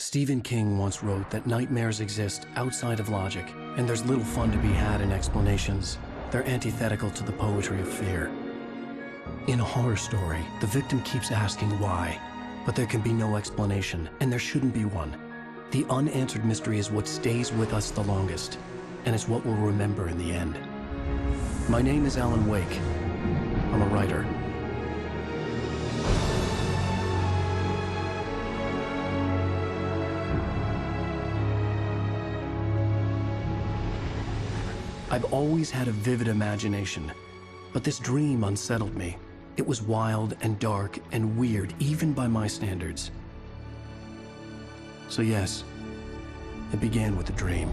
Stephen King once wrote that nightmares exist outside of logic, and there's little fun to be had in explanations. They're antithetical to the poetry of fear. In a horror story, the victim keeps asking why, but there can be no explanation, and there shouldn't be one. The unanswered mystery is what stays with us the longest, and it's what we'll remember in the end. My name is Alan Wake. I'm a writer. I've always had a vivid imagination, but this dream unsettled me. It was wild and dark and weird, even by my standards. So yes, it began with a dream.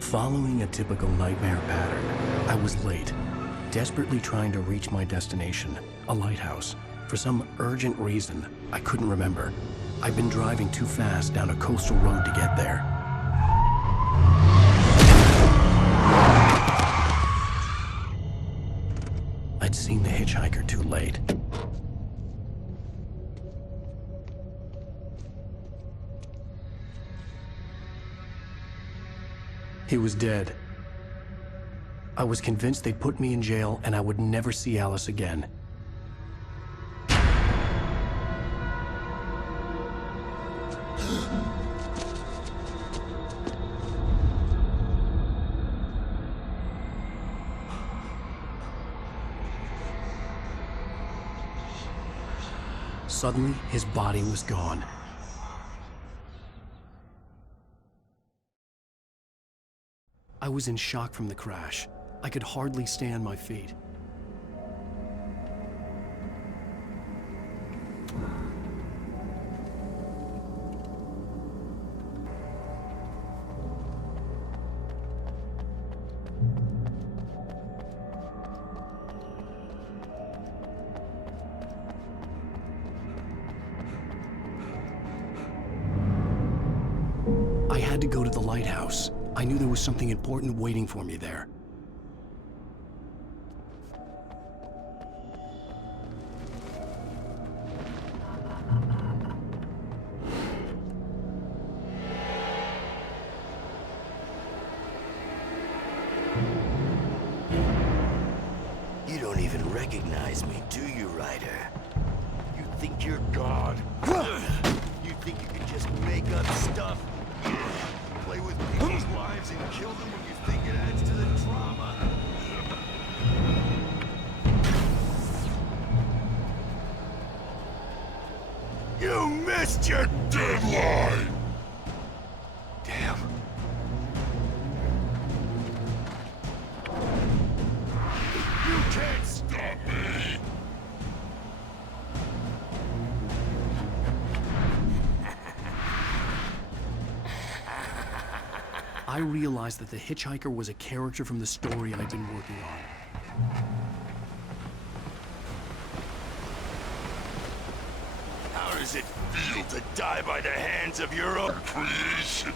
Following a typical nightmare pattern, I was late, desperately trying to reach my destination, a lighthouse. For some urgent reason, I couldn't remember. I'd been driving too fast down a coastal road to get there. I'd seen the hitchhiker too late. He was dead. I was convinced they'd put me in jail and I would never see Alice again. Suddenly, his body was gone. I was in shock from the crash. I could hardly stay on my feet. I had to go to the lighthouse. I knew there was something important waiting for me there. You don't even recognize me, do you, Ryder? You think you're God? You think you can just make up stuff? Play with people's lives and kill them when you think it adds to the drama? You missed your deadline! Damn. You can't stop me! I realized that the hitchhiker was a character from the story I'd been working on. How does it feel to die by the hands of your own creation?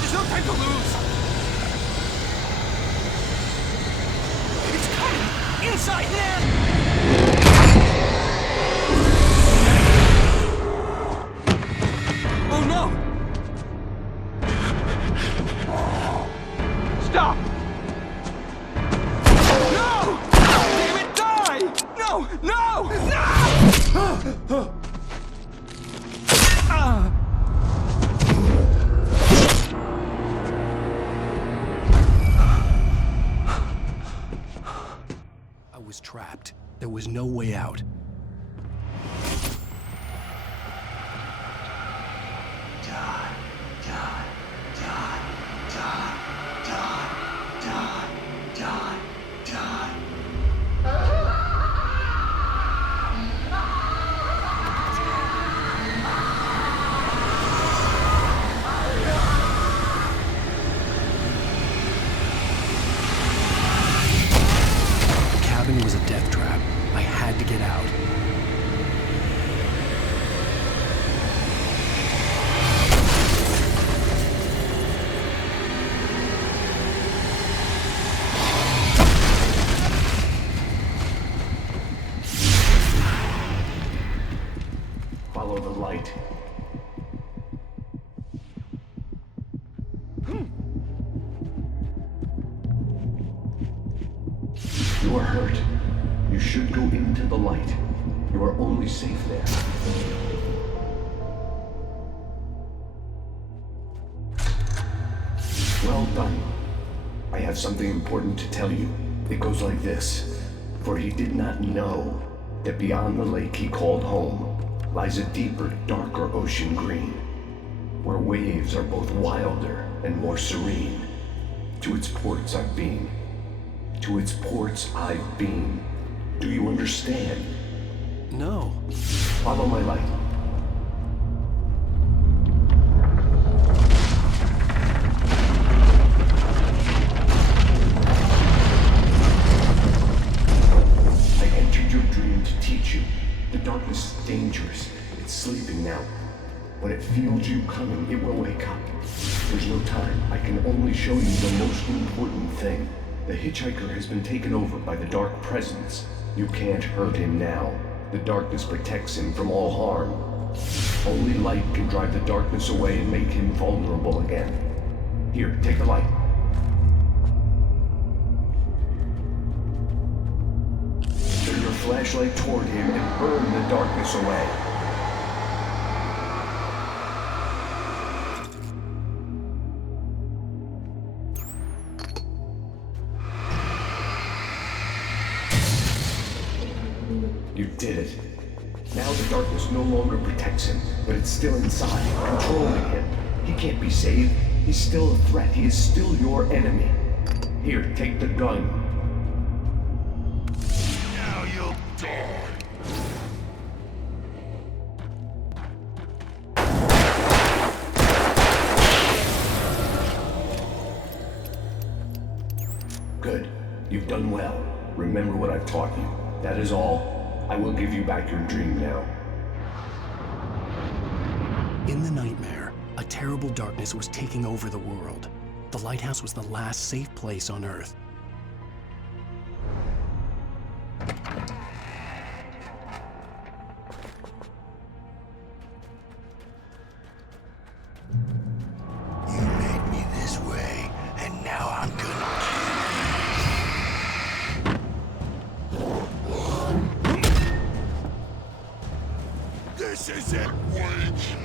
There's no time to lose! It's coming! Inside now! Oh no! Stop! No! Damn it, die! No! No! No! I was trapped. There was no way out. cabin was a death trap. I had to get out. Follow the light. You are hurt. You should go into the light. You are only safe there. Well done. I have something important to tell you. It goes like this. For he did not know that beyond the lake he called home lies a deeper, darker ocean green, where waves are both wilder and more serene. To its ports I've been. To its ports I've been. Do you understand? No. Follow my light. I entered your dream to teach you. The darkness is dangerous. It's sleeping now. When it feels you coming, it will wake up. There's no time. I can only show you the most important thing. The hitchhiker has been taken over by the dark presence. You can't hurt him now. The darkness protects him from all harm. Only light can drive the darkness away and make him vulnerable again. Here, take the light. Turn your flashlight toward him and burn the darkness away. You did it. Now the darkness no longer protects him, but it's still inside, controlling him. He can't be saved. He's still a threat. He is still your enemy. Here, take the gun. Now you'll die. Good. You've done well. Remember what I've taught you. That is all. I will give you back your dream now. In the nightmare, a terrible darkness was taking over the world. The lighthouse was the last safe place on Earth. You made me this way, and now I'm gonna kill you. This isn't wage.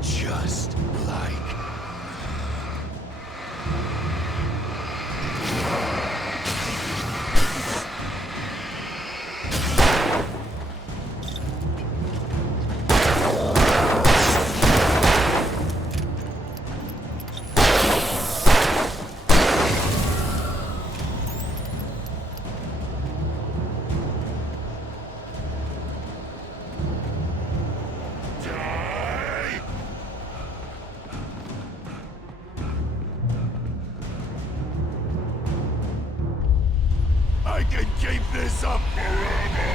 Just like I can keep this up forever!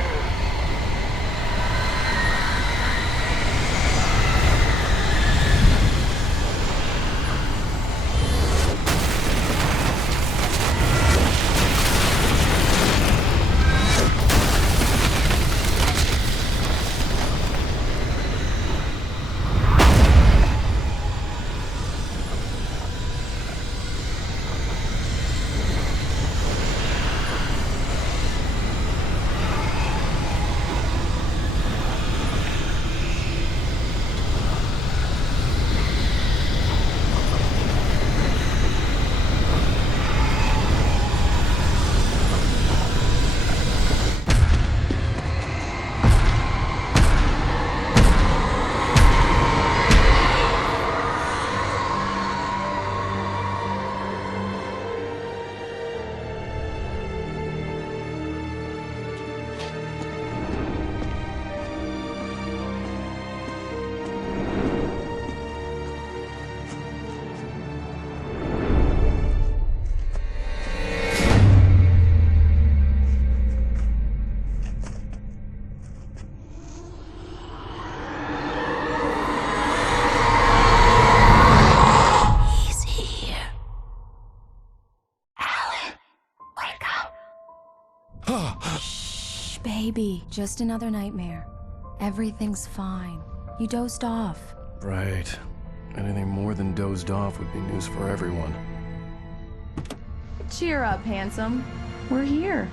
be. Just another nightmare. Everything's fine. You dozed off. Right. Anything more than dozed off would be news for everyone. Cheer up, handsome. We're here.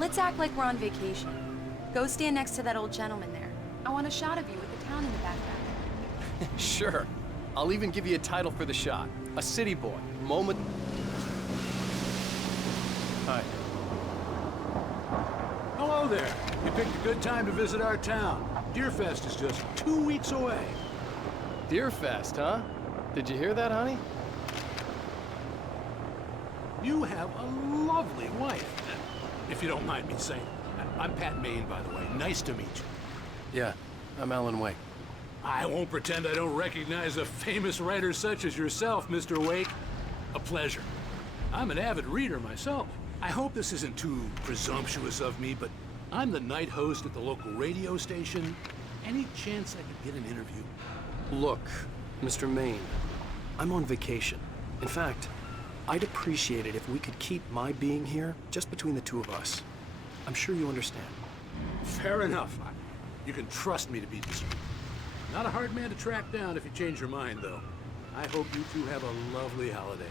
Let's act like we're on vacation. Go stand next to that old gentleman there. I want a shot of you with the town in the background. Sure. I'll even give you a title for the shot. A city boy. Moment... Hi. Hello there. You picked a good time to visit our town. Deerfest is just 2 weeks away. Deerfest, huh? Did you hear that, honey? You have a lovely wife. If you don't mind me saying. I'm Pat Maine, by the way. Nice to meet you. Yeah, I'm Alan Wake. I won't pretend I don't recognize a famous writer such as yourself, Mr. Wake. A pleasure. I'm an avid reader myself. I hope this isn't too presumptuous of me, but I'm the night host at the local radio station. Any chance I could get an interview? Look, Mr. Maine, I'm on vacation. In fact, I'd appreciate it if we could keep my being here just between the two of us. I'm sure you understand. Fair enough. You can trust me to be discreet. Not a hard man to track down if you change your mind, though. I hope you two have a lovely holiday.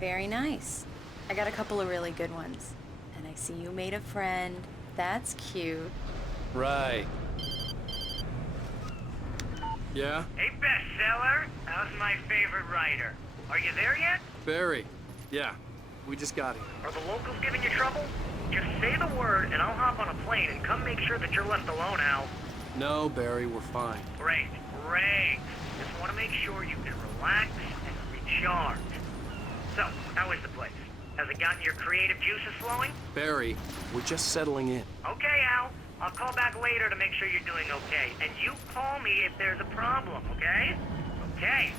Very nice. I got a couple of really good ones. And I see you made a friend. That's cute. Right. Yeah? Hey, bestseller. How's my favorite writer? Are you there yet? Barry. Yeah, we just got here. Are the locals giving you trouble? Just say the word and I'll hop on a plane and come make sure that you're left alone, Al. No, Barry, we're fine. Great, great. Just want to make sure you can relax and recharge. So, how is the place? Has it gotten your creative juices flowing? Barry, we're just settling in. Okay, Al. I'll call back later to make sure you're doing okay. And you call me if there's a problem, okay? Okay.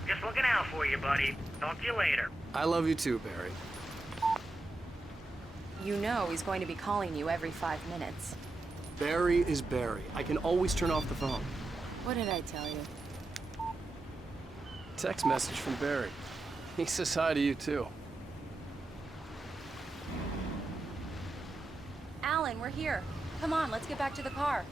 I'm just looking out for you, buddy. Talk to you later. I love you too, Barry. You know he's going to be calling you every 5 minutes. Barry is Barry. I can always turn off the phone. What did I tell you? Text message from Barry. He says hi to you too. Alan, we're here. Come on, let's get back to the car.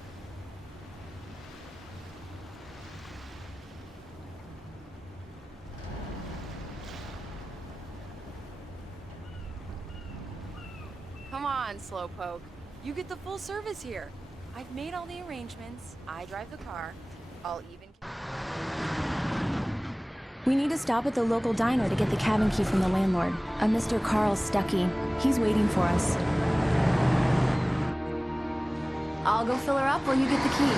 Come on, Slowpoke. You get the full service here. I've made all the arrangements. I drive the car. I'll even... We need to stop at the local diner to get the cabin key from the landlord. A Mr. Carl Stuckey. He's waiting for us. I'll go fill her up while you get the key.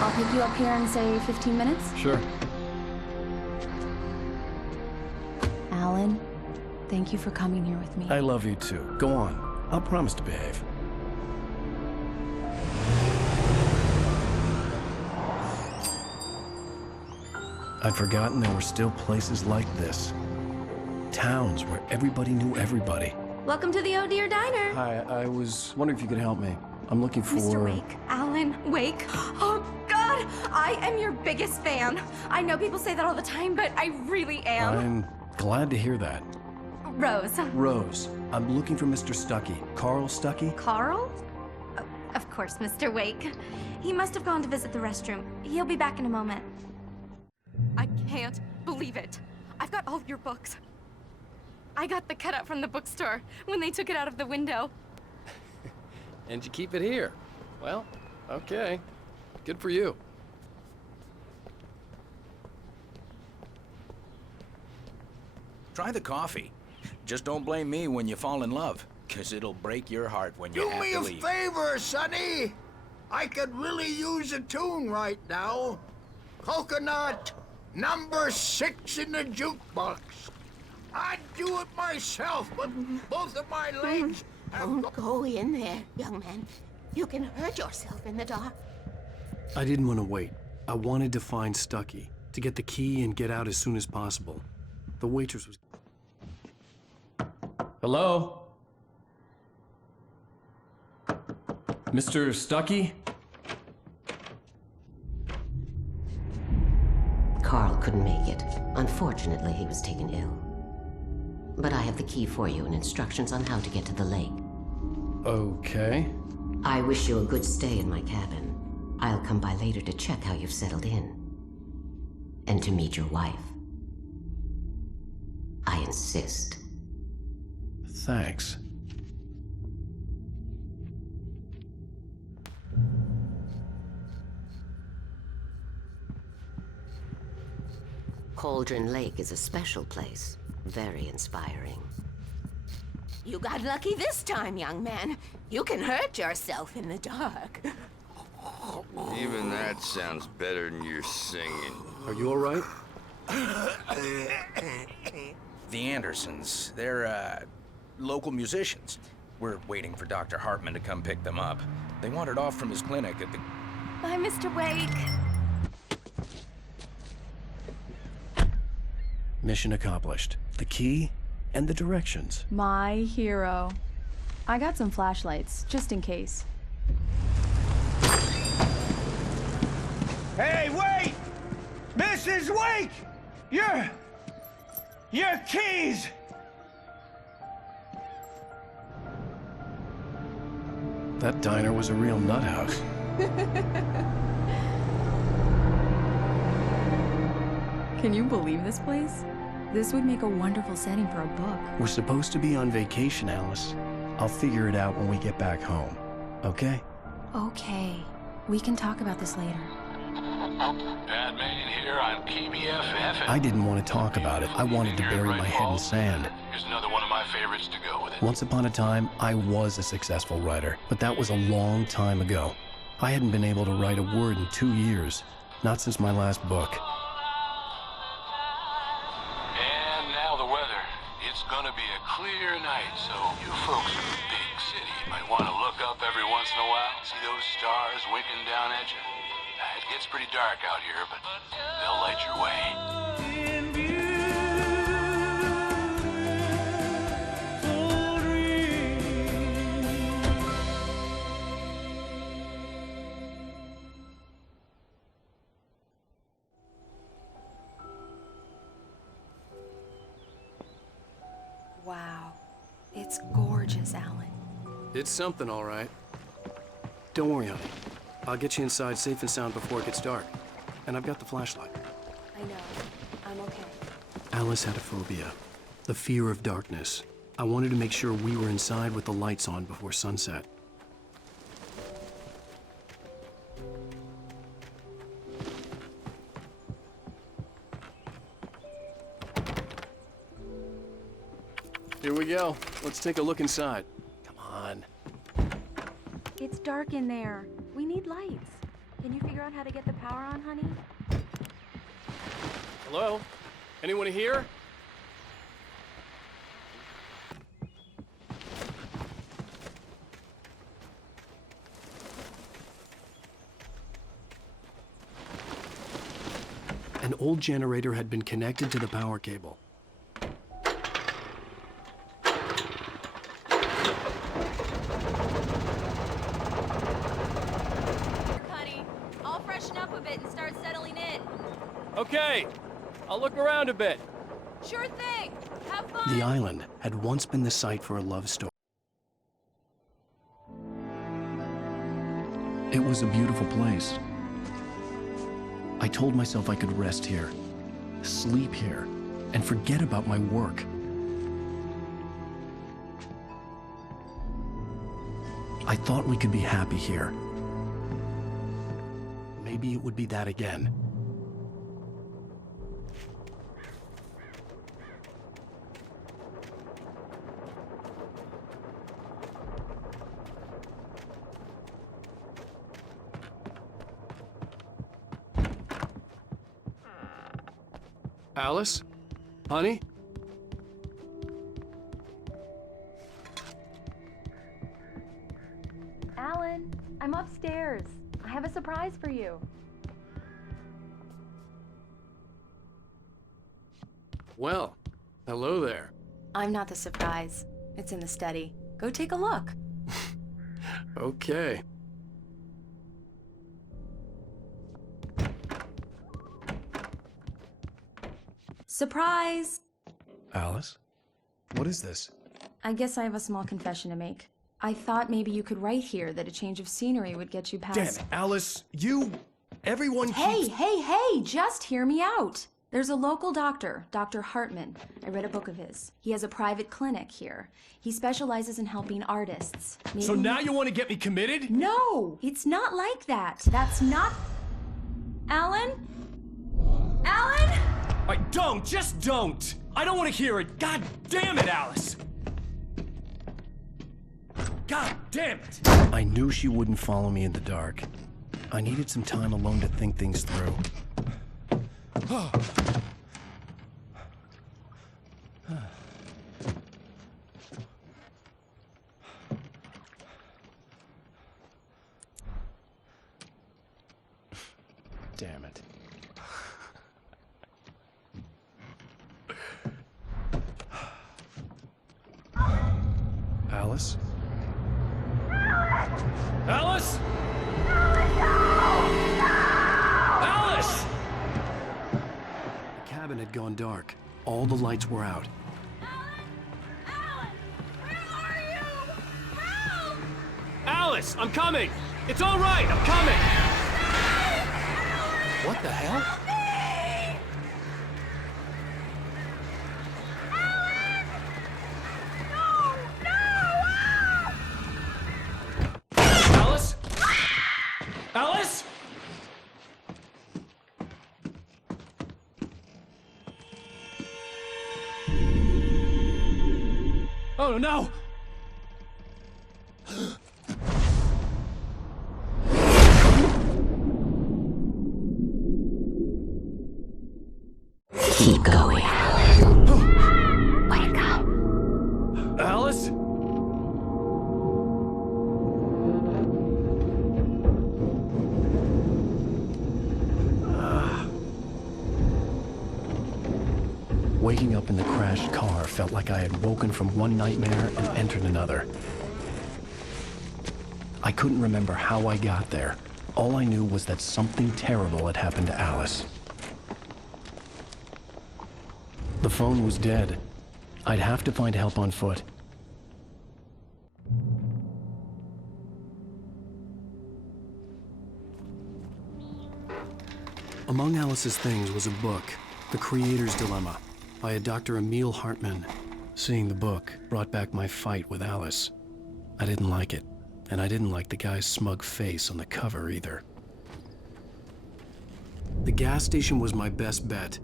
I'll pick you up here in, say, 15 minutes? Sure. Alan, thank you for coming here with me. I love you too. Go on. I'll promise to behave. I'd forgotten there were still places like this. Towns where everybody knew everybody. Welcome to the Oh Dear Diner. Hi, I was wondering if you could help me. I'm looking for... Mr. Wake. Alan Wake. Oh, God! I am your biggest fan. I know people say that all the time, but I really am. I'm glad to hear that. Rose. Rose, I'm looking for Mr. Stuckey. Carl Stuckey? Carl? Oh, of course, Mr. Wake. He must have gone to visit the restroom. He'll be back in a moment. I can't believe it. I've got all your books. I got the cutout from the bookstore when they took it out of the window. And you keep it here. Well, okay. Good for you. Try the coffee. Just don't blame me when you fall in love, 'cause it'll break your heart when you Do have me to a leave. favor, Sonny. I could really use a tune right now. Coconut, number 6 in the jukebox. I'd do it myself, but both of my legs have... Don't go in there, young man. You can hurt yourself in the dark. I didn't want to wait. I wanted to find Stucky, to get the key and get out as soon as possible. The waitress was... Hello? Mr. Stucky? Carl couldn't make it. Unfortunately, he was taken ill. But I have the key for you and instructions on how to get to the lake. Okay. I wish you a good stay in my cabin. I'll come by later to check how you've settled in. And to meet your wife. I insist. Thanks. Cauldron Lake is a special place. Very inspiring. You got lucky this time, young man. You can hurt yourself in the dark. Even that sounds better than your singing. Are you all right? The Andersons, they're, local musicians. We're waiting for Dr. Hartman to come pick them up. They wandered off from his clinic at the... Bye, Mr. Wake. Mission accomplished. The key and the directions. My hero. I got some flashlights, just in case. Hey, wait! Mrs. Wake! Your keys! That diner was a real nut house. Can you believe this place? This would make a wonderful setting for a book. We're supposed to be on vacation, Alice. I'll figure it out when we get back home. Okay? Okay. We can talk about this later. Bad man here on KBFF. I didn't want to talk about it. I wanted to bury my head in sand. Here's another one of my favorites to go with it. Once upon a time, I was a successful writer, but that was a long time ago. I hadn't been able to write a word in 2 years, not since my last book. And now the weather. It's gonna be a clear night, so you folks in the big city might want to look up every once in a while, see those stars winking down at you. It gets pretty dark out here, but they'll light your way. Wow. It's gorgeous, Alan. It's something, all right. Don't worry, honey. I'll get you inside safe and sound before it gets dark. And I've got the flashlight. I know. I'm okay. Alice had a phobia. The fear of darkness. I wanted to make sure we were inside with the lights on before sunset. Here we go. Let's take a look inside. Come on. It's dark in there. We need lights. Can you figure out how to get the power on, honey? Hello? Anyone here? An old generator had been connected to the power cable. Honey, I'll freshen up a bit and start settling in. Okay, I'll look around a bit. Sure thing. Have fun. The island had once been the site for a love story. It was a beautiful place. I told myself I could rest here, sleep here, and forget about my work. I thought we could be happy here. Maybe it would be that again. Alice? Honey? Alan, I'm upstairs. I have a surprise for you. Well, hello there. I'm not the surprise. It's in the study. Go take a look. Okay. Surprise! Alice? What is this? I guess I have a small confession to make. I thought maybe you could write here that a change of scenery would get you past... Damn it, Alice, everyone Hey, keeps... hey, just hear me out. There's a local doctor, Dr. Hartman. I read a book of his. He has a private clinic here. He specializes in helping artists. Maybe... So now you want to get me committed? No, it's not like that. That's not... Alan? Alan? Just don't! I don't want to hear it! God damn it, Alice! God damn it! I knew she wouldn't follow me in the dark. I needed some time alone to think things through. Damn it. Alice? Alice? Alice! The cabin had gone dark. All the lights were out. Alice, I'm coming! It's all right, I'm coming! What the hell? Alice? Alice? Oh no! Keep going. Wake up. Alice? Waking up in the crashed car felt like I had woken from one nightmare and entered another. I couldn't remember how I got there. All I knew was that something terrible had happened to Alice. The phone was dead. I'd have to find help on foot. Among Alice's things was a book, The Creator's Dilemma, by a Dr. Emil Hartman. Seeing the book brought back my fight with Alice. I didn't like it, and I didn't like the guy's smug face on the cover either. The gas station was my best bet.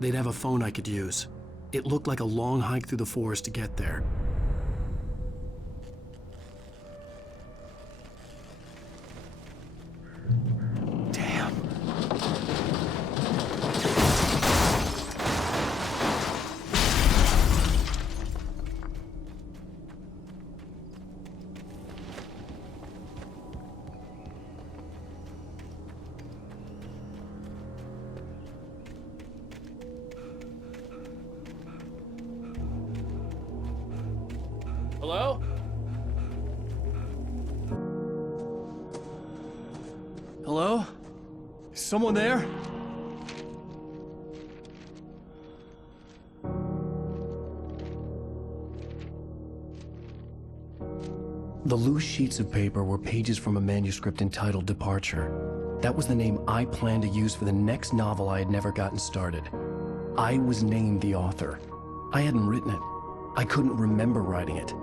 They'd have a phone I could use. It looked like a long hike through the forest to get there. Damn. Hello? Hello? Is someone there? The loose sheets of paper were pages from a manuscript entitled Departure. That was the name I planned to use for the next novel I had never gotten started. I was named the author. I hadn't written it. I couldn't remember writing it.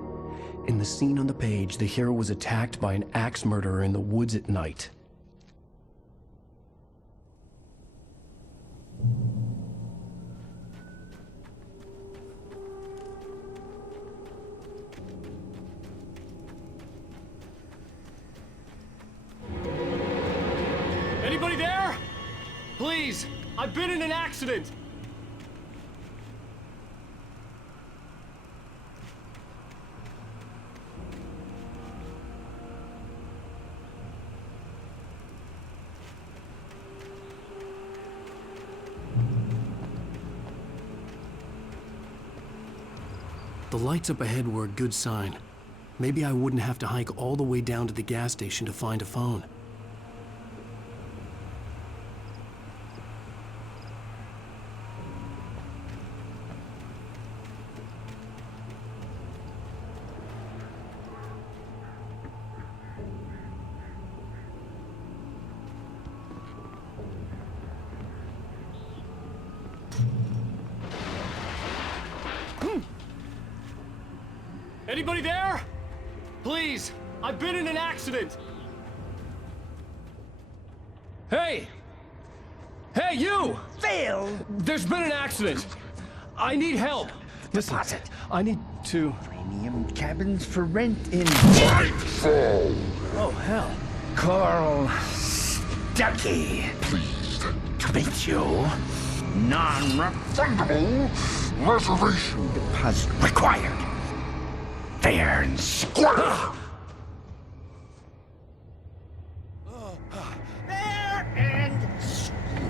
In the scene on the page, the hero was attacked by an axe murderer in the woods at night. Anybody there? Please, I've been in an accident. The lights up ahead were a good sign. Maybe I wouldn't have to hike all the way down to the gas station to find a phone. Anybody there? Please, I've been in an accident. Hey! Hey, you! Phil! There's been an accident. I need help. Listen, I need to... Premium cabins for rent in... Nightfall! Oh, hell. Carl Stuckey. Pleased To meet you. non-refundable reservation Deposit required. Fair and square. Fair and square.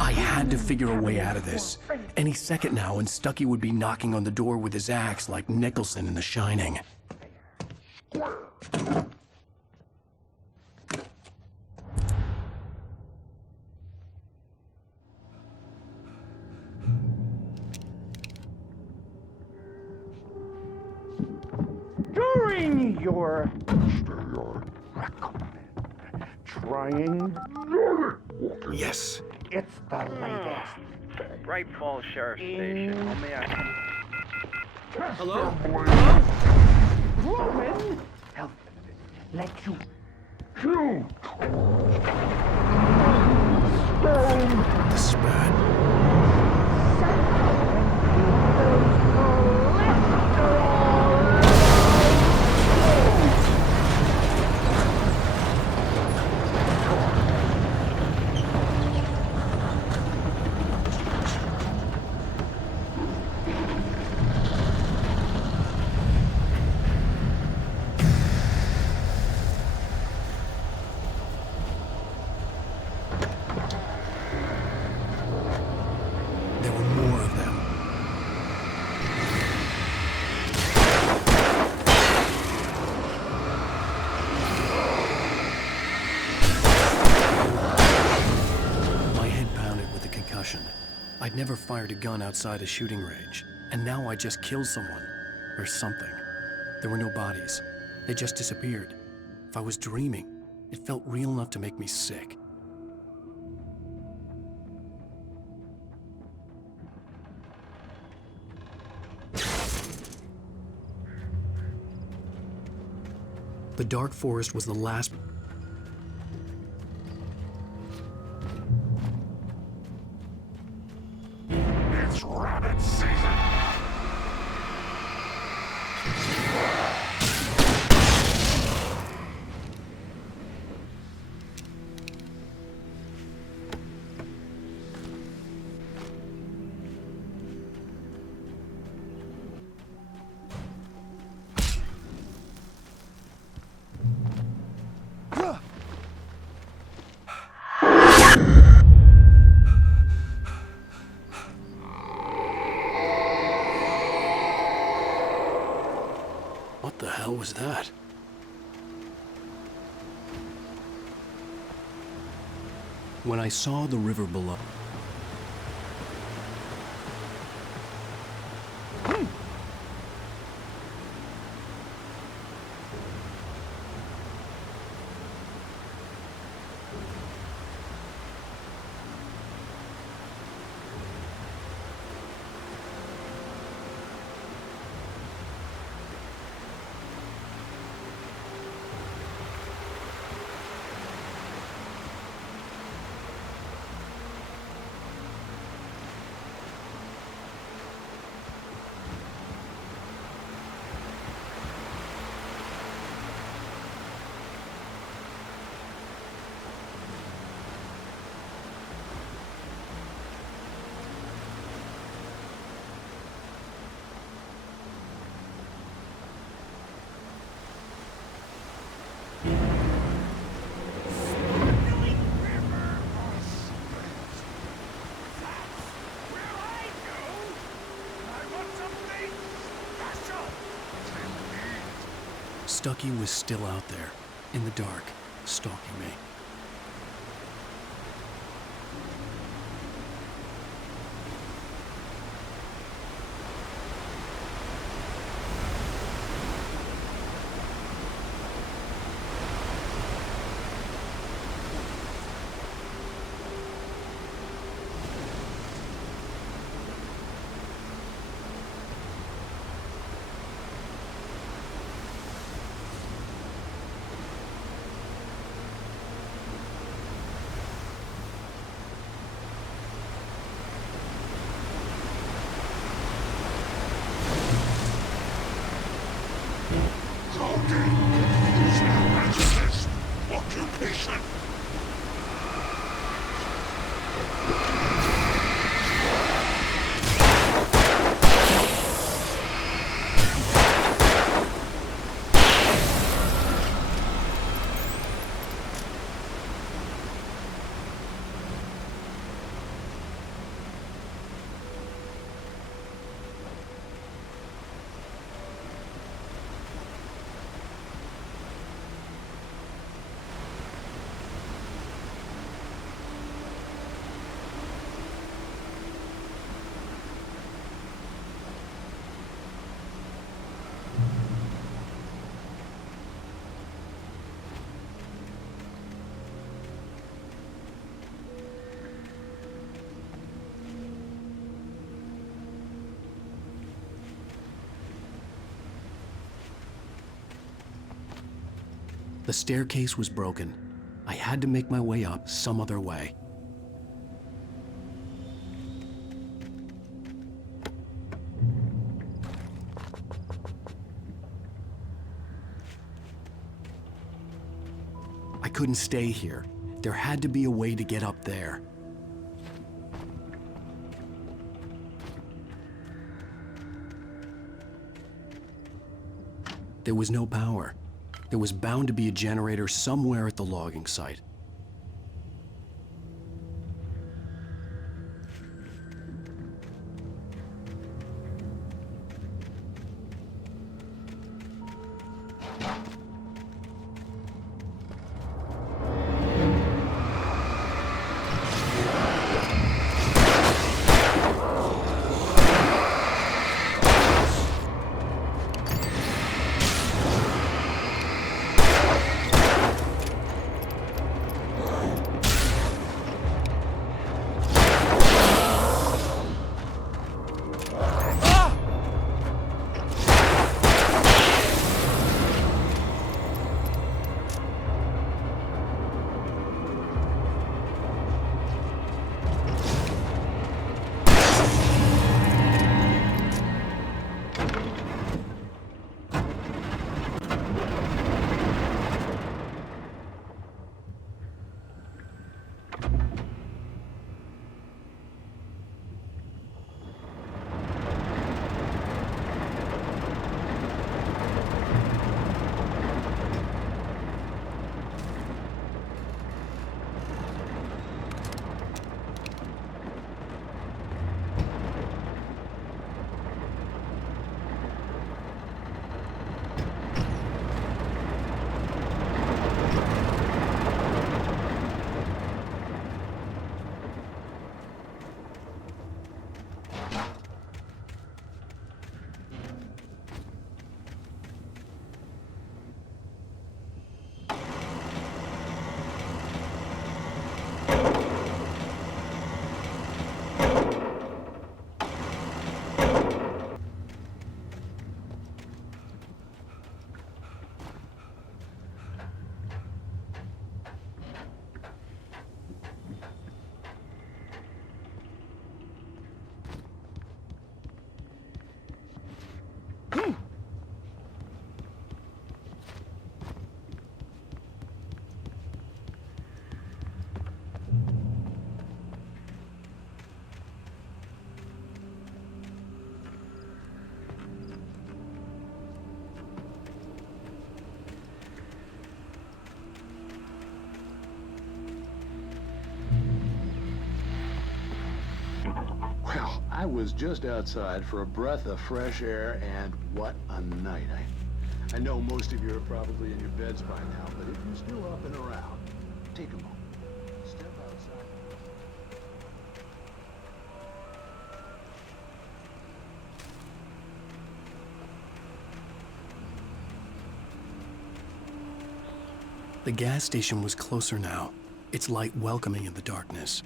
I had to figure a way out of this. Any second now, and Stuckey would be knocking on the door with his axe like Nicholson in The Shining. During your trying. Yes. It's the latest. Bright Falls Sheriff Station. How may I Hello? Roman, help let you shoot. The spat. I'd never fired a gun outside a shooting range, and now I just killed someone. Or something. There were no bodies. They just disappeared. If I was dreaming, it felt real enough to make me sick. The dark forest was the last... It's rabbit season. What the hell was that? When I saw the river below, Stucky was still out there, in the dark, stalking me. Occupation! The staircase was broken. I had to make my way up some other way. I couldn't stay here. There had to be a way to get up there. There was no power. There was bound to be a generator somewhere at the logging site. was just outside for a breath of fresh air, and what a night. I know most of you are probably in your beds by now, but if you're still up and around, take a moment. Step outside. The gas station was closer now, its light welcoming in the darkness.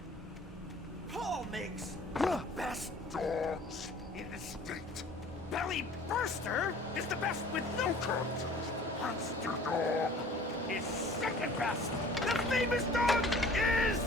Paul makes the best dogs in the state. Belly Burster is the best with no content. Monster Dog is second best. The famous dog is...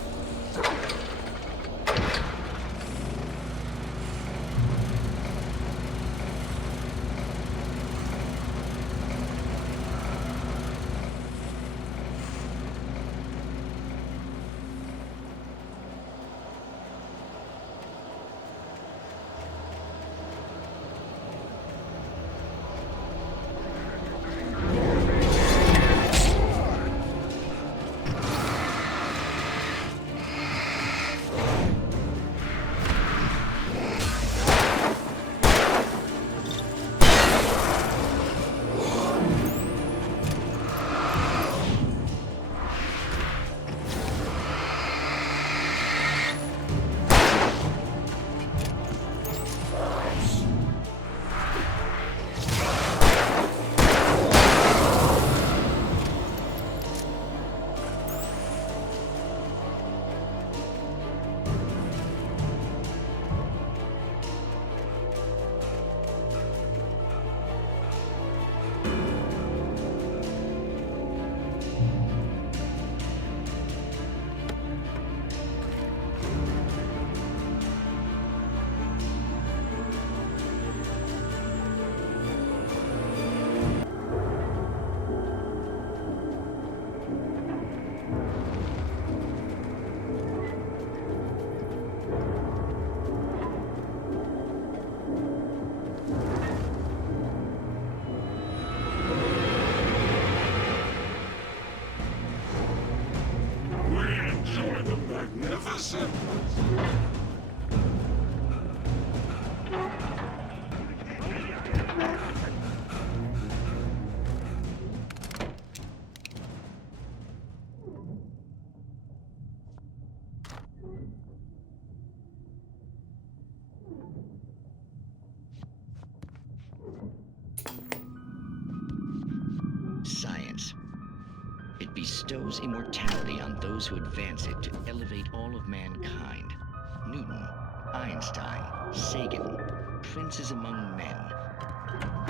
Science. It bestows immortality on those who advance it to elevate all of mankind. Newton, Einstein, Sagan, princes among men.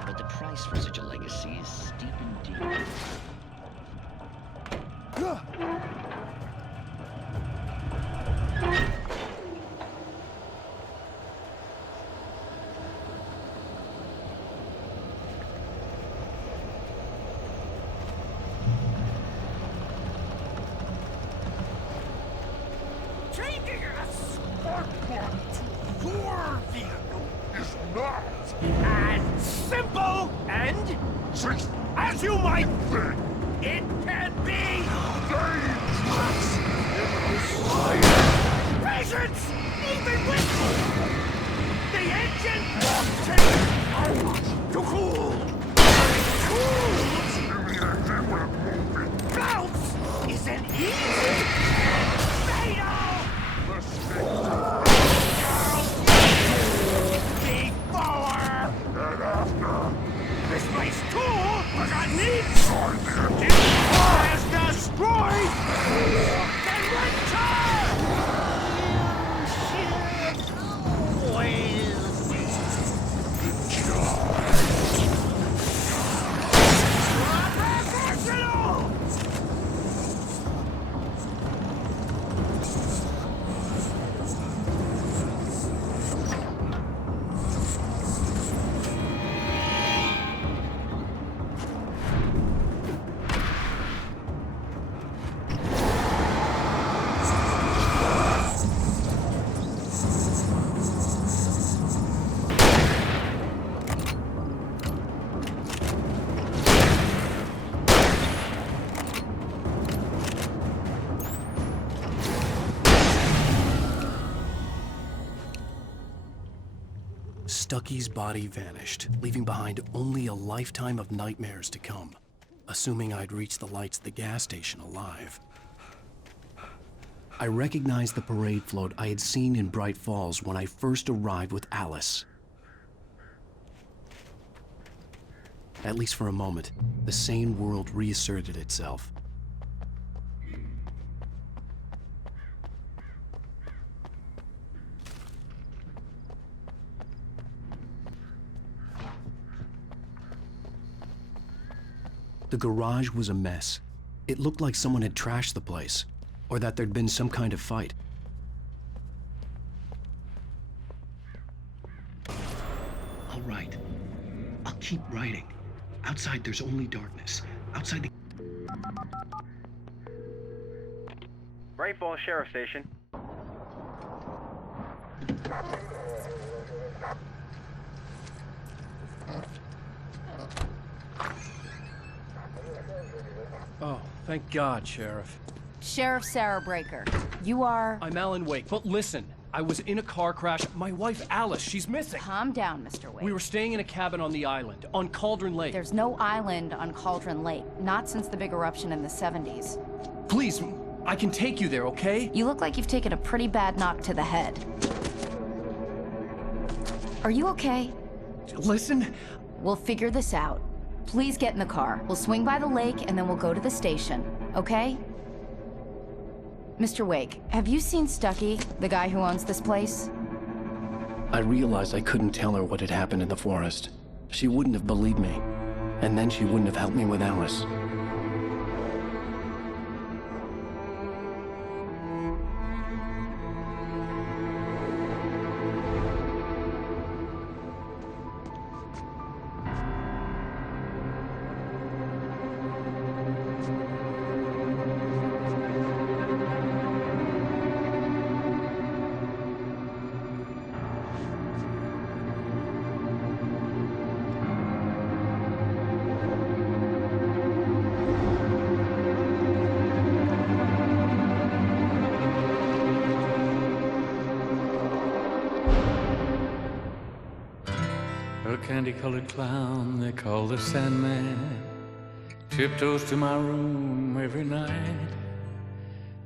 But the price for such a legacy is steep indeed. Taking a spark plug to your vehicle is not as simple and as you might think. It can be dangerous. Patience! Even with the engine takes hours to cool. Bounce is an easy fatal before and after. This place cool, but I need it has destroyed and Stucky's body vanished, leaving behind only a lifetime of nightmares to come, assuming I'd reached the lights of the gas station alive. I recognized the parade float I had seen in Bright Falls when I first arrived with Alice. At least for a moment, the sane world reasserted itself. The garage was a mess. It looked like someone had trashed the place, or that there'd been some kind of fight. All right. I'll keep writing. Outside, there's only darkness. Outside the... Bright Falls Sheriff Station. Oh, thank God, Sheriff. Sheriff Sarah Breaker. You are... I'm Alan Wake, but listen. I was in a car crash. My wife, Alice, she's missing. Calm down, Mr. Wake. We were staying in a cabin on the island, on Cauldron Lake. There's no island on Cauldron Lake. Not since the big eruption in the 70s. Please, I can take you there, okay? You look like you've taken a pretty bad knock to the head. Are you okay? Listen. We'll figure this out. Please get in the car. We'll swing by the lake and then we'll go to the station, okay? Mr. Wake, have you seen Stucky, the guy who owns this place? I realized I couldn't tell her what had happened in the forest. She wouldn't have believed me, and then she wouldn't have helped me with Alice. A candy-colored clown they call the Sandman tiptoes to my room every night,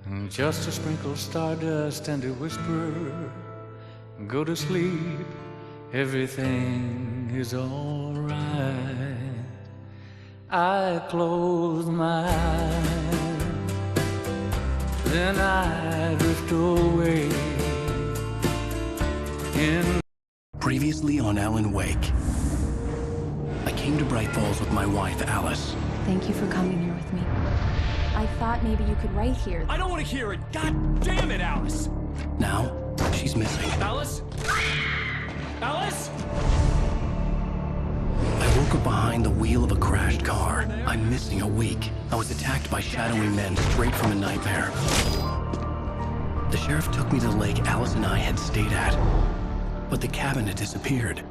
and just to sprinkle stardust and to whisper, go to sleep, everything is all right. I close my eyes, then I drift away in... Previously on Alan Wake, I came to Bright Falls with my wife, Alice. Thank you for coming here with me. I thought maybe you could write here. I don't want to hear it! God damn it, Alice! Now, she's missing. Alice? Alice? I woke up behind the wheel of a crashed car. I'm missing a week. I was attacked by shadowy men straight from a nightmare. The sheriff took me to the lake Alice and I had stayed at, but the cabin had disappeared.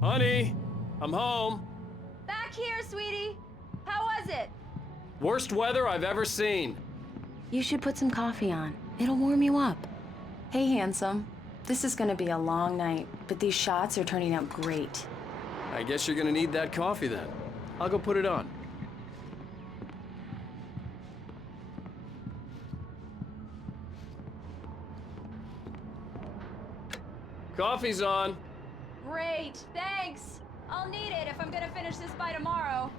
Honey, I'm home. Back here, sweetie. How was it? Worst weather I've ever seen. You should put some coffee on. It'll warm you up. Hey, handsome. This is gonna be a long night, but these shots are turning out great. I guess you're gonna need that coffee then. I'll go put it on. Coffee's on. Great, thanks. I'll need it if I'm gonna finish this by tomorrow.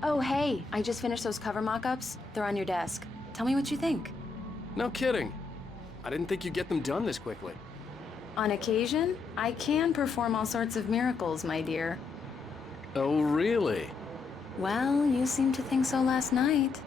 Oh, hey, I just finished those cover mock-ups. They're on your desk. Tell me what you think. No kidding. I didn't think you'd get them done this quickly. On occasion, I can perform all sorts of miracles, my dear. Oh, really? Well, you seemed to think so last night.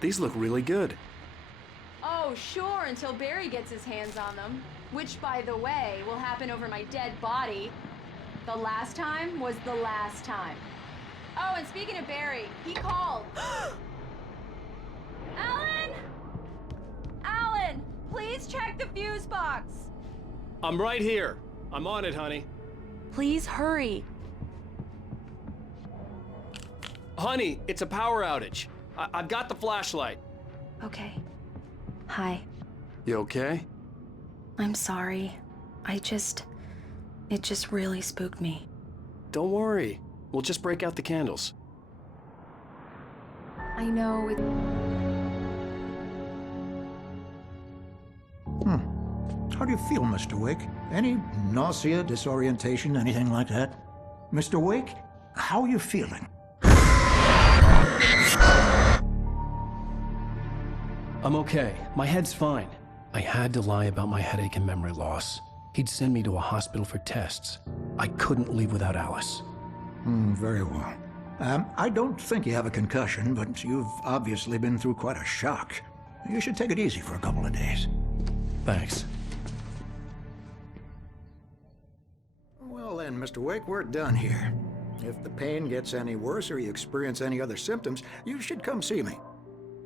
These look really good. Oh, sure, until Barry gets his hands on them. Which, by the way, will happen over my dead body. The last time was the last time. Oh, and speaking of Barry, he called. Alan! Alan, please check the fuse box. I'm right here. I'm on it, honey. Please hurry. Honey, it's a power outage. I've got the flashlight. Okay. Hi. You okay? I'm sorry. It just really spooked me. Don't worry. We'll just break out the candles. I know it... How do you feel, Mr. Wake? Any nausea, disorientation, anything like that? Mr. Wake, how are you feeling? I'm okay. My head's fine. I had to lie about my headache and memory loss. He'd send me to a hospital for tests. I couldn't leave without Alice. Very well. I don't think you have a concussion, but you've obviously been through quite a shock. You should take it easy for a couple of days. Thanks. Well then, Mr. Wake, we're done here. If the pain gets any worse or you experience any other symptoms, you should come see me.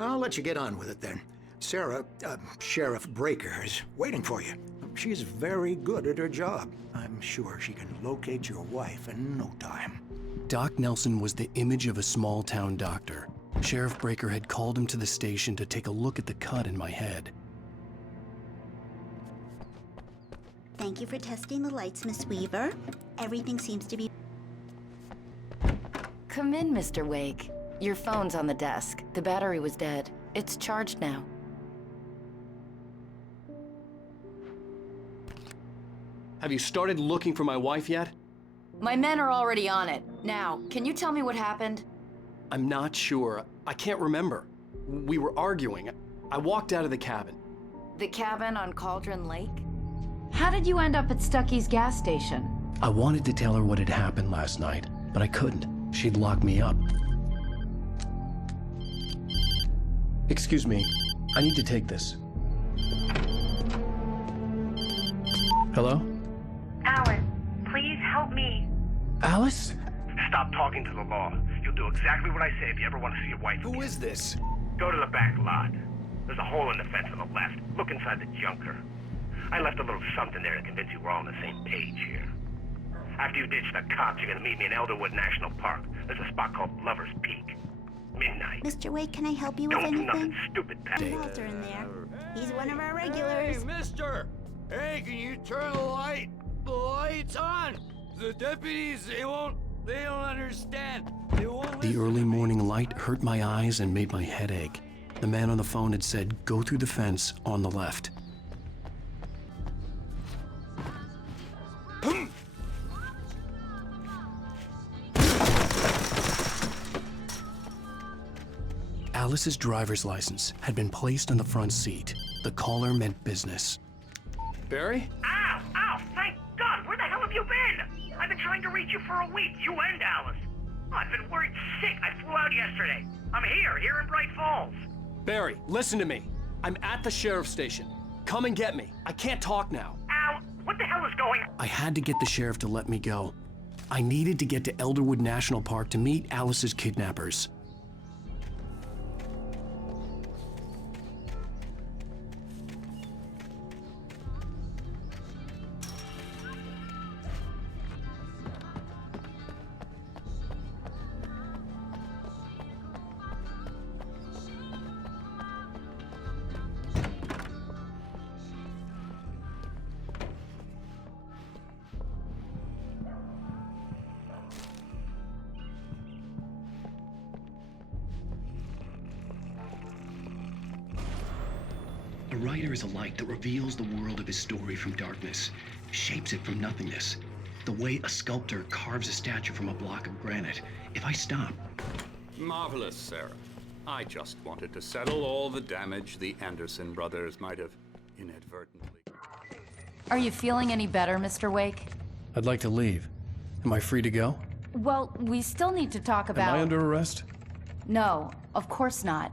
I'll let you get on with it then. Sarah, Sheriff Breaker, is waiting for you. She's very good at her job. I'm sure she can locate your wife in no time. Doc Nelson was the image of a small-town doctor. Sheriff Breaker had called him to the station to take a look at the cut in my head. Thank you for testing the lights, Miss Weaver. Everything seems to be... Come in, Mr. Wake. Your phone's on the desk. The battery was dead. It's charged now. Have you started looking for my wife yet? My men are already on it. Now, can you tell me what happened? I'm not sure. I can't remember. We were arguing. I walked out of the cabin. The cabin on Cauldron Lake? How did you end up at Stucky's gas station? I wanted to tell her what had happened last night, but I couldn't. She'd locked me up. Excuse me. I need to take this. Hello? Alan, please help me. Alice? Stop talking to the law. You'll do exactly what I say if you ever want to see your wife again. Who is this? Go to the back lot. There's a hole in the fence on the left. Look inside the junker. I left a little something there to convince you we're all on the same page here. After you ditch the cops, you're gonna meet me in Elderwood National Park. There's a spot called Lover's Peak. Midnight. Mr. Wake, can I help you with Don't do anything? nothing stupid, Pat. Walter in there. He's one of our regulars. Hey, mister! Hey, can you turn the lights on? The deputies, they don't understand. They won't The early morning light hurt my eyes and made my head ache. The man on the phone had said, go through the fence on the left. Alice's driver's license had been placed on the front seat. The caller meant business. Barry? Ow! Ow! Thank God! Where the hell have you been? I've been trying to reach you for a week, you and Alice. Oh, I've been worried sick. I flew out yesterday. I'm here in Bright Falls. Barry, listen to me. I'm at the sheriff's station. Come and get me. I can't talk now. Ow! What the hell is going on? I had to get the sheriff to let me go. I needed to get to Elderwood National Park to meet Alice's kidnappers. A writer is a light that reveals the world of his story from darkness, shapes it from nothingness. The way a sculptor carves a statue from a block of granite. If I stop... Marvelous, Sarah. I just wanted to settle all the damage the Anderson brothers might have inadvertently... Are you feeling any better, Mr. Wake? I'd like to leave. Am I free to go? Well, we still need to talk about... Am I under arrest? No, of course not.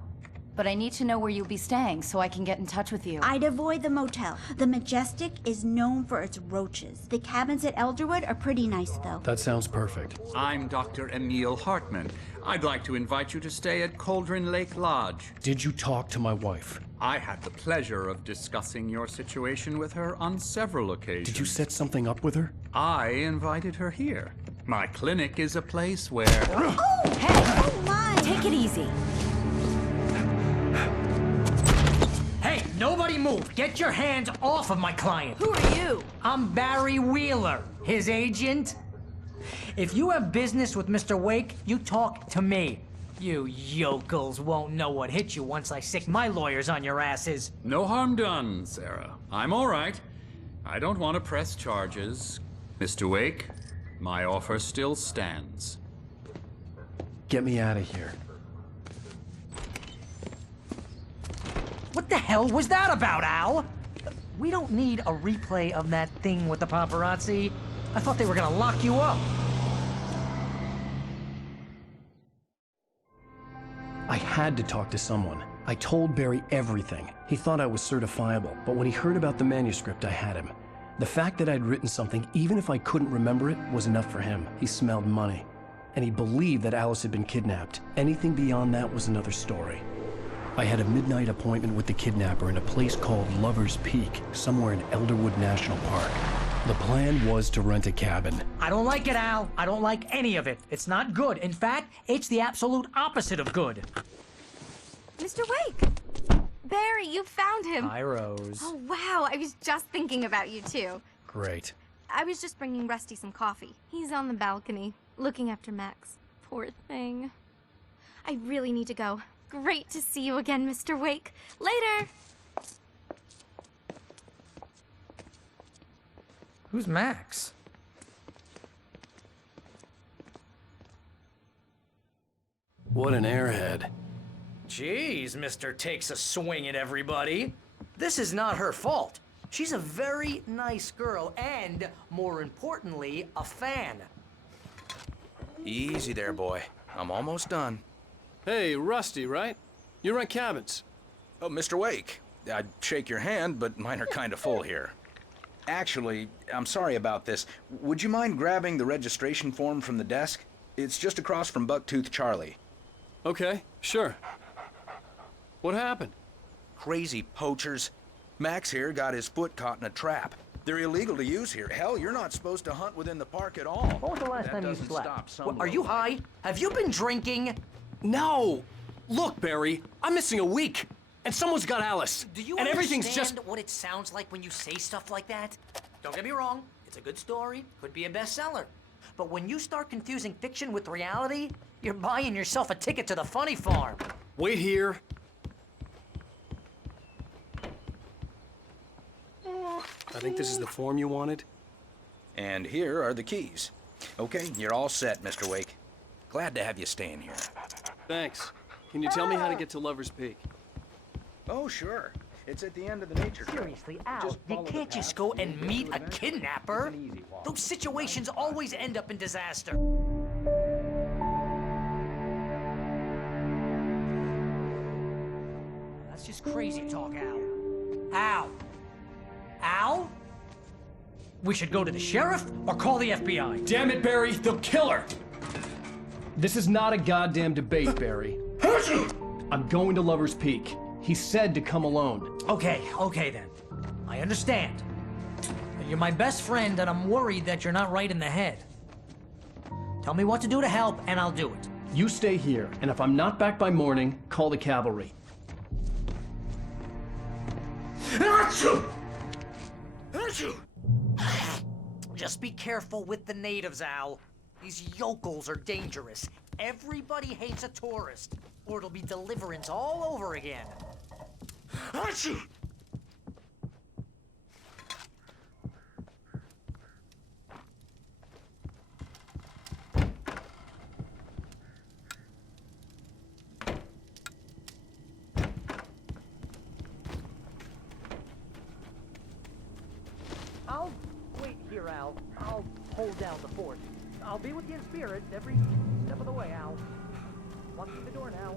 But I need to know where you'll be staying so I can get in touch with you. I'd avoid the motel. The Majestic is known for its roaches. The cabins at Elderwood are pretty nice, though. That sounds perfect. I'm Dr. Emil Hartman. I'd like to invite you to stay at Cauldron Lake Lodge. Did you talk to my wife? I had the pleasure of discussing your situation with her on several occasions. Did you set something up with her? I invited her here. My clinic is a place where... Oh! Hey! Oh, my! Take it easy. Hey, nobody move! Get your hands off of my client! Who are you? I'm Barry Wheeler, his agent. If you have business with Mr. Wake, you talk to me. You yokels won't know what hit you once I sick my lawyers on your asses. No harm done, Sarah. I'm all right. I don't want to press charges. Mr. Wake, my offer still stands. Get me out of here. What the hell was that about, Al? We don't need a replay of that thing with the paparazzi. I thought they were gonna lock you up. I had to talk to someone. I told Barry everything. He thought I was certifiable, but when he heard about the manuscript, I had him. The fact that I'd written something, even if I couldn't remember it, was enough for him. He smelled money. And he believed that Alice had been kidnapped. Anything beyond that was another story. I had a midnight appointment with the kidnapper in a place called Lover's Peak, somewhere in Elderwood National Park. The plan was to rent a cabin. I don't like it, Al. I don't like any of it. It's not good. In fact, it's the absolute opposite of good. Mr. Wake! Barry, you found him. Hi, Rose. Oh, wow. I was just thinking about you, too. Great. I was just bringing Rusty some coffee. He's on the balcony, looking after Max. Poor thing. I really need to go. Great to see you again, Mr. Wake. Later! Who's Max? What an airhead. Jeez, Mr. Takes a swing at everybody. This is not her fault. She's a very nice girl and, more importantly, a fan. Easy there, boy. I'm almost done. Hey, Rusty, right? You rent cabins. Oh, Mr. Wake. I'd shake your hand, but mine are kind of full here. Actually, I'm sorry about this. Would you mind grabbing the registration form from the desk? It's just across from Bucktooth Charlie. Okay, sure. What happened? Crazy poachers. Max here got his foot caught in a trap. They're illegal to use here. Hell, you're not supposed to hunt within the park at all. What was the last time you doesn't slept? stop some Are you high? Have you been drinking? No! Look, Barry, I'm missing a week. And someone's got Alice. Do you and everything's understand just... what it sounds like when you say stuff like that? Don't get me wrong. It's a good story. Could be a bestseller. But when you start confusing fiction with reality, you're buying yourself a ticket to the funny farm. Wait here. I think this is the form you wanted. And here are the keys. Okay, you're all set, Mr. Wake. Glad to have you staying here. Thanks. Can you tell me how to get to Lover's Peak? Oh, sure. It's at the end of the nature trail. Seriously, Al, you can't just go and meet a kidnapper. Those situations always end up in disaster. That's just crazy talk, Al. Al? Al? We should go to the sheriff or call the FBI. Damn it, Barry, they'll kill her! This is not a goddamn debate, Barry. I'm going to Lover's Peak. He said to come alone. Okay then. I understand. But you're my best friend and I'm worried that you're not right in the head. Tell me what to do to help and I'll do it. You stay here, and if I'm not back by morning, call the cavalry. Just be careful with the natives, Al. These yokels are dangerous. Everybody hates a tourist, or it'll be Deliverance all over again. Al. I'll hold down the fort. I'll be with you in spirit every step of the way, Al. Locking the door now.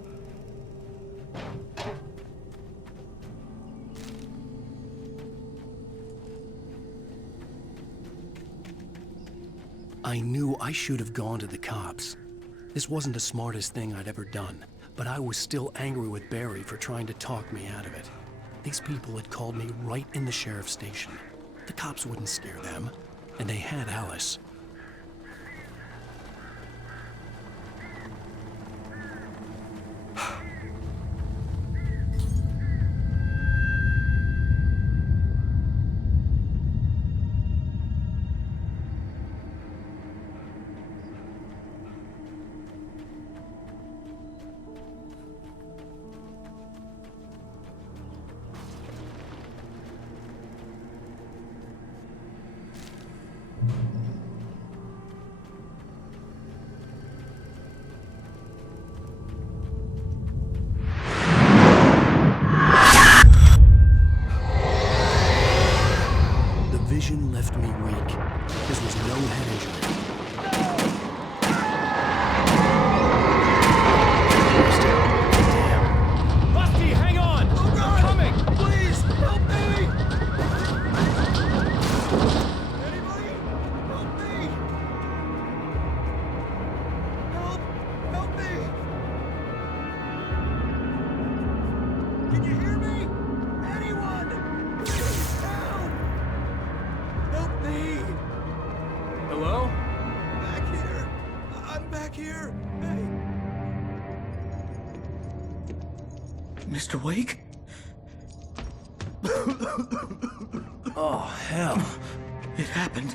I knew I should have gone to the cops. This wasn't the smartest thing I'd ever done, but I was still angry with Barry for trying to talk me out of it. These people had called me right in the sheriff's station. The cops wouldn't scare them, and they had Alice. Vision left me weak. This was no head injury. Damn. Rusty, hang on! Oh, God. I'm coming! Please, help me! Anybody? Help me! Help me! Can you hear me? Anyone? Help! Help me! Hello? Back here! I'm back here! Hey! Mr. Wake? Oh, hell. It happened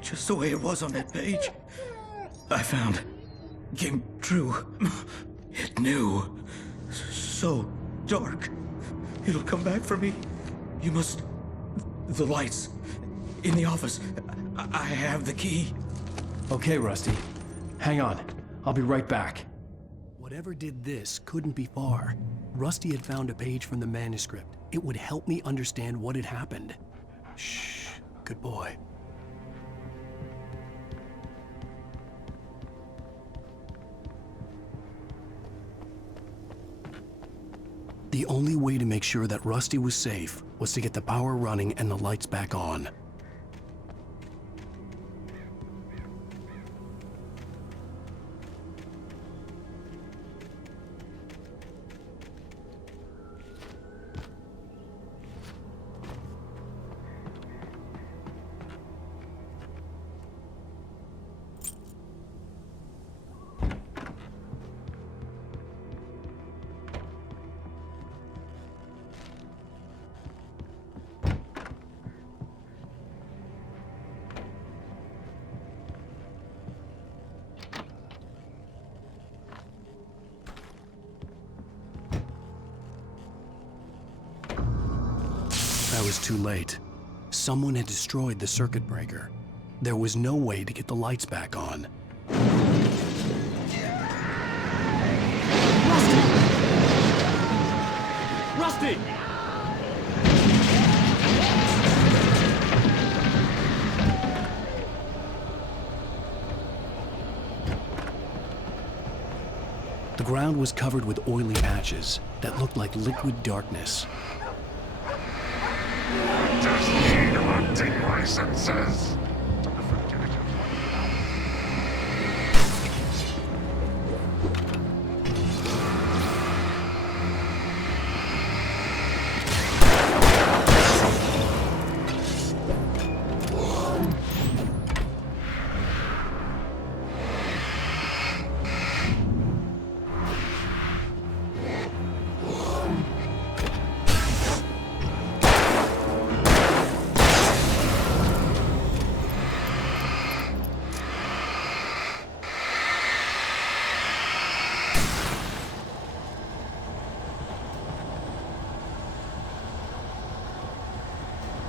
just the way it was on that page. I found. Came true. It knew. So dark. It'll come back for me. You must. The lights. In the office. I have the key. Okay, Rusty. Hang on. I'll be right back. Whatever did this couldn't be far. Rusty had found a page from the manuscript. It would help me understand what had happened. Shh. Good boy. The only way to make sure that Rusty was safe was to get the power running and the lights back on. I was too late. Someone had destroyed the circuit breaker. There was no way to get the lights back on. Rusty! The ground was covered with oily patches that looked like liquid darkness. Hunting licenses.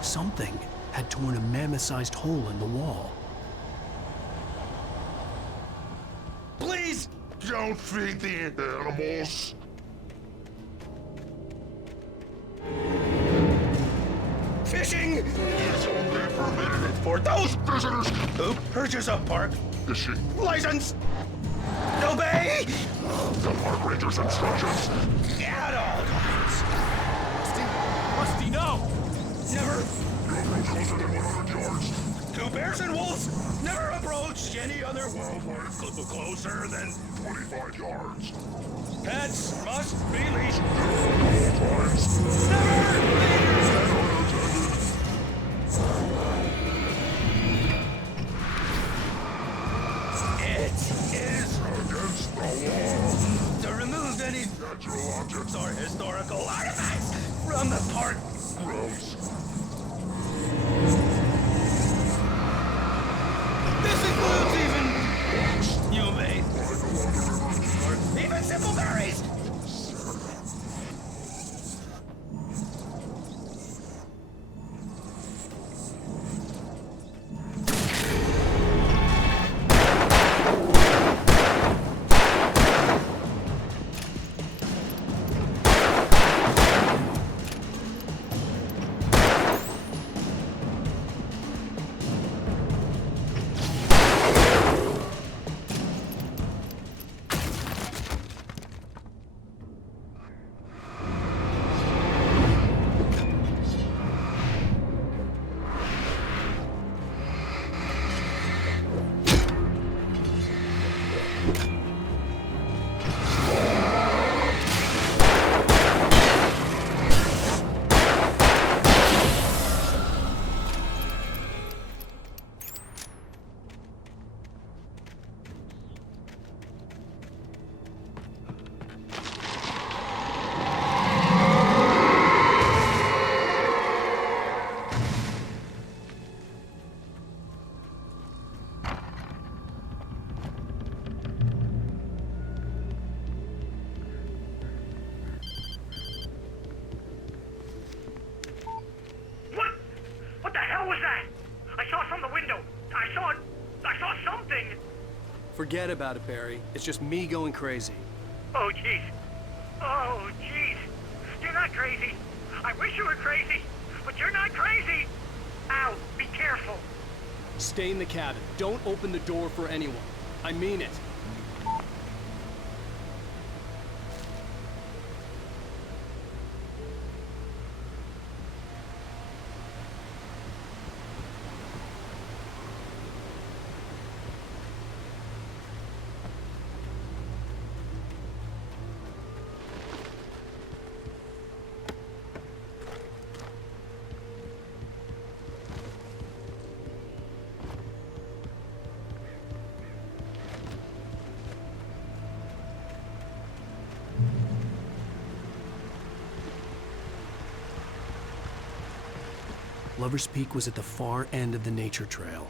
Something had torn a mammoth-sized hole in the wall. Please don't feed the animals. Fishing! It's only for permitted For those visitors. who purchase a park Is she? license. Obey The park ranger's instructions. at all costs. Rusty, no! Never. Don't approach closer than 100 yards. Two bears and wolves never approach any other wildlife closer than 25 yards. pets must be leashed. It is against the law to remove any natural objects or historical artifacts from the park. Gross. This includes even or even simple berries. What the hell was that? I saw from the window. I saw something. Forget about it, Barry. It's just me going crazy. Oh, jeez. Oh, jeez. You're not crazy. I wish you were crazy, but you're not crazy. Ow, be careful. Stay in the cabin. Don't open the door for anyone. I mean it. Lover's Peak was at the far end of the nature trail.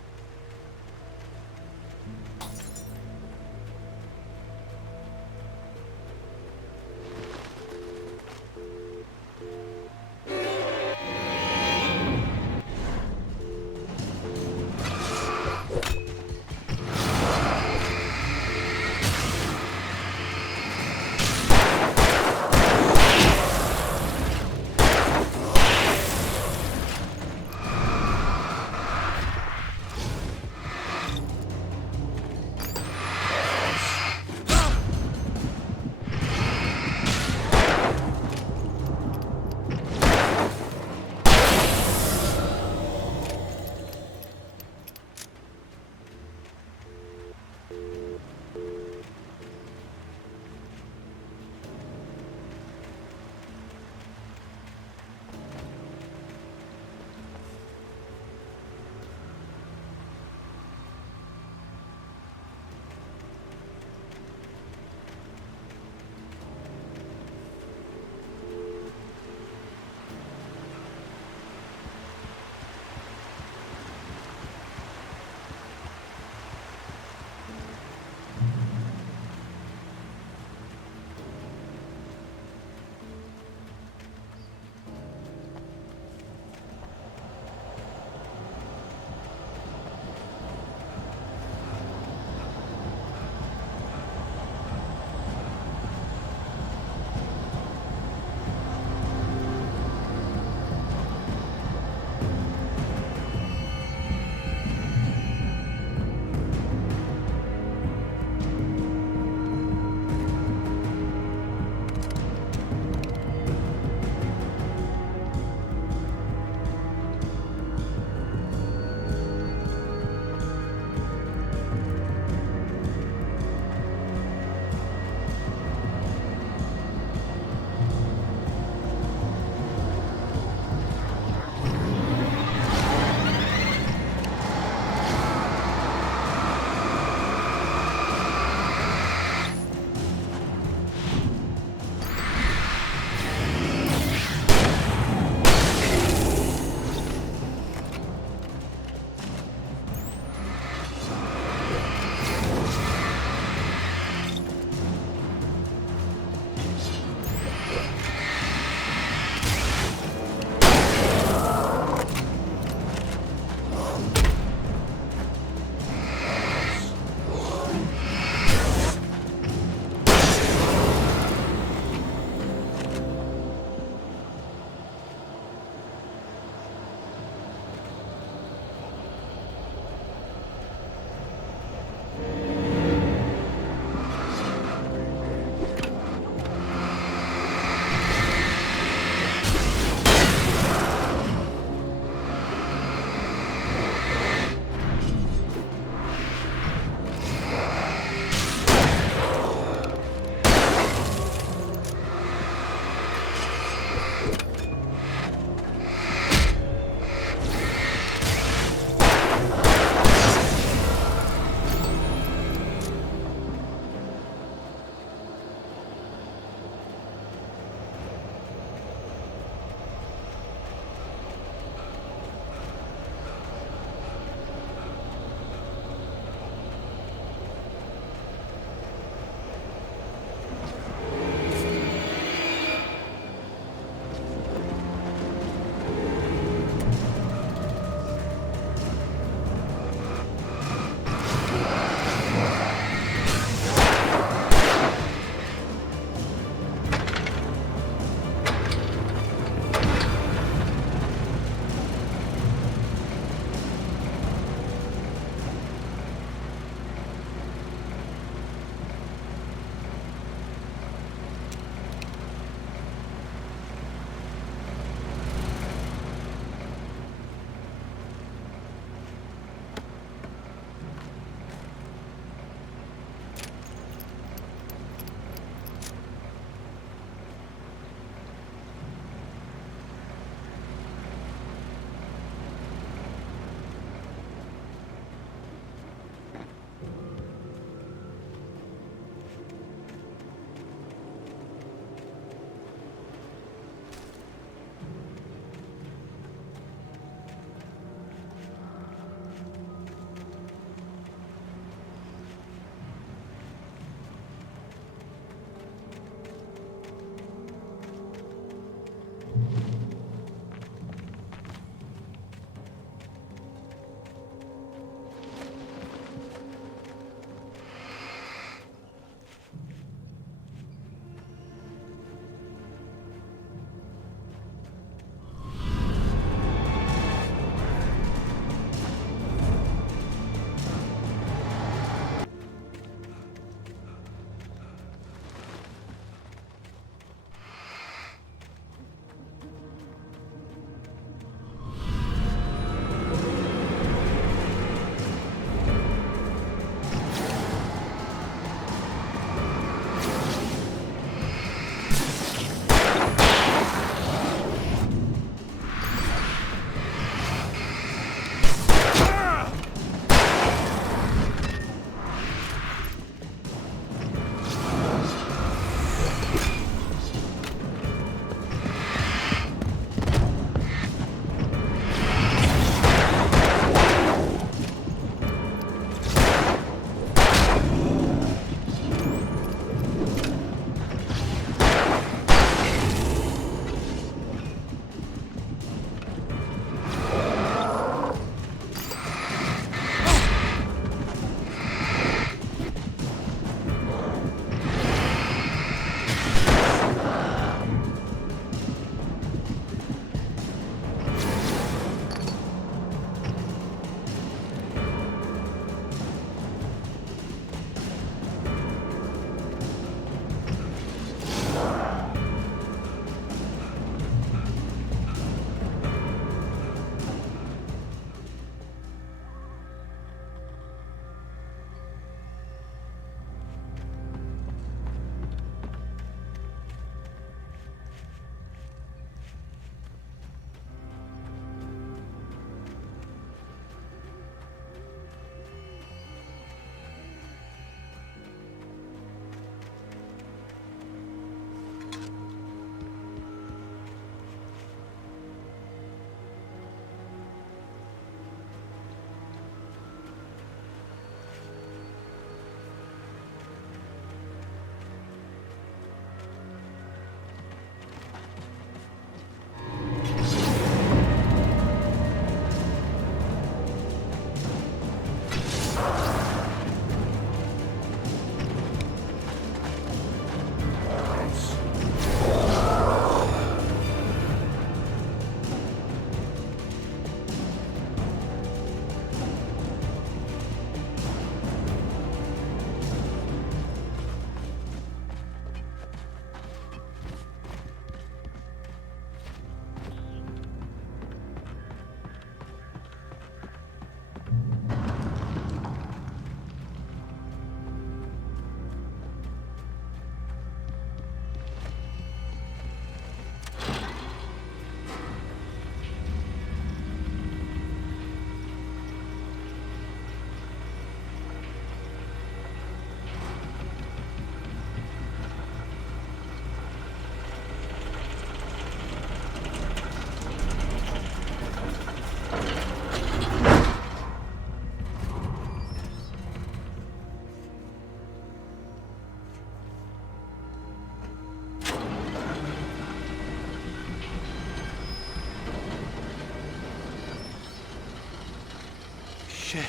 Shit.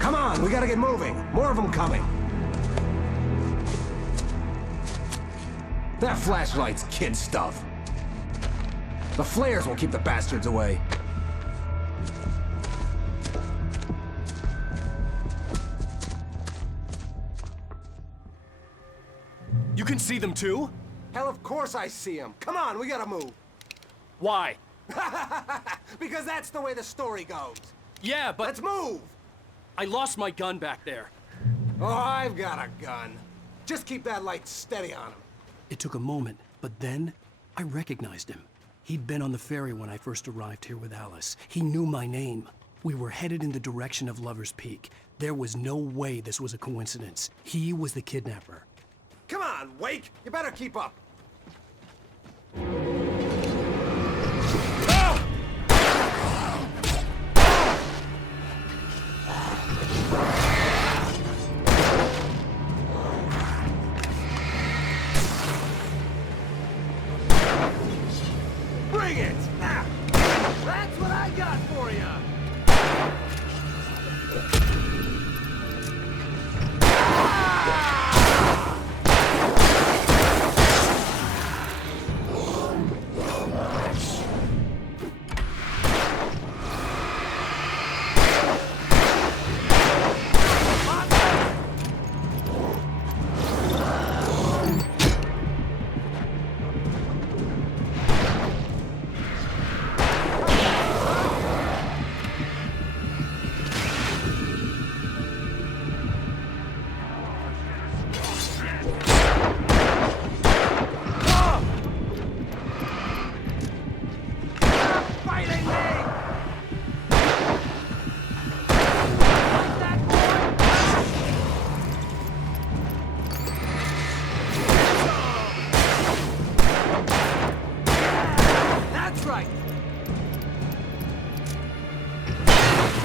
Come on, we gotta get moving. More of them coming. That flashlight's kid stuff. The flares will keep the bastards away. You can see them too? Hell, of course I see them. Come on, we gotta move. Why? Because that's the way the story goes. Yeah, but... Let's move! I lost my gun back there. Oh, I've got a gun. Just keep that light steady on him. It took a moment, but then I recognized him. He'd been on the ferry when I first arrived here with Alice. He knew my name. We were headed in the direction of Lover's Peak. There was no way this was a coincidence. He was the kidnapper. Come on, Wake! You better keep up. Bring it! Ah, that's what I got for you!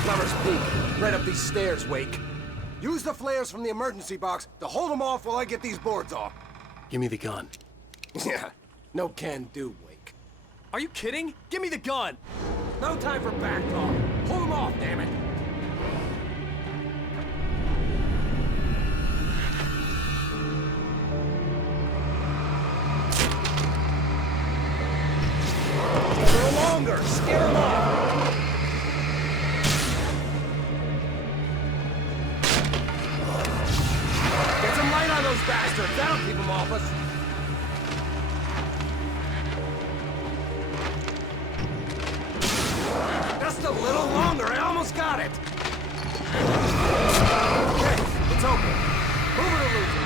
Lover's Peak. Right up these stairs, Wake. Use the flares from the emergency box to hold them off while I get these boards off. Give me the gun. Yeah, no can do, Wake. Are you kidding? Give me the gun! No time for back talk. Hold them off, damn it. A little longer. Scare them off. Get some light on those bastards. That'll keep them off us. Just a little longer. I almost got it. Okay, it's open. Move it or lose it.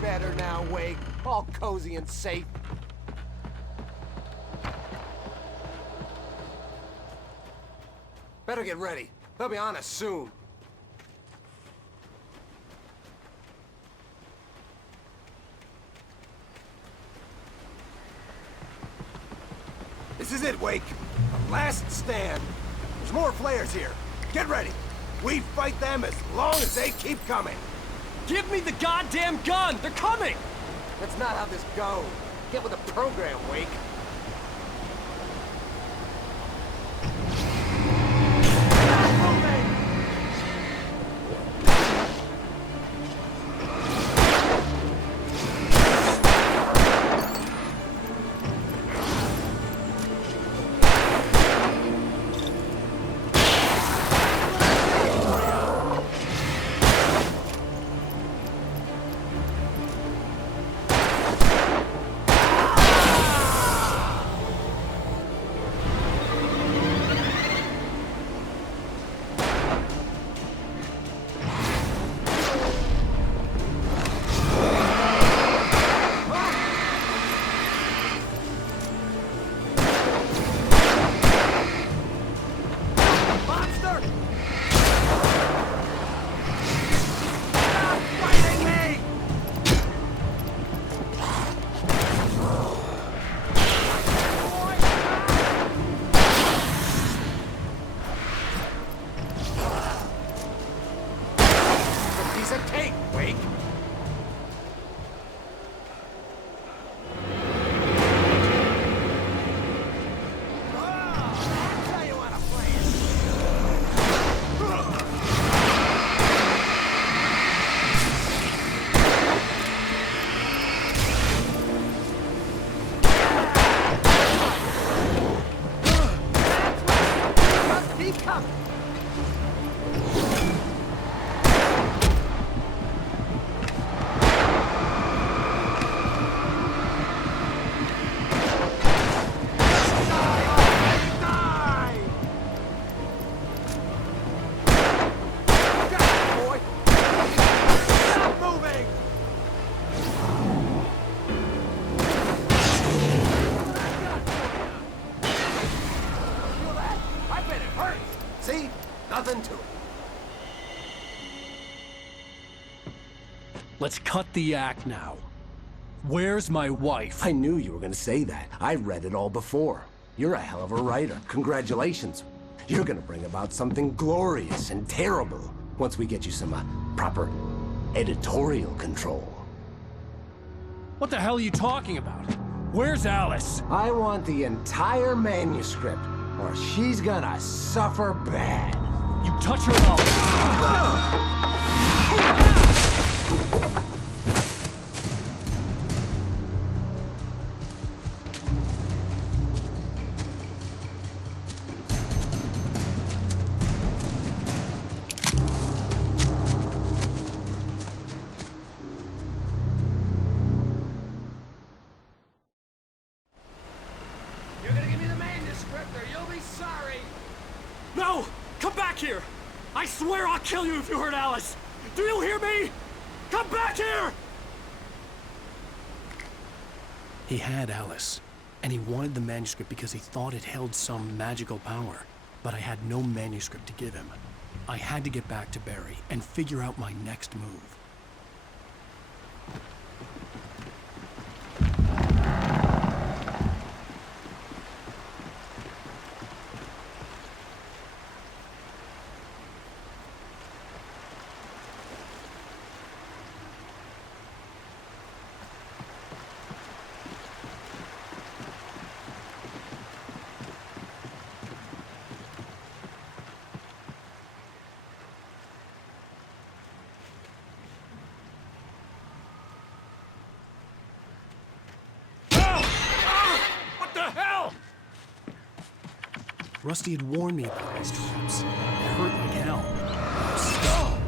Better now, Wake. All cozy and safe. Better get ready. They'll be on us soon. This is it, Wake. The last stand. There's more flares here. Get ready. We fight them as long as they keep coming. Give me the goddamn gun! They're coming! That's not how this goes. Get with the program, Wake. Let's cut the act now. Where's my wife? I knew you were gonna say that. I read it all before. You're a hell of a writer. Congratulations. You're gonna bring about something glorious and terrible once we get you some proper editorial control. What the hell are you talking about? Where's Alice? I want the entire manuscript, or she's gonna suffer bad. You touch her up. You're gonna give me the manuscript or you'll be sorry! No! Come back here! I swear I'll kill you if you hurt Alice! Do you hear me? Come back here! He had Alice, and he wanted the manuscript because he thought it held some magical power. But I had no manuscript to give him. I had to get back to Barry and figure out my next move. Rusty had warned me about these traps. It hurt like hell. Stop!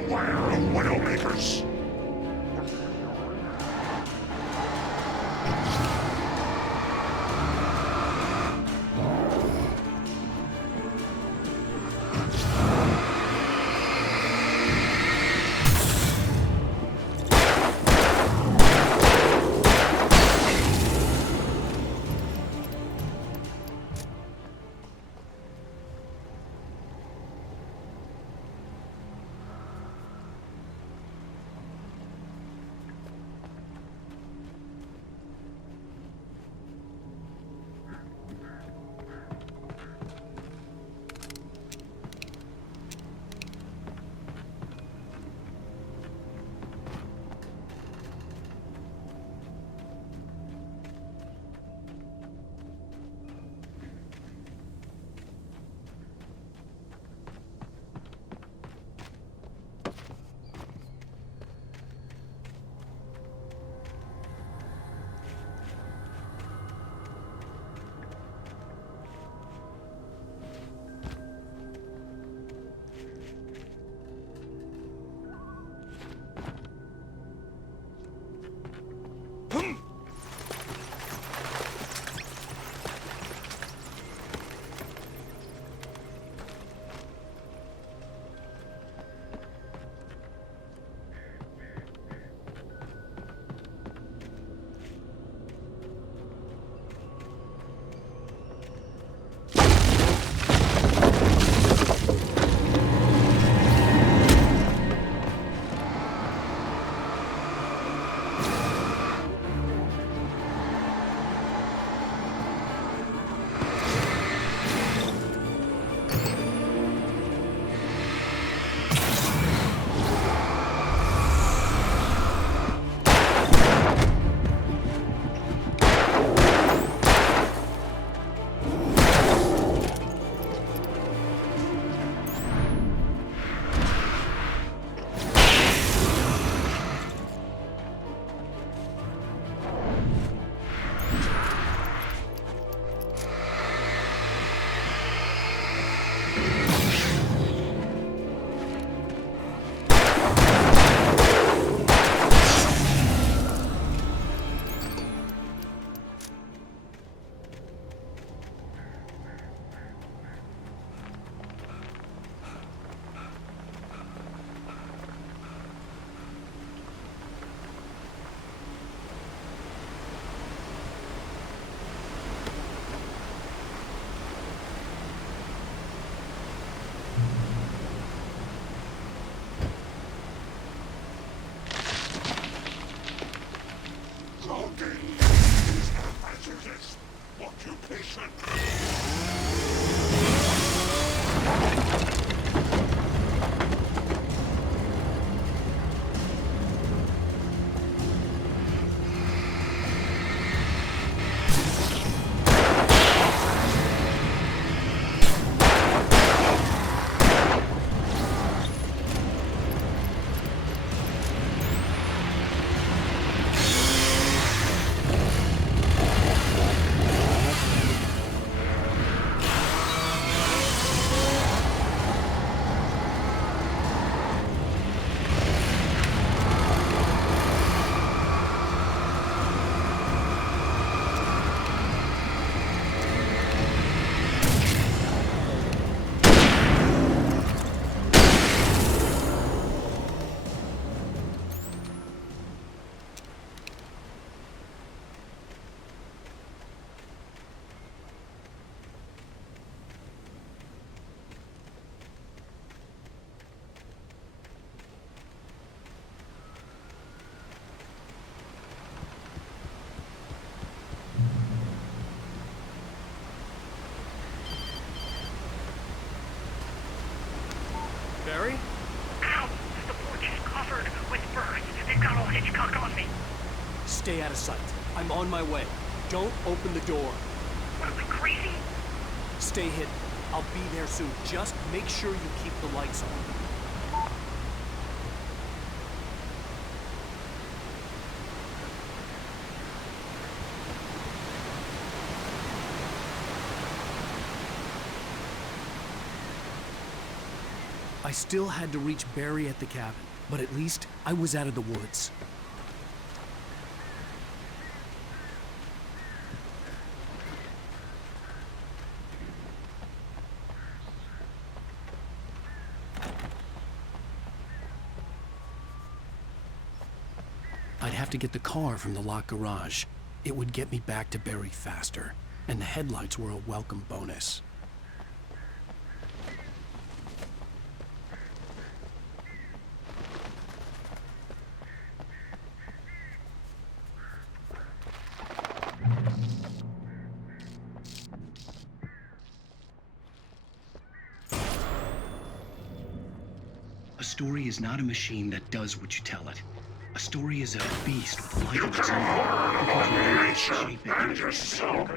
Beware of Widowmakers. Barry? Ow! The porch is covered with birds. They've got all Hitchcock on me. Stay out of sight. I'm on my way. Don't open the door. What, are we crazy? Stay hidden. I'll be there soon. Just make sure you keep the lights on. I still had to reach Barry at the cabin, but at least I was out of the woods. I'd have to get the car from the locked garage. It would get me back to Barry faster, and the headlights were a welcome bonus. A story is not a machine that does what you tell it. A story is a beast with life of its own. You control it, shape it, and yourself.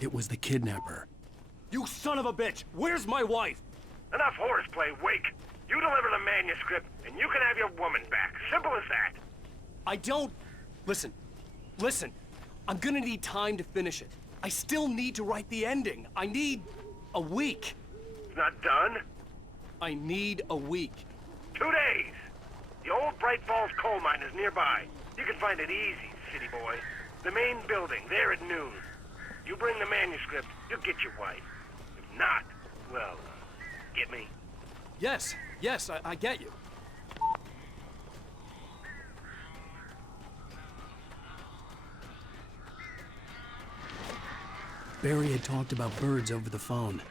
It was the kidnapper. You son of a bitch! Where's my wife? Enough horseplay, Wake. You deliver the manuscript, and you can have your woman back. Simple as that. I don't... Listen. I'm gonna need time to finish it. I still need to write the ending. I need a week. It's not done? I need a week. 2 days. The old Bright Falls coal mine is nearby. You can find it easy, city boy. The main building, there at noon. You bring the manuscript, you'll get your wife. If not, well, get me? Yes, I get you. Barry had talked about birds over the phone.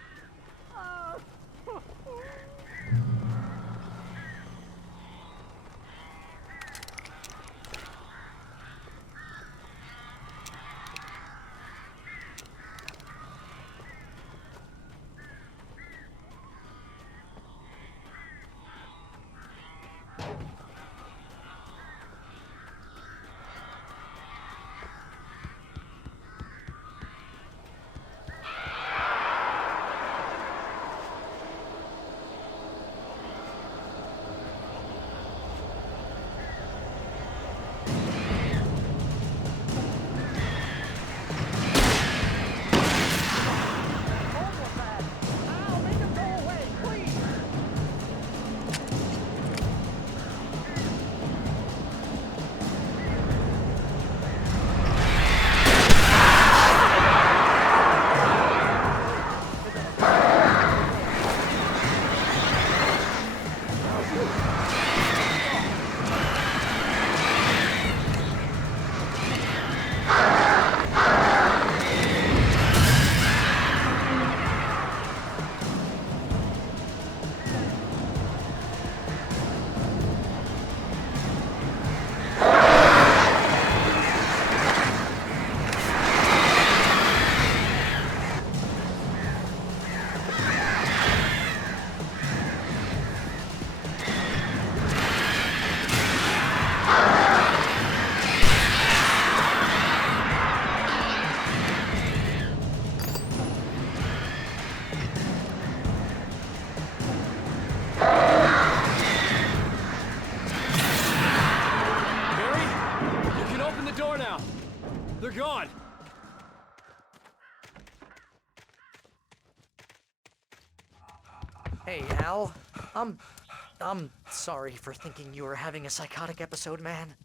Hey, Al. I'm sorry for thinking you were having a psychotic episode, man.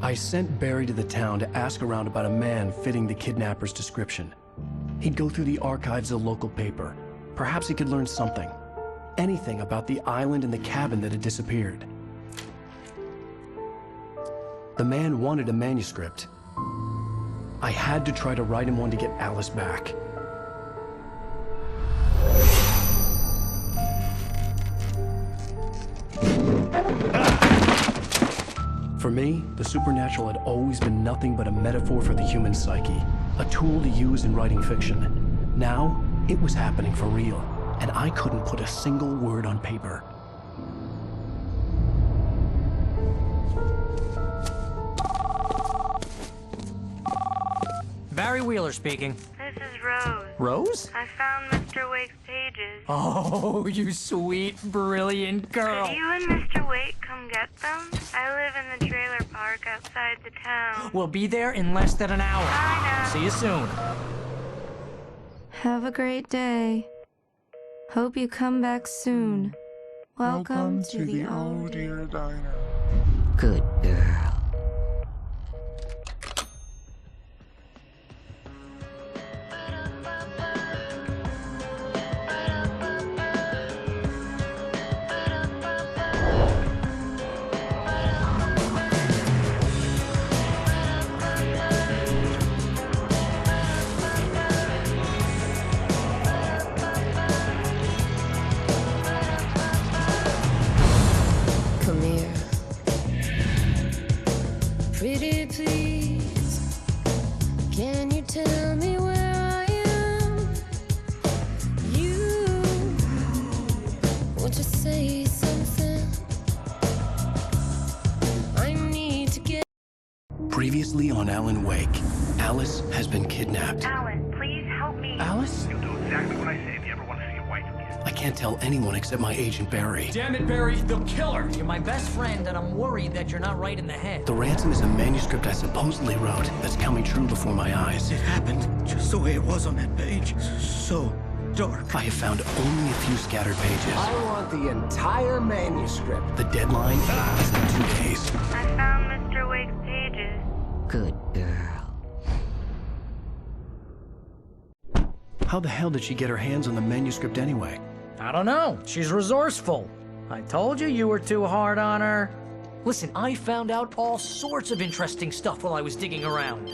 I sent Barry to the town to ask around about a man fitting the kidnapper's description. He'd go through the archives of the local paper. Perhaps he could learn something. Anything about the island and the cabin that had disappeared. The man wanted a manuscript. I had to try to write him one to get Alice back. For me, the supernatural had always been nothing but a metaphor for the human psyche, a tool to use in writing fiction. Now, it was happening for real, and I couldn't put a single word on paper. Barry Wheeler speaking. This is Rose. Rose? I found Mr. Wake's pages. Oh, you sweet, brilliant girl. Could you and Mr. Wake come get them? I live in the trailer park outside the town. We'll be there in less than an hour. I know. See you soon. Have a great day. Hope you come back soon. Welcome to the Oh Dear Diner. Good girl. Come here. Pretty please, can you tell me where I am? You want to say something? I need to get. Previously on Alan Wake, Alice has been kidnapped. Alan, please help me. Alice? You'll do exactly what I say if you ever want to see your wife again. I can't tell anyone except my agent Barry. Damn it, Barry, they'll kill her. You're my best friend, and I'm worried that you're not right in the head. The ransom is a manuscript I supposedly wrote that's coming true before my eyes. It happened just the way it was on that page. So dark. I have found only a few scattered pages. I want the entire manuscript. The deadline is in 2 days. I found Mr. Wake's pages. Good girl. How the hell did she get her hands on the manuscript anyway? I don't know. She's resourceful. I told you were too hard on her. Listen, I found out all sorts of interesting stuff while I was digging around.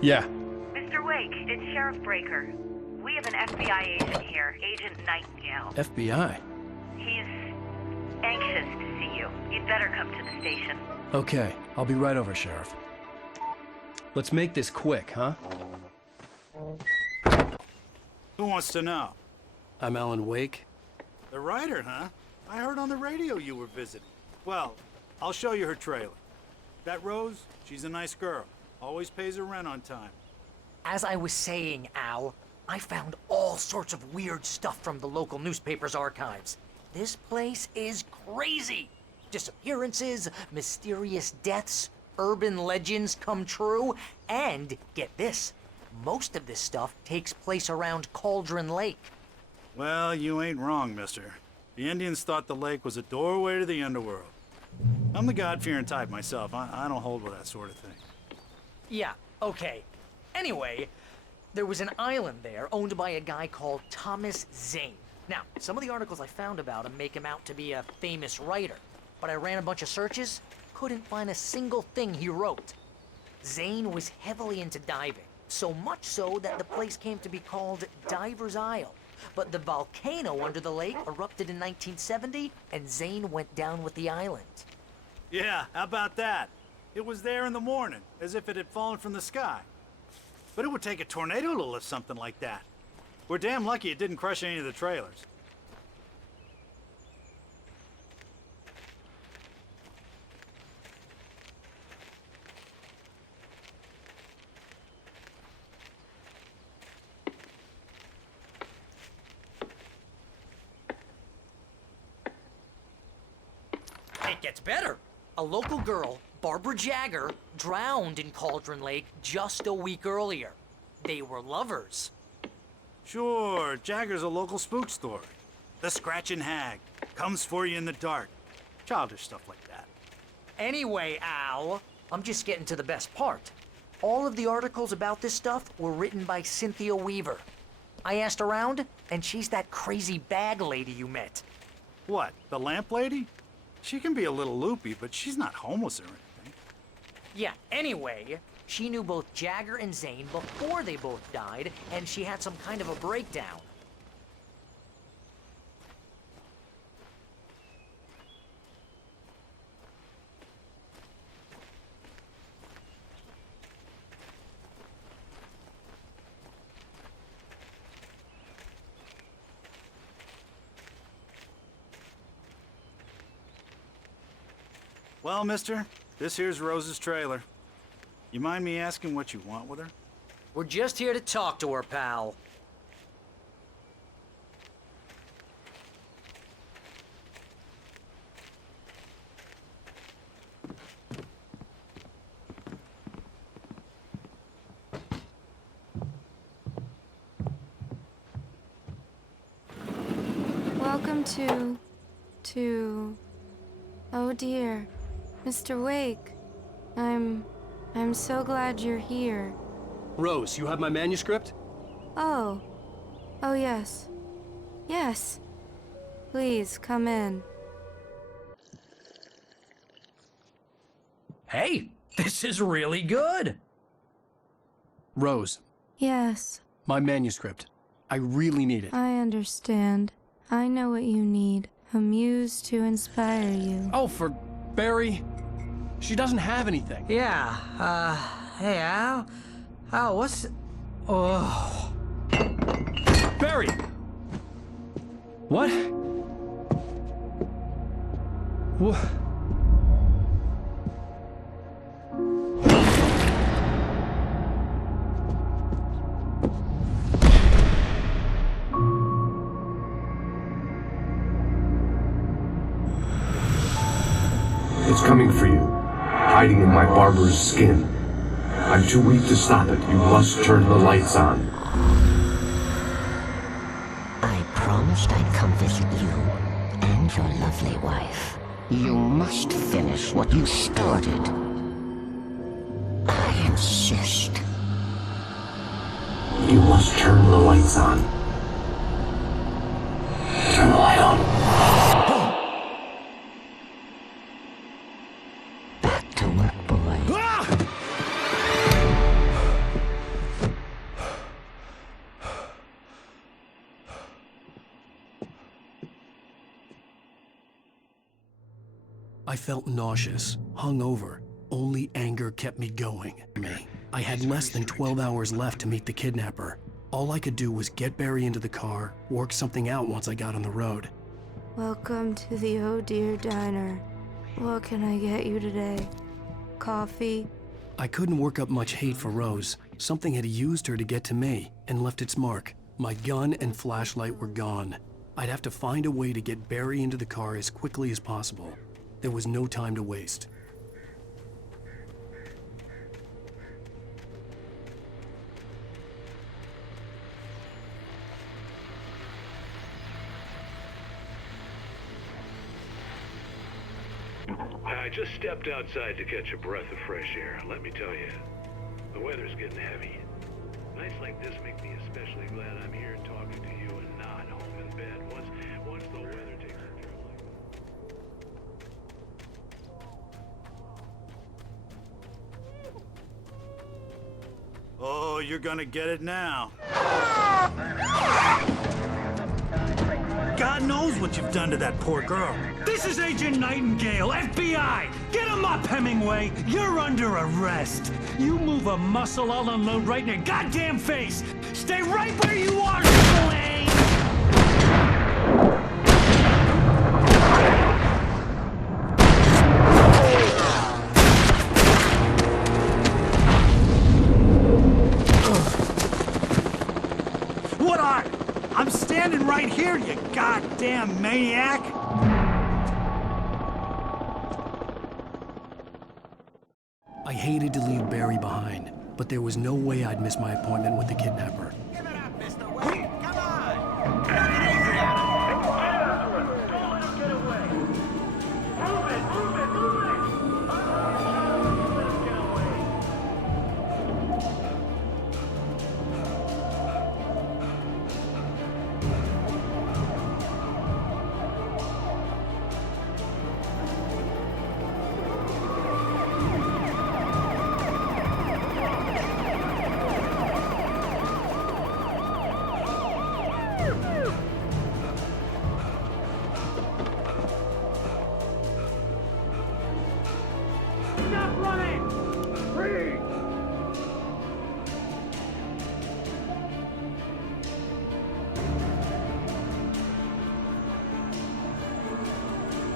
Yeah. Mr. Wake, it's Sheriff Breaker. We have an FBI agent here, Agent Nightingale. FBI? He's anxious to see you. You'd better come to the station. Okay, I'll be right over, Sheriff. Let's make this quick, huh? Who wants to know? I'm Alan Wake. The writer, huh? I heard on the radio you were visiting. Well, I'll show you her trailer. That Rose, she's a nice girl. Always pays her rent on time. As I was saying, Al, I found all sorts of weird stuff from the local newspaper's archives. This place is crazy. Disappearances, mysterious deaths, urban legends come true, and get this, most of this stuff takes place around Cauldron Lake. Well, you ain't wrong, mister. The Indians thought the lake was a doorway to the underworld. I'm the God-fearing type myself. I don't hold with that sort of thing. Yeah, okay. Anyway, there was an island there owned by a guy called Thomas Zane. Now, some of the articles I found about him make him out to be a famous writer, but I ran a bunch of searches, couldn't find a single thing he wrote. Zane was heavily into diving, so much so that the place came to be called Diver's Isle. But the volcano under the lake erupted in 1970, and Zane went down with the island. Yeah, how about that? It was there in the morning, as if it had fallen from the sky. But it would take a tornado to lift something like that. We're damn lucky it didn't crush any of the trailers. It gets better. A local girl, Barbara Jagger, drowned in Cauldron Lake just a week earlier. They were lovers. Sure, Jagger's a local spook story. The Scratching Hag. Comes for you in the dark. Childish stuff like that. Anyway, Al, I'm just getting to the best part. All of the articles about this stuff were written by Cynthia Weaver. I asked around, and she's that crazy bag lady you met. What, the lamp lady? She can be a little loopy, but she's not homeless or anything. Yeah, anyway, she knew both Jagger and Zane before they both died, and she had some kind of a breakdown. Well, mister, this here's Rose's trailer. You mind me asking what you want with her? We're just here to talk to her, pal. Welcome to... Oh dear, Mr. Wake. I'm so glad you're here. Rose, you have my manuscript? Oh. Oh, yes. Yes. Please, come in. Hey, this is really good. Rose, Yes, my manuscript. I really need it. I understand. I know what you need. A muse to inspire you. Oh, for Barry. She doesn't have anything. Yeah, hey, Al? Al, what's... Oh... Barry! What? What? It's coming for you, hiding in my barber's skin. I'm too weak to stop it. You must turn the lights on. I promised I'd come visit you and your lovely wife. You must finish what you started. I insist. You must turn the lights on. Turn the light on. Back to work, boy. I felt nauseous, hungover. Only anger kept me going. I had less than 12 hours left to meet the kidnapper. All I could do was get Barry into the car, work something out once I got on the road. Welcome to the Oh Dear Diner. What can I get you today? Coffee? I couldn't work up much hate for Rose. Something had used her to get to me and left its mark. My gun and flashlight were gone. I'd have to find a way to get Barry into the car as quickly as possible. There was no time to waste. I just stepped outside to catch a breath of fresh air. Let me tell you, the weather's getting heavy. Nights like this make me especially glad I'm here talking to you and not home in bed. Once the weather takes a turn like... Oh, you're gonna get it now. God knows what you've done to that poor girl. This is Agent Nightingale, FBI! Get him up, Hemingway! You're under arrest! You move a muscle, I'll unload right in your goddamn face! Stay right where you are, Slane! What are? I'm standing right here, you goddamn maniac! I hated to leave Barry behind, but there was no way I'd miss my appointment with the kidnapper. Give it up, Mr. Wake.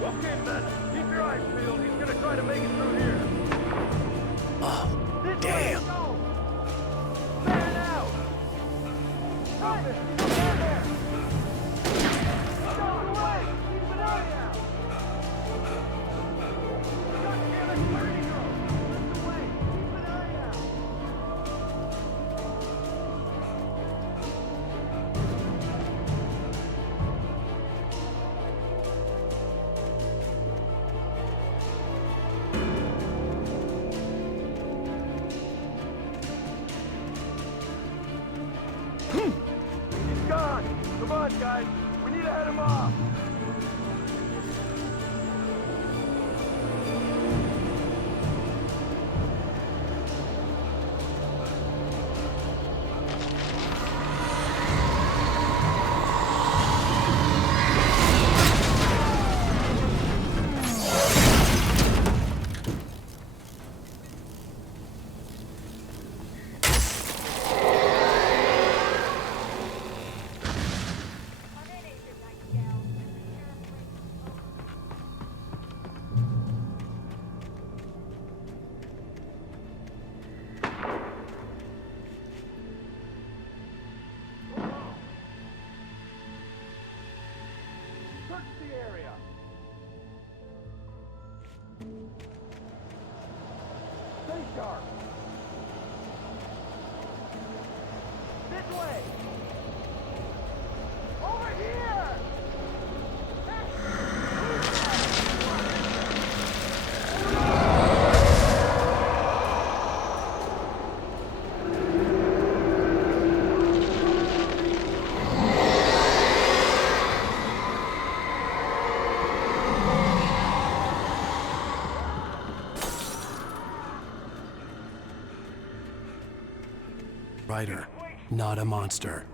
Okay, Ben. Keep your eyes peeled. He's gonna try to make it through here. Oh, This damn. way, go! There now! Stop it! Come down there! Down the way! Keep an eye out! God damn it! Where did he go? This way! Keep an eye out! He's gone! Come on, guys! We need to head him off! Search the area! Stay sharp! This way! Over here! Writer, not a monster.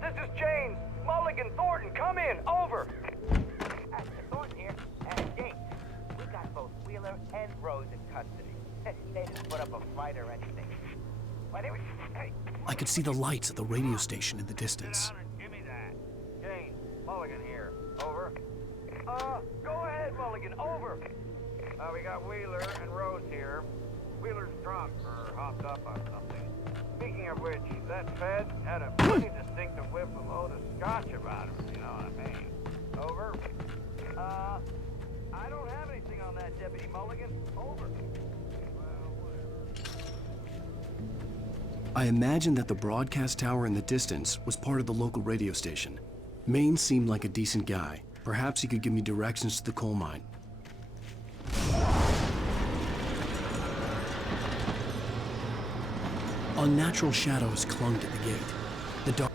This is James. Mulligan, Thornton, come in. Over. Thornton here. James, we got both Wheeler and Rose in custody. They didn't put up a fight or anything. Why, they were... Hey, I could see the lights at the radio station in the distance. give me that. James, Mulligan here. Over. Go ahead, Mulligan. Over. We got Wheeler and Rose here. Wheeler's drunk or hopped up on something. Speaking of which, that Fed had a pretty distinctive whiff of load of scotch about him, you know what I mean. Over. I don't have anything on that, Deputy Mulligan. Over. I imagined that the broadcast tower in the distance was part of the local radio station. Maine seemed like a decent guy. Perhaps he could give me directions to the coal mine. Unnatural shadows clung to the gate. The dark...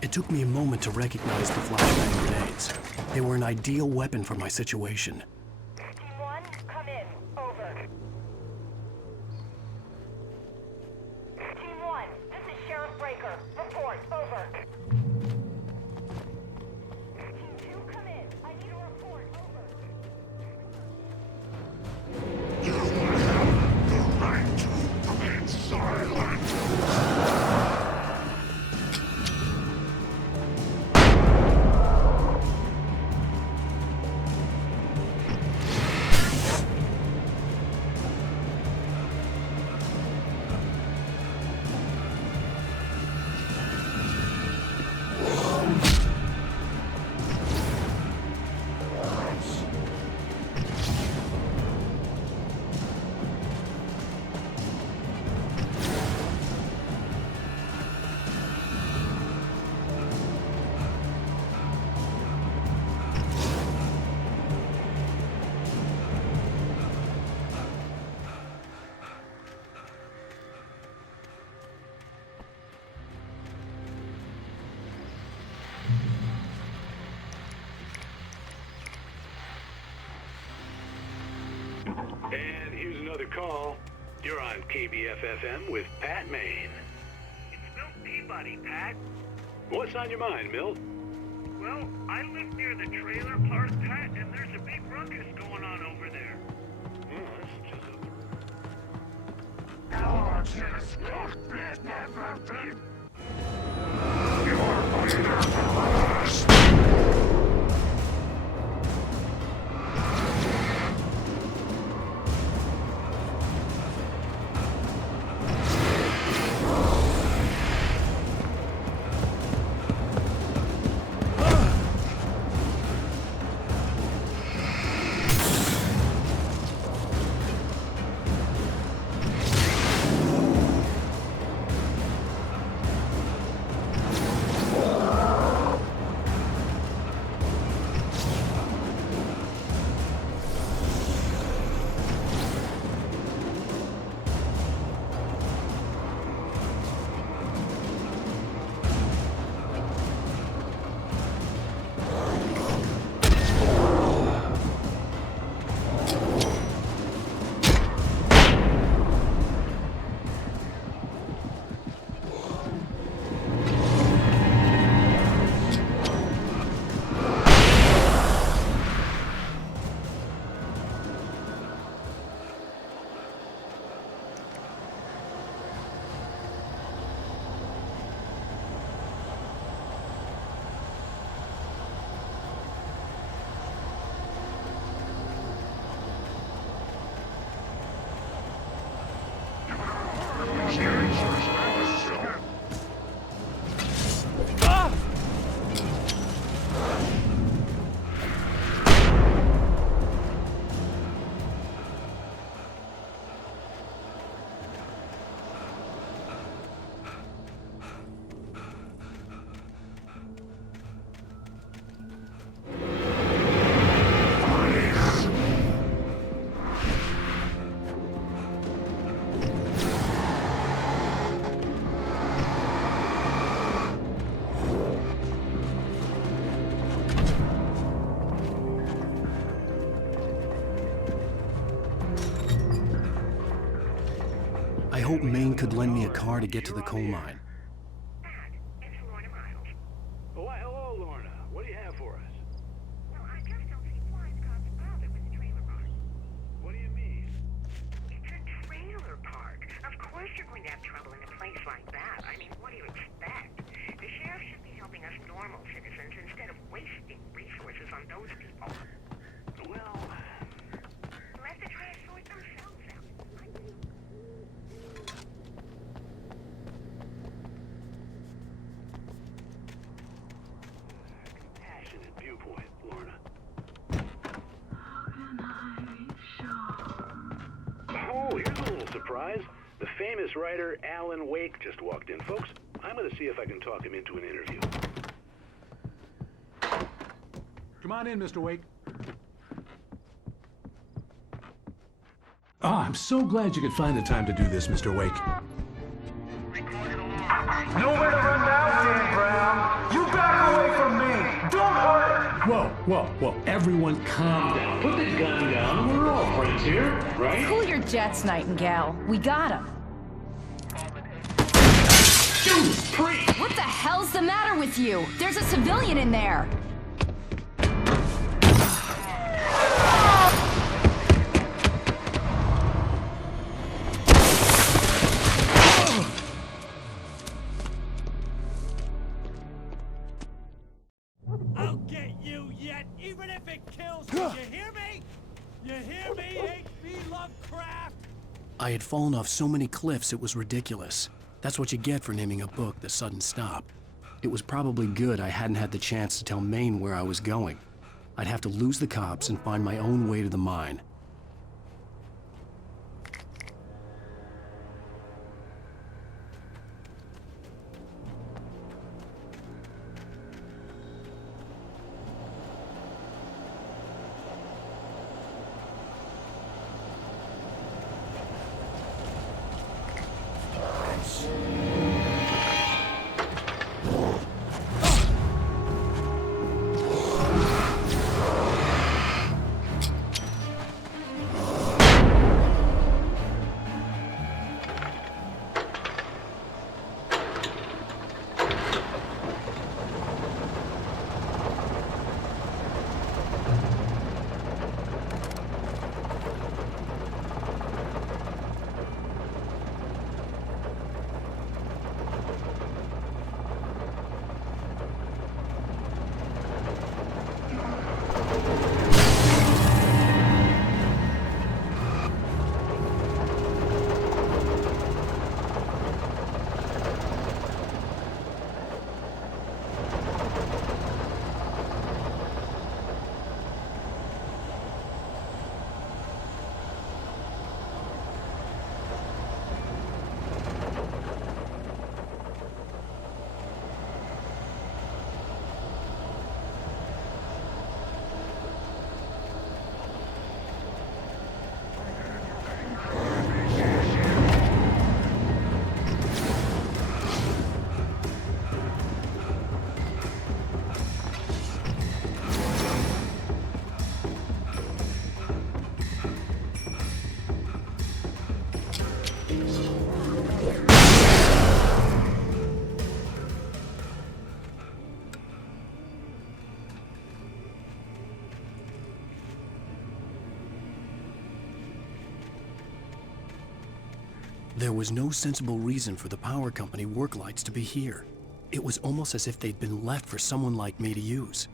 It took me a moment to recognize the flashbang grenades. They were an ideal weapon for my situation. Team 1, come in. Over. Team 1, this is Sheriff Breaker. Report. Over. Team 2, come in. I need a report. Over. You have the right to remain silent. And here's another call. You're on KBFFM with Pat Maine. It's Milt Peabody, Pat. What's on your mind, Milt? Well, I live near the trailer park, Pat, and there's a big ruckus going on over there. That's just Yours is not been everything. You're under arrest. I hope Maine could lend me a car to get to the coal mine. Oh, why, hello, Lorna. What do you have for us? Well, I just don't see why it's God's bother with the trailer park. What do you mean? It's a trailer park. Of course you're going to have trouble in a place like that. I mean, what do you expect? The sheriff should be helping us normal citizens instead of wasting resources on those people. Well, Let the trash sort themselves out. compassionate viewpoint, Lorna. Oh, here's a little surprise. The famous writer Alan Wake just walked in, folks. I'm going to see if I can talk him into an interview. Come on in, Mr. Wake. Oh, I'm so glad you could find the time to do this, Mr. Wake. Nowhere to run now, Dan Brown. Whoa, everyone calm down. Put the gun down. We're all friends here, right? Cool your jets, Nightingale. We got him. Judas Priest! What the hell's the matter with you? There's a civilian in there. I'll get you yet, even if it kills you. You hear me? You hear me, H.P. Lovecraft? I had fallen off so many cliffs it was ridiculous. That's what you get for naming a book The Sudden Stop. It was probably good I hadn't had the chance to tell Maine where I was going. I'd have to lose the cops and find my own way to the mine. There was no sensible reason for the power company work lights to be here. It was almost as if they'd been left for someone like me to use.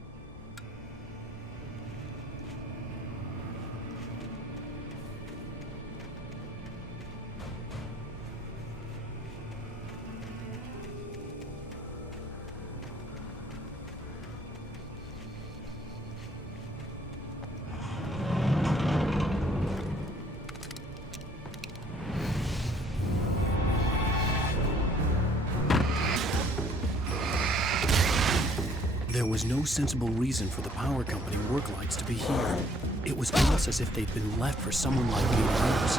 There was no sensible reason for the power company work lights to be here. It was almost as if they'd been left for someone like me to use.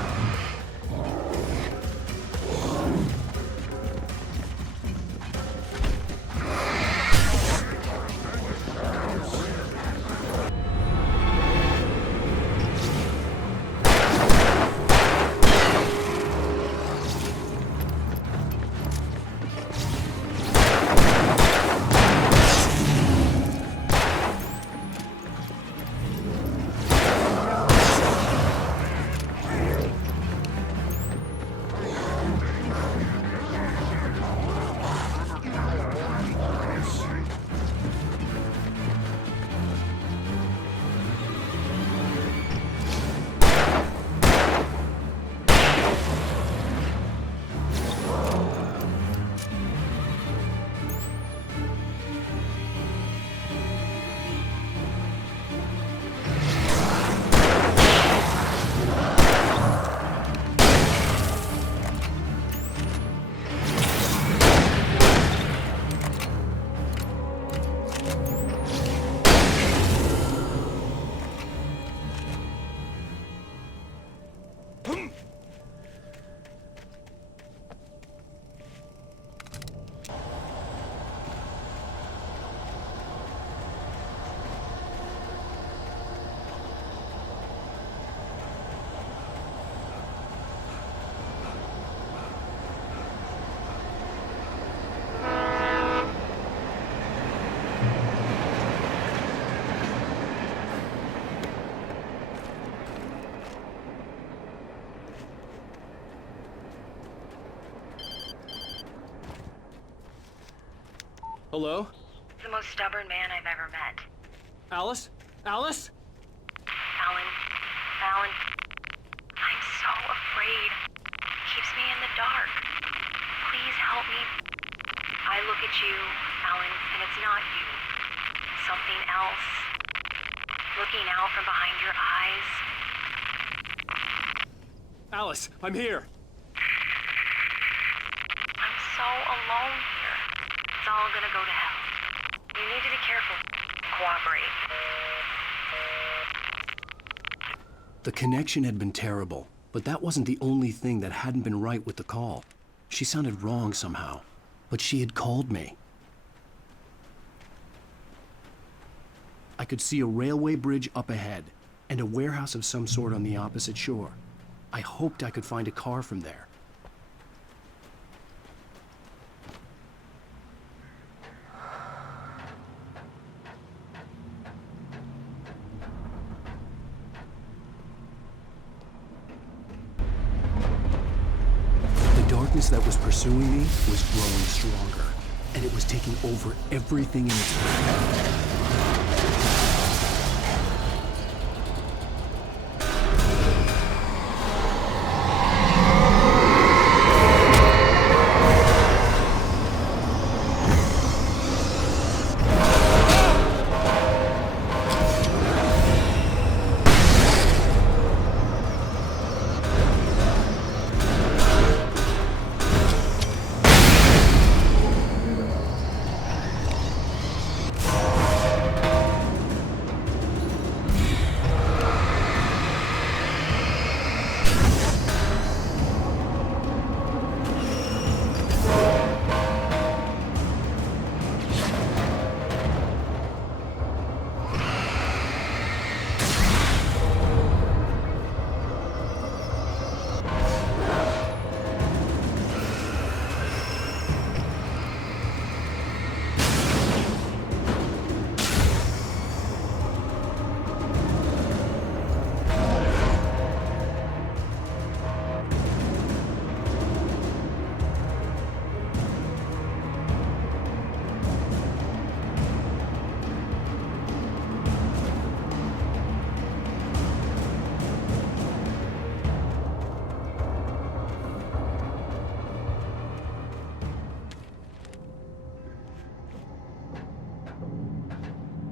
Hello? The most stubborn man I've ever met. Alice? Alice? Alan, I'm so afraid. Keeps me in the dark. Please help me. I look at you, Alan, and it's not you. Something else. Looking out from behind your eyes. Alice, I'm here. I'm so alone here. It's all gonna go to hell. You need to be careful. Cooperate. The connection had been terrible, but that wasn't the only thing that hadn't been right with the call. She sounded wrong somehow, but she had called me. I could see a railway bridge up ahead and a warehouse of some sort on the opposite shore. I hoped I could find a car from there. The darkness that was pursuing me was growing stronger, and it was taking over everything in its path.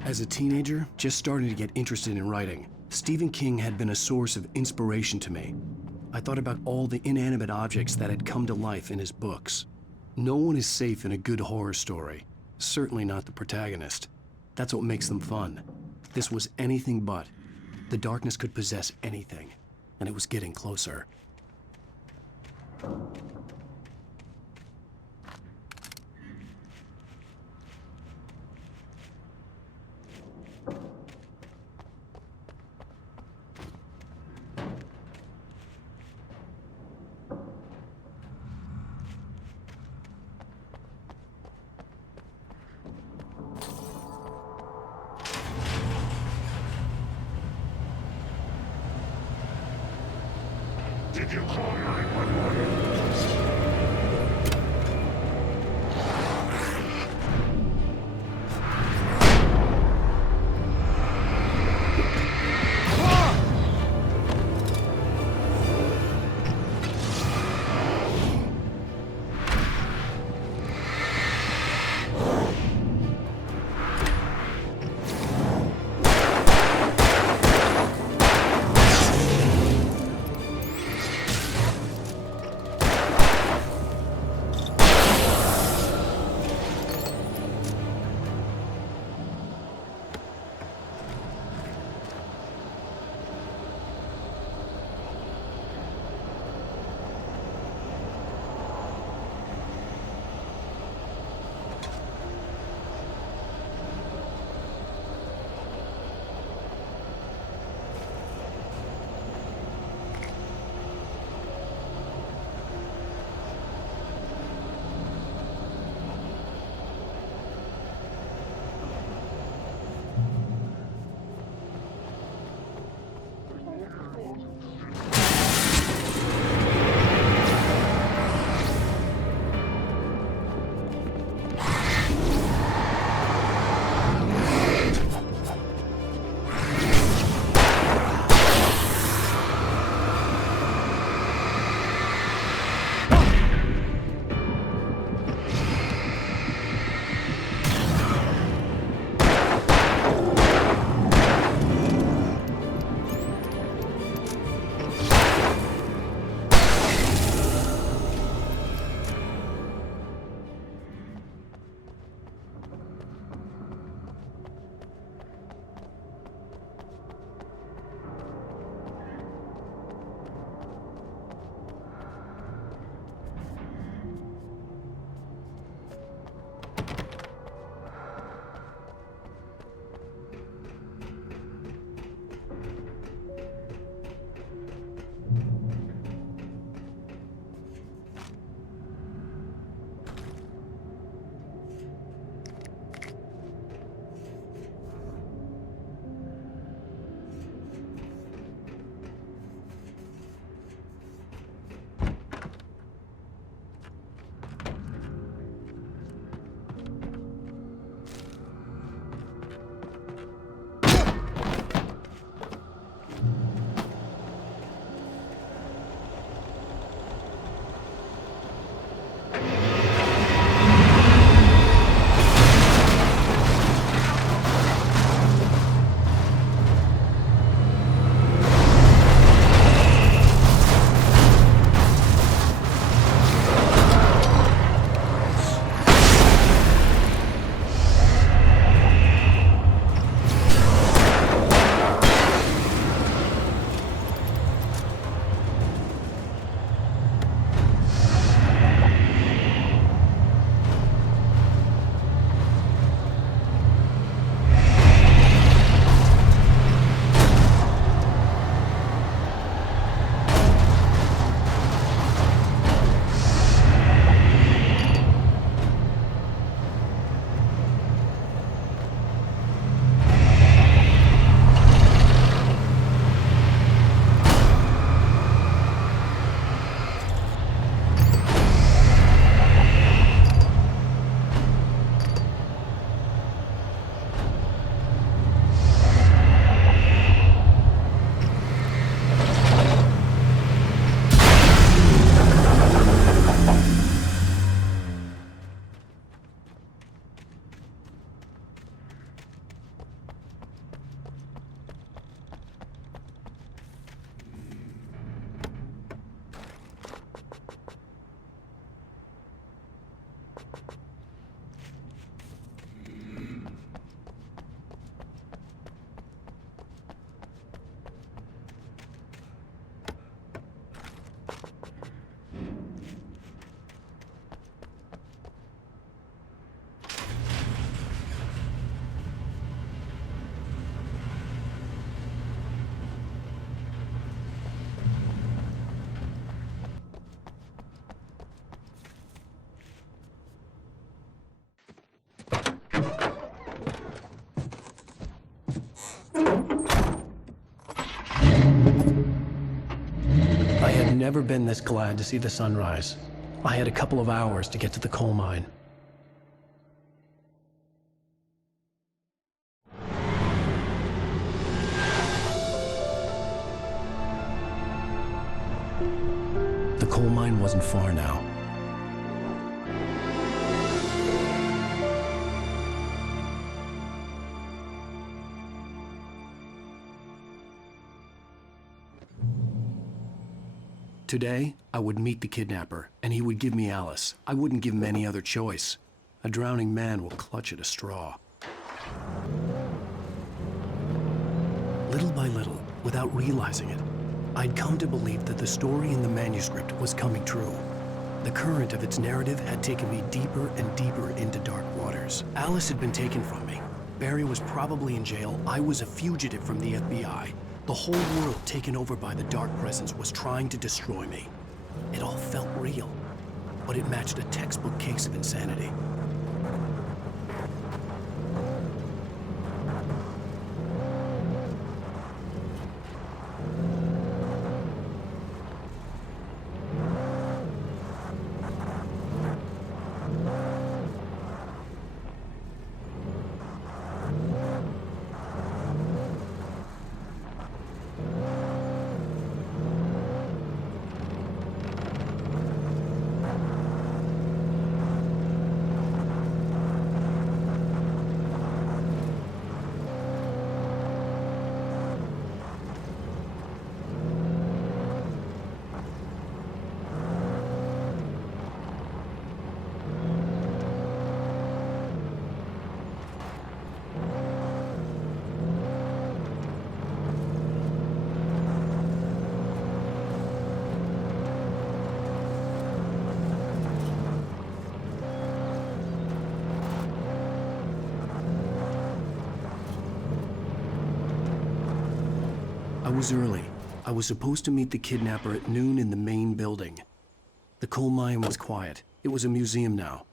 As a teenager, just starting to get interested in writing, Stephen King had been a source of inspiration to me. I thought about all the inanimate objects that had come to life in his books. No one is safe in a good horror story, certainly not the protagonist. That's what makes them fun. This was anything but. The darkness could possess anything, and it was getting closer. Did you call 911? never been this glad to see the sunrise. I had a couple of hours to get to the coal mine. The coal mine wasn't far now. Today, I would meet the kidnapper, and he would give me Alice. I wouldn't give him any other choice. A drowning man will clutch at a straw. Little by little, without realizing it, I'd come to believe that the story in the manuscript was coming true. The current of its narrative had taken me deeper and deeper into dark waters. Alice had been taken from me. Barry was probably in jail. I was a fugitive from the FBI. The whole world taken over by the dark presence was trying to destroy me. It all felt real, but it matched a textbook case of insanity. I was early. I was supposed to meet the kidnapper at noon in the main building. The coal mine was quiet. It was a museum now.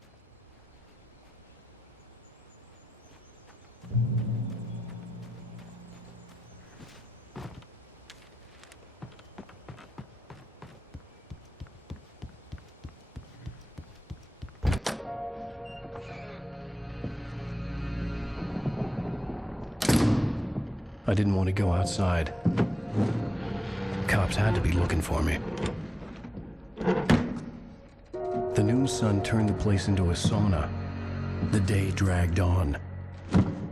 I didn't want to go outside. Cops had to be looking for me. The noon sun turned the place into a sauna. The day dragged on.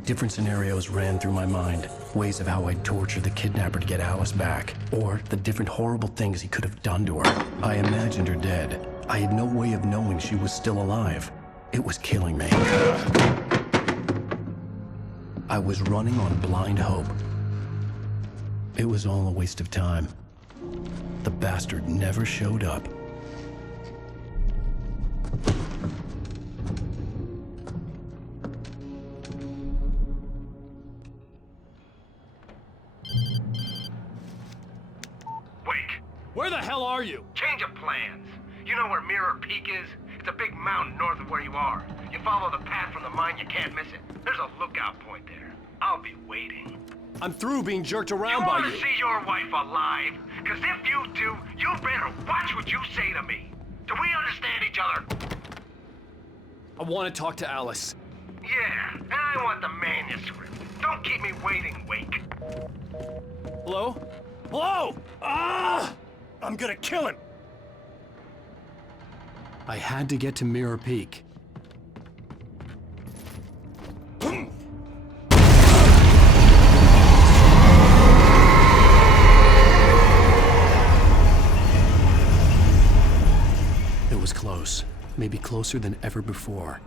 Different scenarios ran through my mind. Ways of how I'd torture the kidnapper to get Alice back. Or the different horrible things he could have done to her. I imagined her dead. I had no way of knowing she was still alive. It was killing me. I was running on blind hope. It was all a waste of time. The bastard never showed up. Wake! Where the hell are you? Change of plans. You know where Mirror Peak is? It's a big mountain north of where you are. You follow the path from the mine, you can't miss it. There's a lookout point there. I'll be waiting. I'm through being jerked around by You you. want to see your wife alive? Because if you do, you better watch what you say to me. Do we understand each other? I want to talk to Alice. Yeah, and I want the manuscript. Don't keep me waiting, Wake. Hello? Hello? Ah! I'm gonna kill him. I had to get to Mirror Peak. It was close, maybe closer than ever before.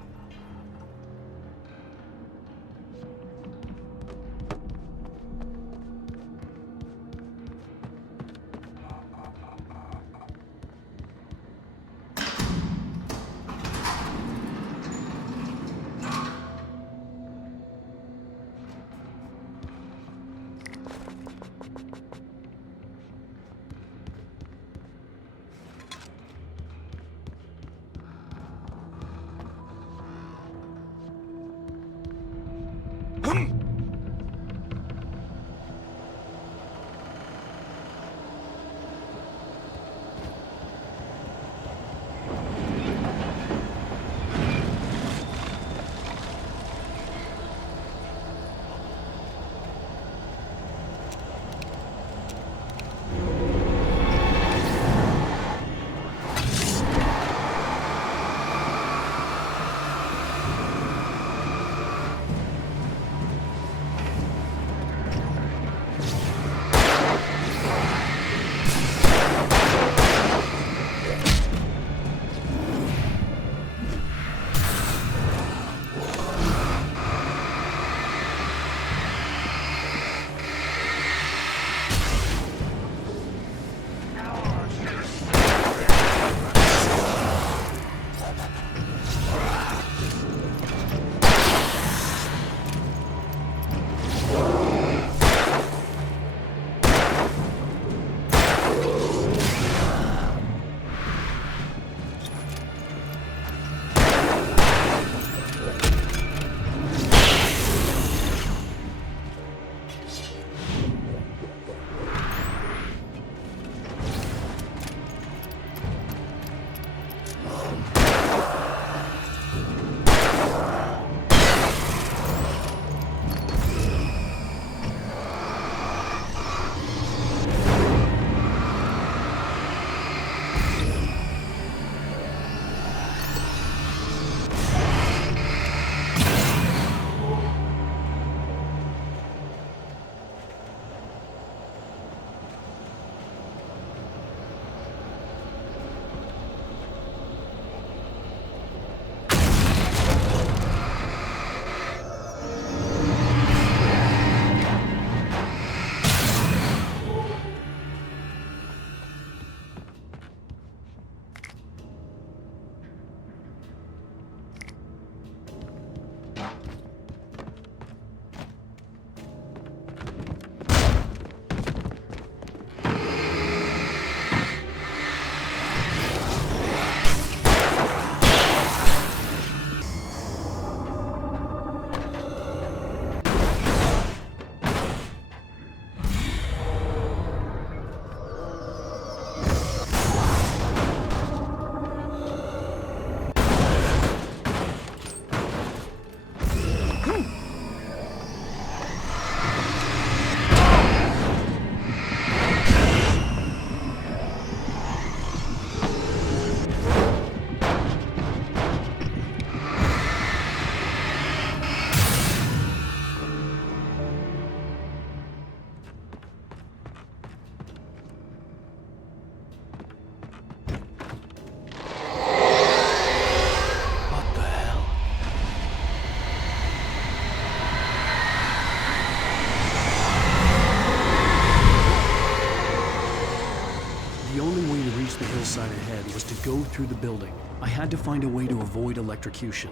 The hillside ahead was to go through the building. I had to find a way to avoid electrocution.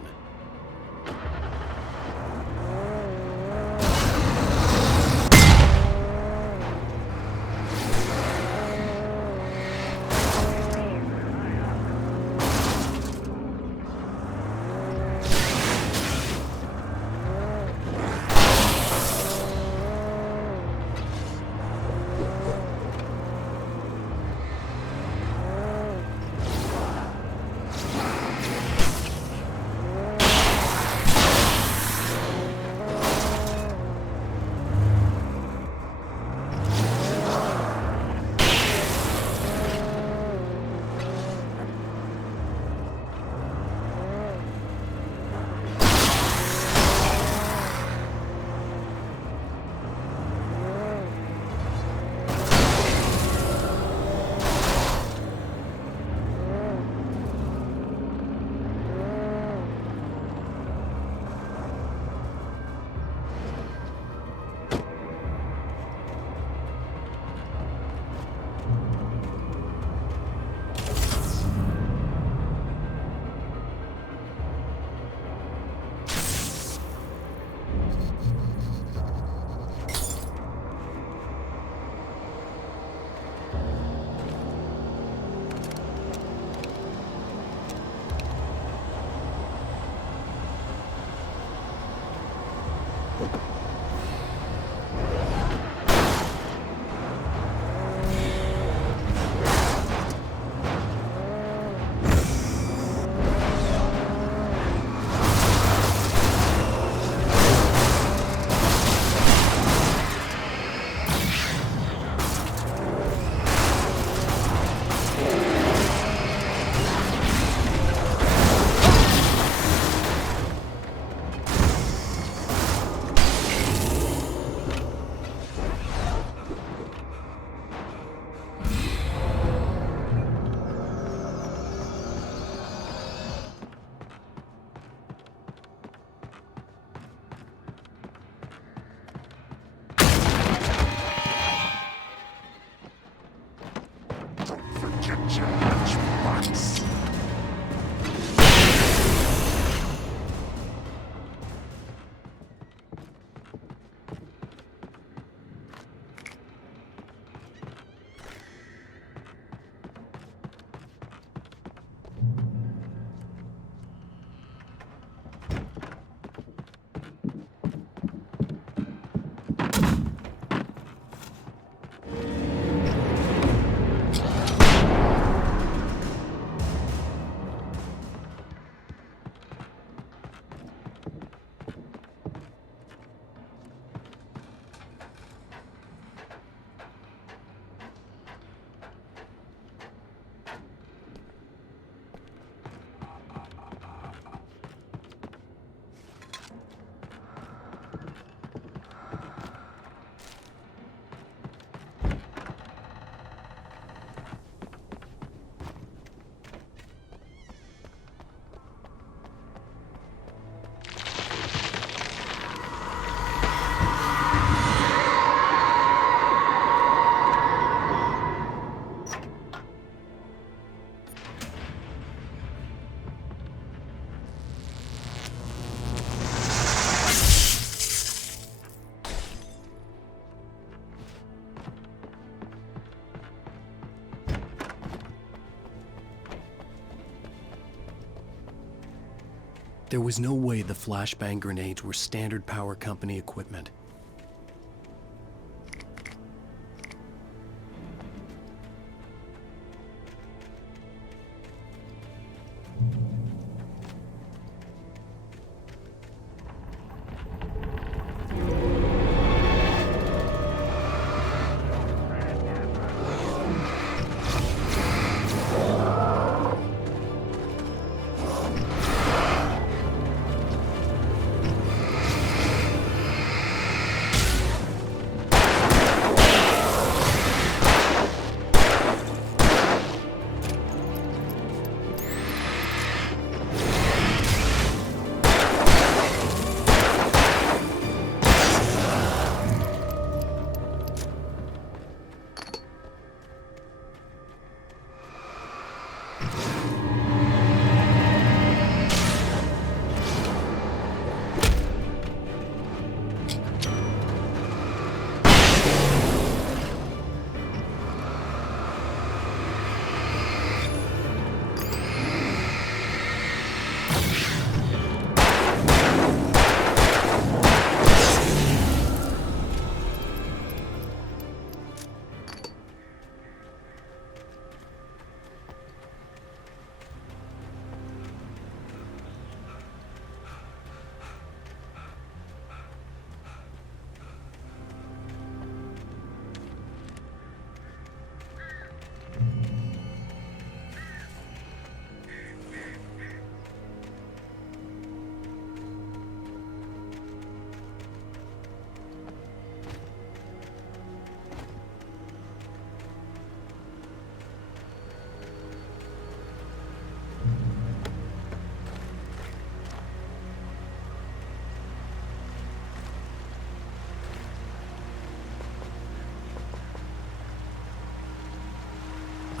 There was no way the flashbang grenades were standard power company equipment.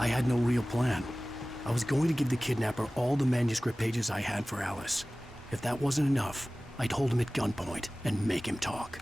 I had no real plan. I was going to give the kidnapper all the manuscript pages I had for Alice. If that wasn't enough, I'd hold him at gunpoint and make him talk.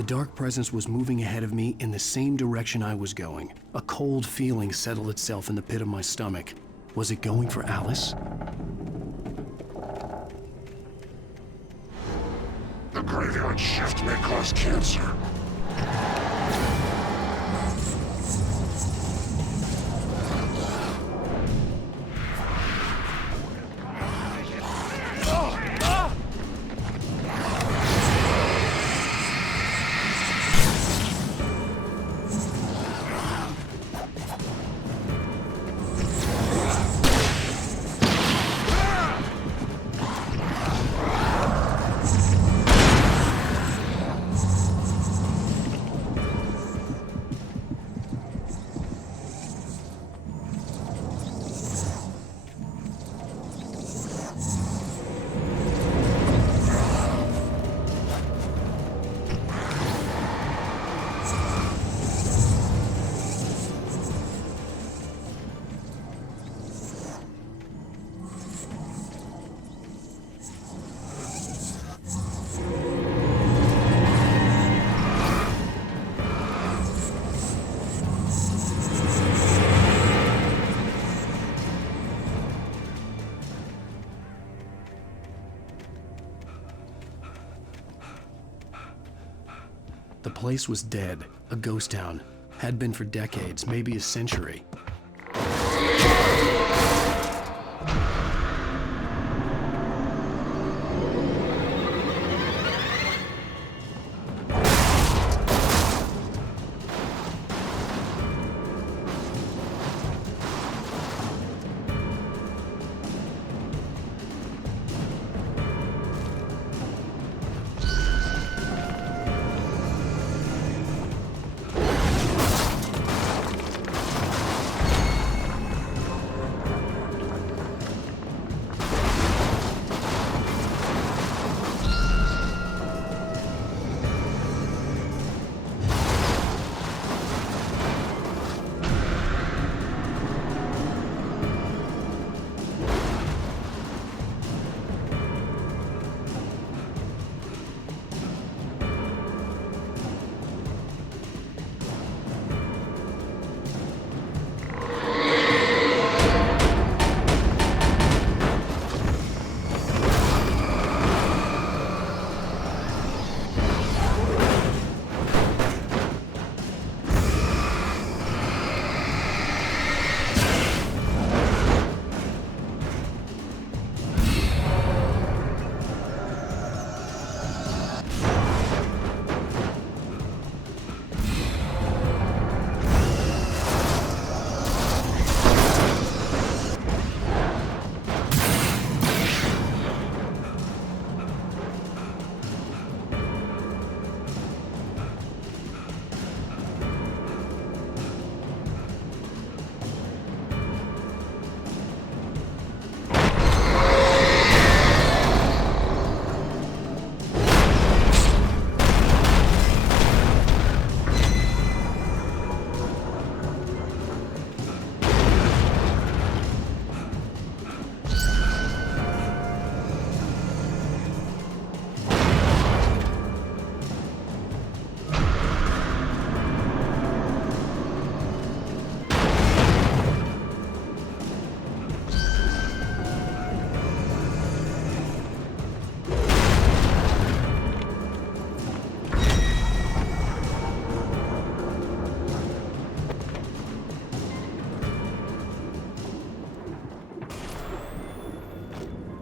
The dark presence was moving ahead of me in the same direction I was going. A cold feeling settled itself in the pit of my stomach. Was it going for Alice? The graveyard shift may cause cancer. The place was dead, a ghost town. Had been for decades, maybe a century.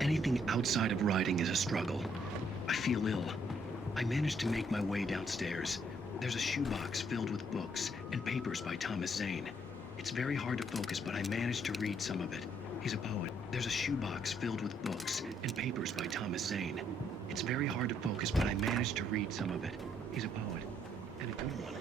Anything outside of writing is a struggle. I feel ill. I managed to make my way downstairs. There's a shoebox filled with books and papers by Thomas Zane. It's very hard to focus, but I managed to read some of it. He's a poet. There's a shoebox filled with books and papers by Thomas Zane. It's very hard to focus, but I managed to read some of it. He's a poet, and a good one.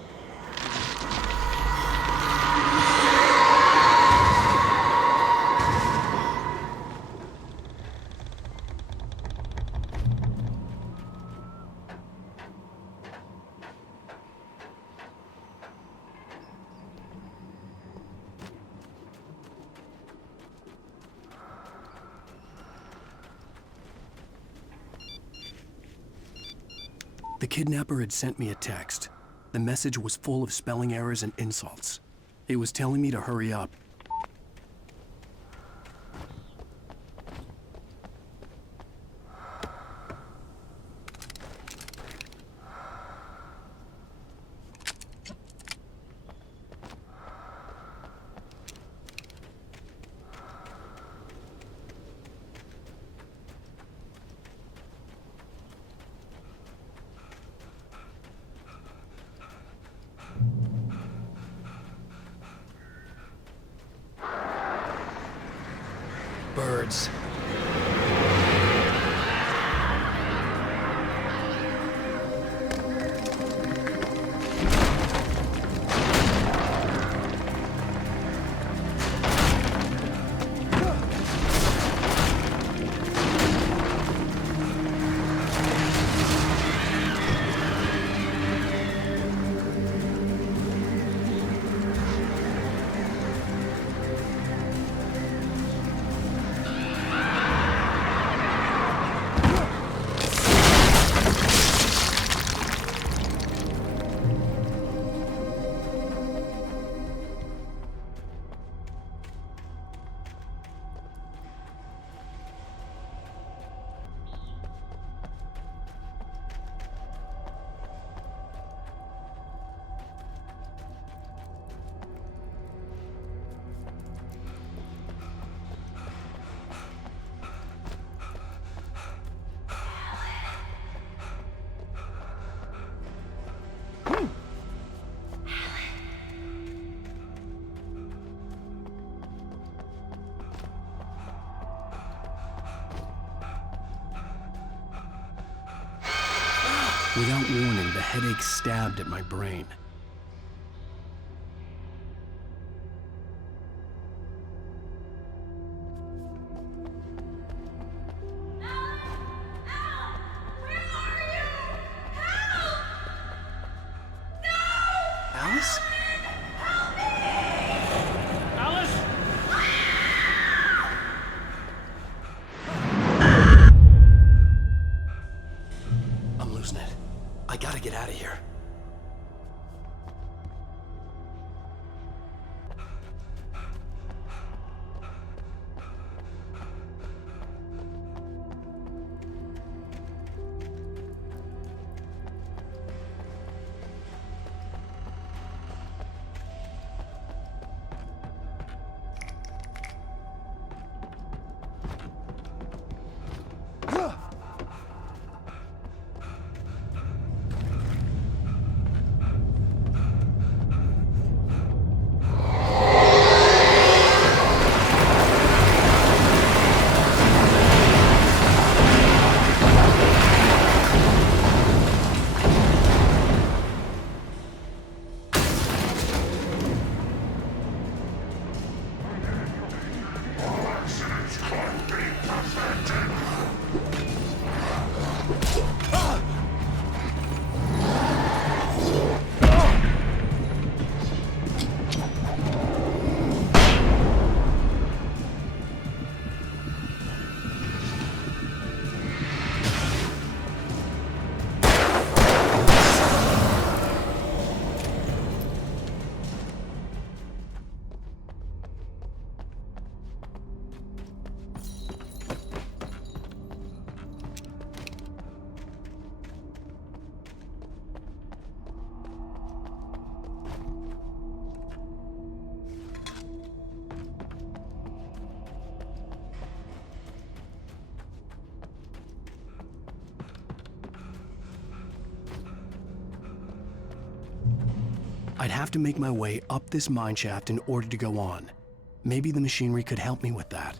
The kidnapper had sent me a text. The message was full of spelling errors and insults. It was telling me to hurry up. Birds. Without warning, the headache stabbed at my brain. Alice? Alice? I'm losing it. I gotta get out of here. I'd have to make my way up this mine shaft in order to go on. Maybe the machinery could help me with that.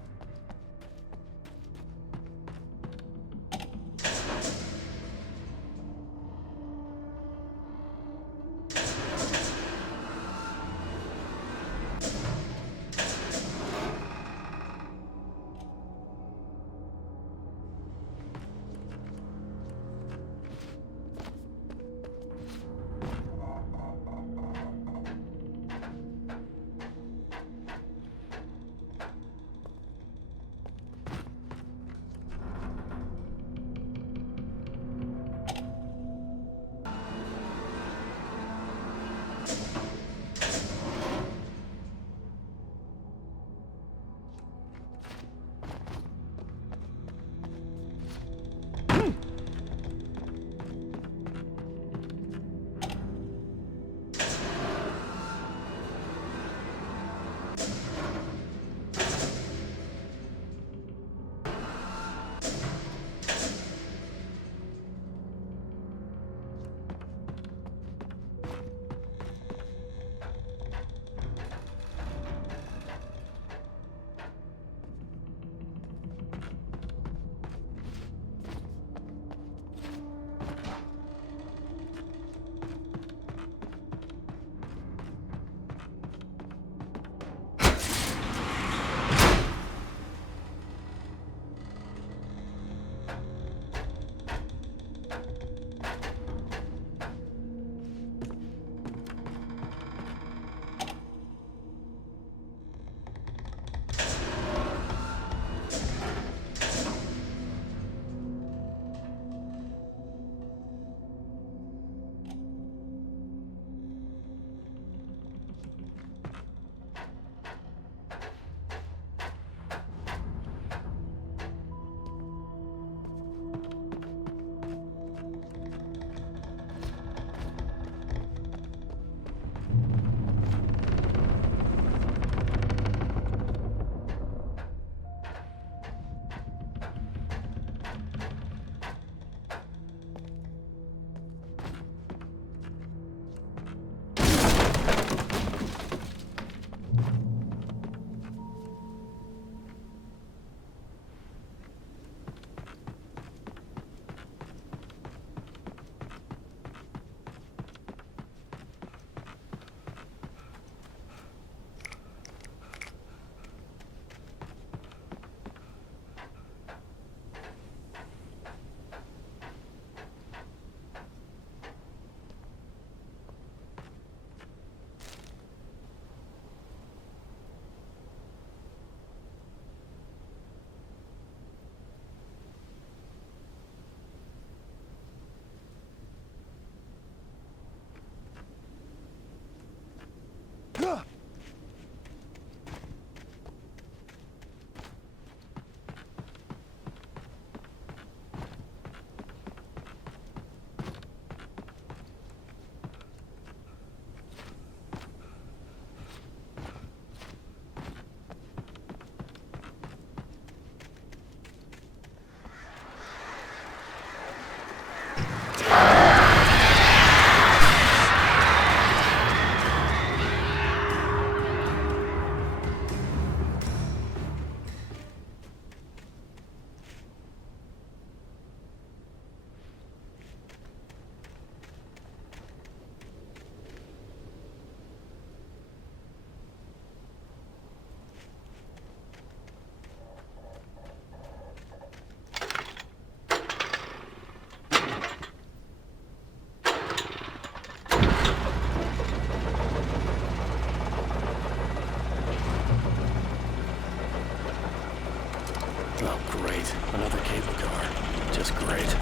Oh, great. Another cable car. Just great.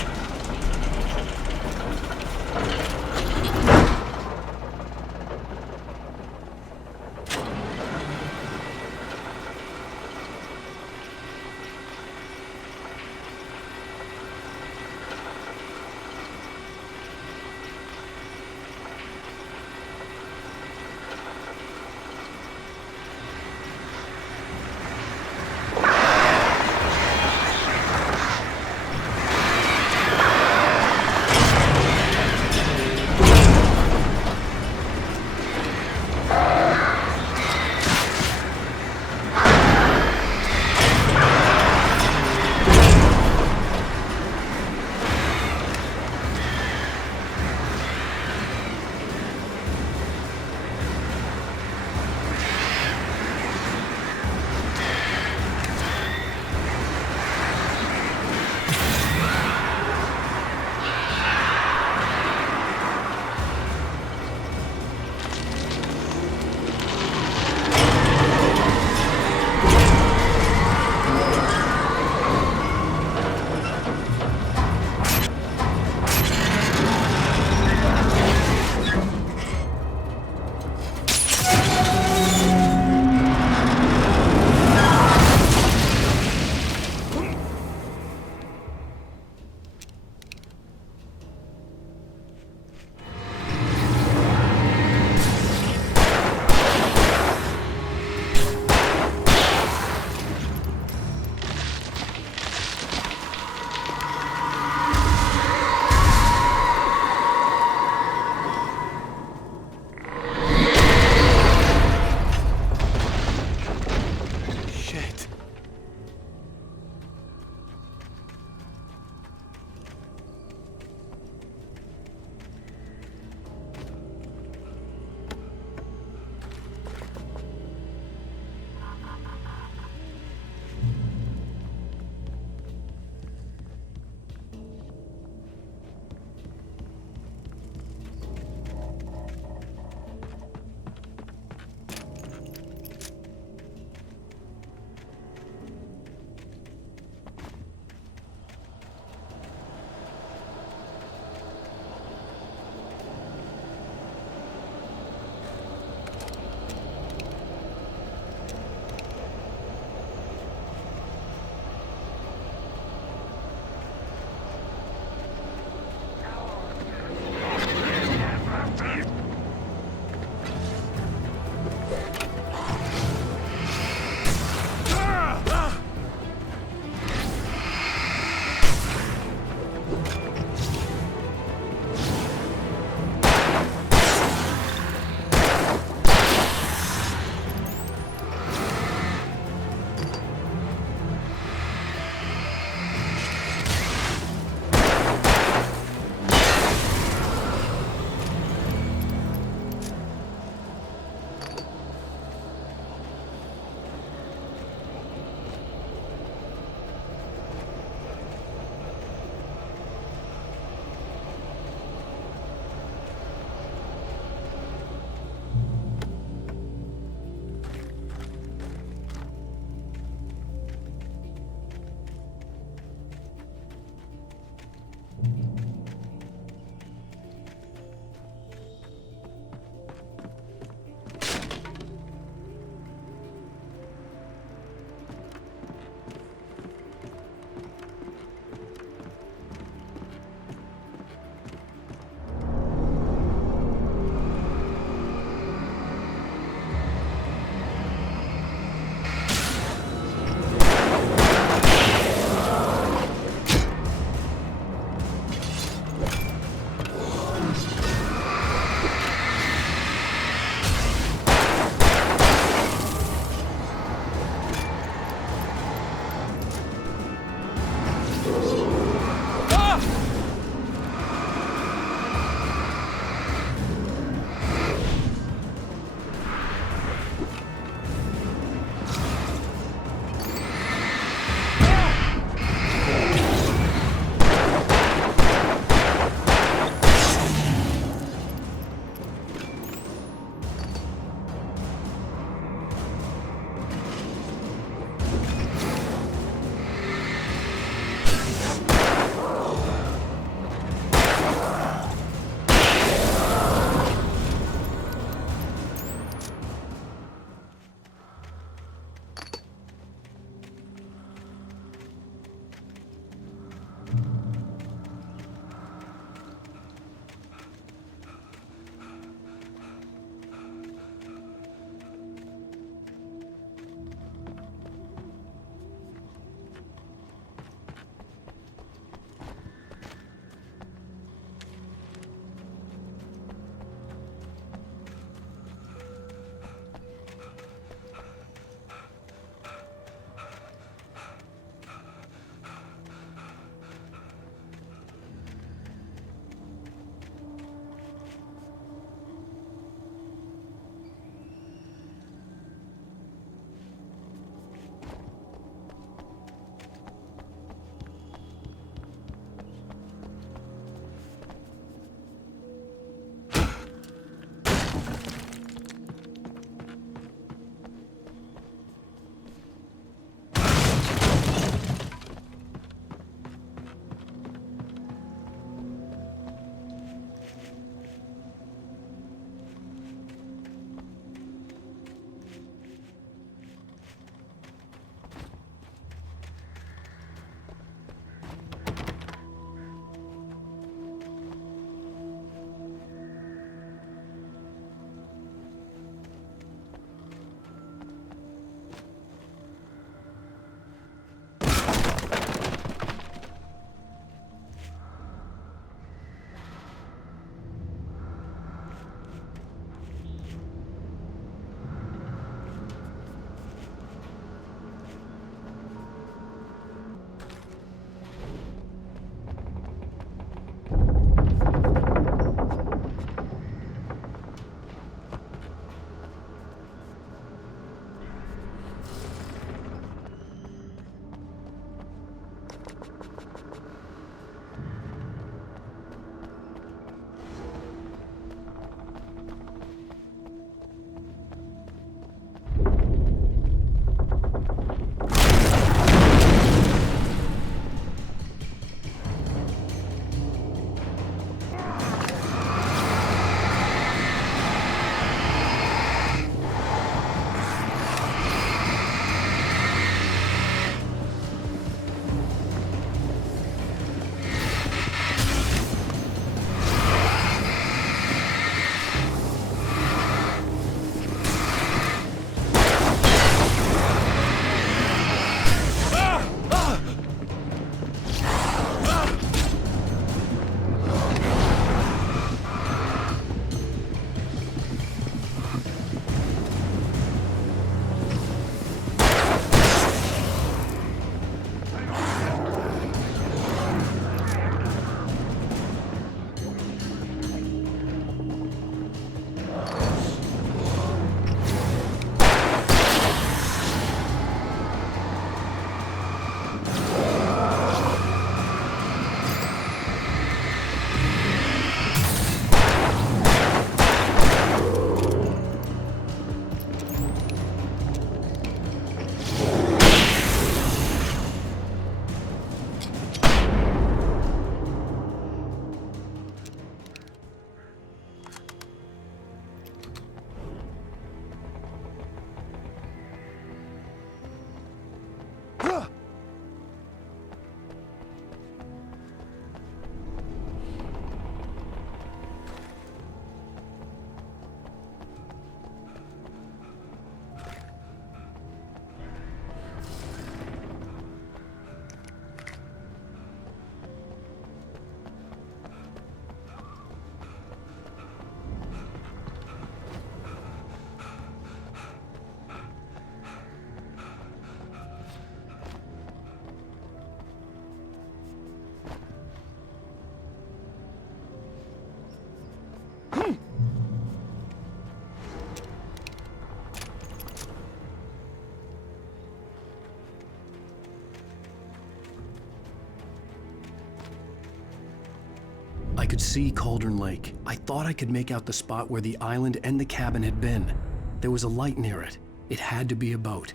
I could see Cauldron Lake. I thought I could make out the spot where the island and the cabin had been. There was a light near it. It had to be a boat.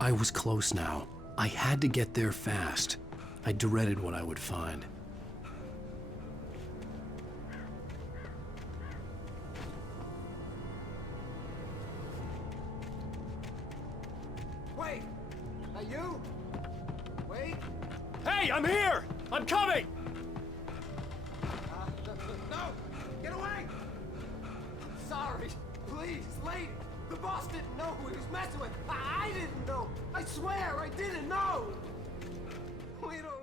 I was close now. I had to get there fast. I dreaded what I would find. Wait! Are you? Wait! Hey, I'm here! I'm coming! No! Get away! Sorry. Please, lady. The boss didn't know who he was messing with. I didn't know. I swear I didn't know. We don't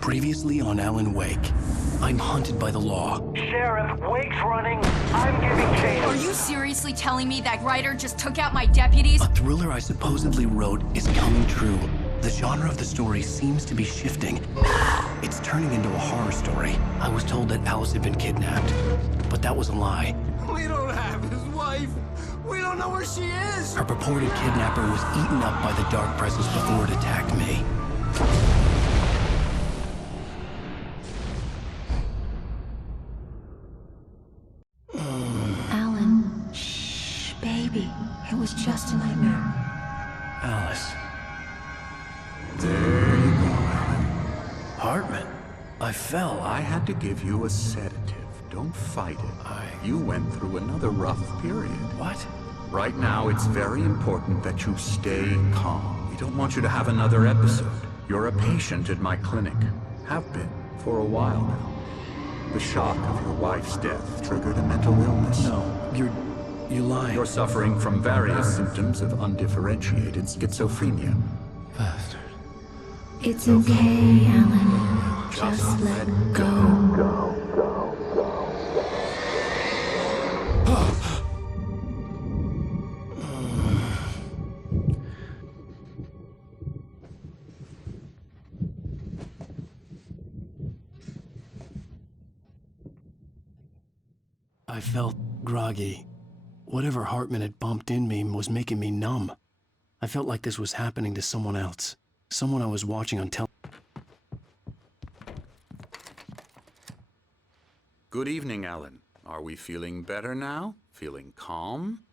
Previously on Alan Wake, I'm hunted by the law. Sheriff, Wake's running. I'm giving chase. Are you seriously telling me that writer just took out my deputies? A thriller I supposedly wrote is coming true. The genre of the story seems to be shifting. It's turning into a horror story. I was told that Alice had been kidnapped, but that was a lie. We don't have his wife. We don't know where she is. Her purported kidnapper was eaten up by the dark presence before it attacked me. Alan, shh, baby. It was just a nightmare. Alice. There you go, Alan. Hartman, I fell. I had to give you a sedative. Don't fight it. You went through another rough period. What? Right now, it's very important that you stay calm. We don't want you to have another episode. You're a patient at my clinic. Have been for a while now. The shock of your wife's death triggered a mental illness. No, you're lying. You're suffering from various symptoms of undifferentiated schizophrenia. Bastard. It's okay, Alan. Just let go. I felt groggy. Whatever Hartman had bumped in me was making me numb. I felt like this was happening to someone else. Someone I was watching on television. Good evening, Alan. Are we feeling better now? Feeling calm?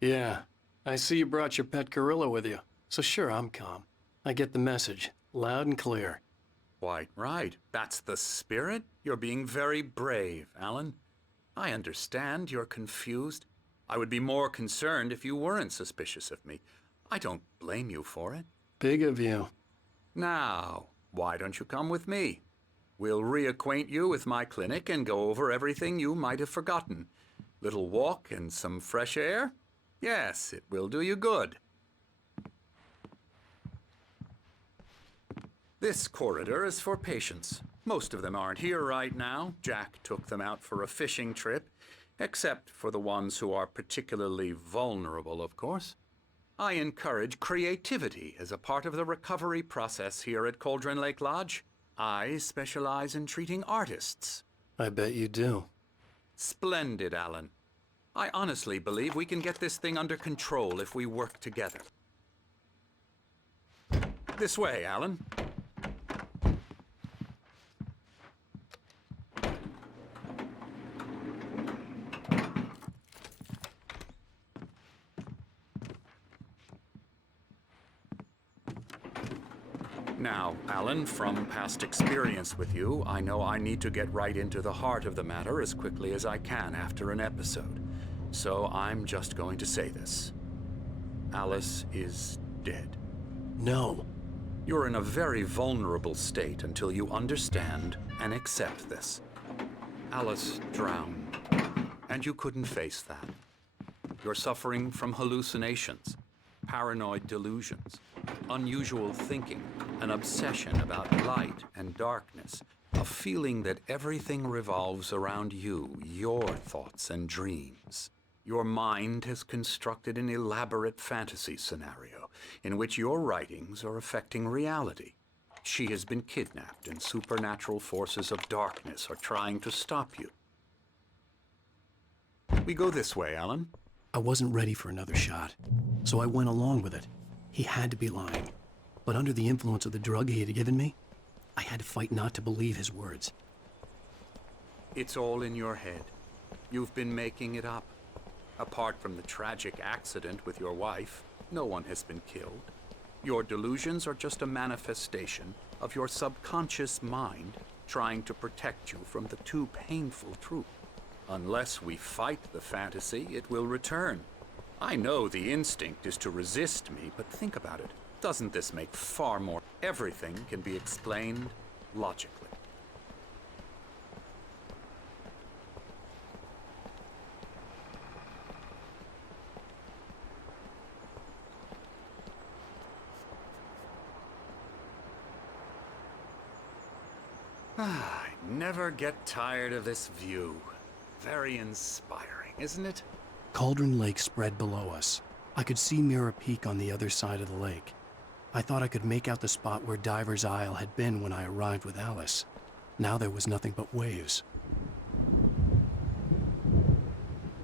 Yeah, I see you brought your pet gorilla with you. So sure, I'm calm. I get the message, loud and clear. Quite right. That's the spirit. You're being very brave, Alan. I understand you're confused. I would be more concerned if you weren't suspicious of me. I don't blame you for it. Big of you. Now, why don't you come with me? We'll reacquaint you with my clinic and go over everything you might have forgotten. Little walk and some fresh air? Yes, it will do you good. This corridor is for patients. Most of them aren't here right now. Jack took them out for a fishing trip, except for the ones who are particularly vulnerable, of course. I encourage creativity as a part of the recovery process here at Cauldron Lake Lodge. I specialize in treating artists. I bet you do. Splendid, Alan. I honestly believe we can get this thing under control if we work together. This way, Alan. Now, Alan, from past experience with you, I know I need to get right into the heart of the matter as quickly as I can after an episode. So I'm just going to say this. Alice is dead. No. You're in a very vulnerable state until you understand and accept this. Alice drowned, and you couldn't face that. You're suffering from hallucinations, paranoid delusions, unusual thinking, an obsession about light and darkness, a feeling that everything revolves around you, your thoughts and dreams. Your mind has constructed an elaborate fantasy scenario in which your writings are affecting reality. She has been kidnapped and supernatural forces of darkness are trying to stop you. We go this way, Alan. I wasn't ready for another shot, so I went along with it. He had to be lying. But under the influence of the drug he had given me, I had to fight not to believe his words. It's all in your head. You've been making it up. Apart from the tragic accident with your wife, no one has been killed. Your delusions are just a manifestation of your subconscious mind trying to protect you from the too painful truth. Unless we fight the fantasy, it will return. I know the instinct is to resist me, but think about it. Doesn't this make far more? Everything can be explained logically. I never get tired of this view. Very inspiring, isn't it? Cauldron Lake spread below us. I could see Mirror Peak on the other side of the lake. I thought I could make out the spot where Diver's Isle had been when I arrived with Alice. Now there was nothing but waves.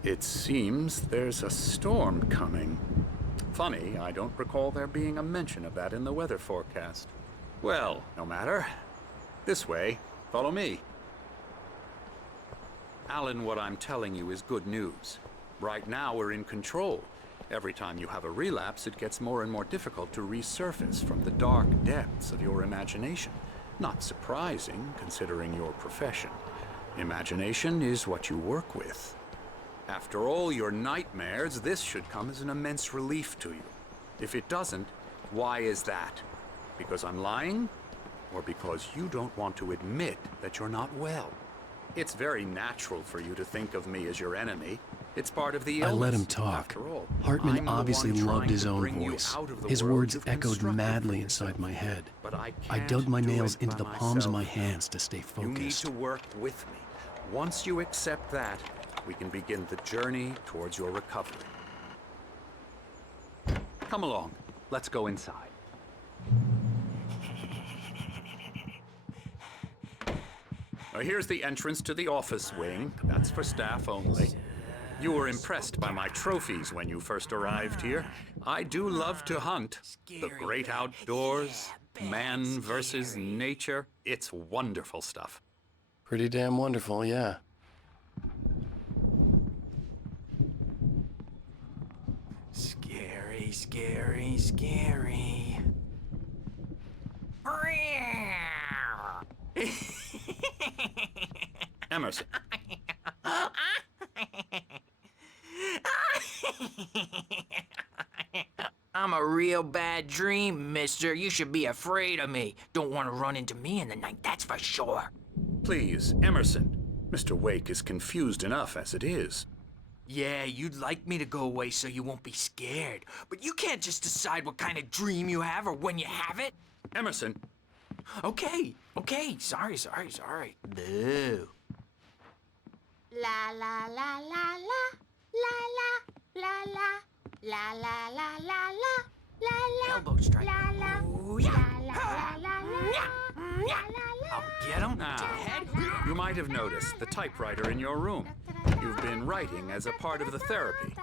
It seems there's a storm coming. Funny, I don't recall there being a mention of that in the weather forecast. Well, no matter. This way. Follow me. Alan, what I'm telling you is good news. Right now, we're in control. Every time you have a relapse, it gets more and more difficult to resurface from the dark depths of your imagination. Not surprising, considering your profession. Imagination is what you work with. After all your nightmares, this should come as an immense relief to you. If it doesn't, why is that? Because I'm lying? Or because you don't want to admit that you're not well? It's very natural for you to think of me as your enemy. It's part of the illness. I let him talk. Hartman obviously loved his own voice. His words echoed madly inside my head. I dug my nails into the palms of my hands to stay focused. You need to work with me. Once you accept that, we can begin the journey towards your recovery. Come along. Let's go inside. Now, here's the entrance to the office wing. That's for staff only. You were impressed by my trophies when you first arrived here. I do love to hunt. The great outdoors, man versus nature. It's wonderful stuff. Pretty damn wonderful, yeah. Scary, scary, scary. Emerson. I'm a real bad dream, mister. You should be afraid of me. Don't want to run into me in the night, that's for sure. Please, Emerson. Mr. Wake is confused enough as it is. Yeah, you'd like me to go away so you won't be scared. But you can't just decide what kind of dream you have or when you have it. Emerson. Okay. Sorry. Boo. La la la la la la la la la la la la la la Elbow strike. la la Ooh, yeah. la la la la la la la I'll get him. You might have noticed the typewriter in your room. You've been writing as a part of the therapy.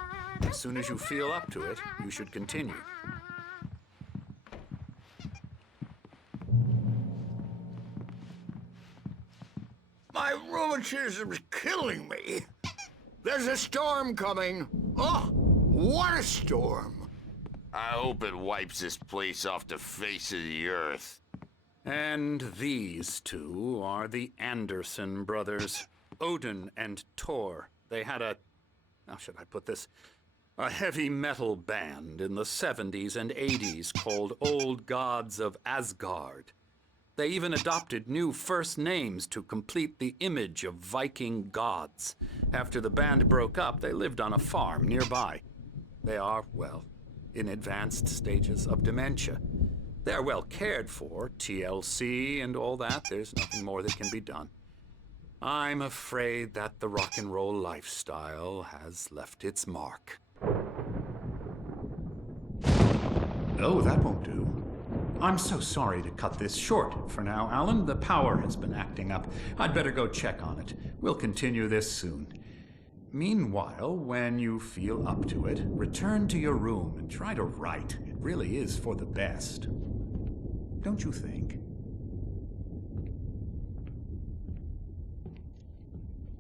As soon as you feel up to it, you should continue. My rheumatism's killing me. There's a storm coming. Oh, what a storm. I hope it wipes this place off the face of the earth. And these two are the Anderson brothers, Odin and Thor. They had how should I put this? A heavy metal band in the 70s and 80s called Old Gods of Asgard. They even adopted new first names to complete the image of Viking gods. After the band broke up, they lived on a farm nearby. They are, well, in advanced stages of dementia. They're well cared for, TLC and all that. There's nothing more that can be done. I'm afraid that the rock and roll lifestyle has left its mark. Oh, that won't do. I'm so sorry to cut this short for now, Alan. The power has been acting up. I'd better go check on it. We'll continue this soon. Meanwhile, when you feel up to it, return to your room and try to write. It really is for the best. Don't you think?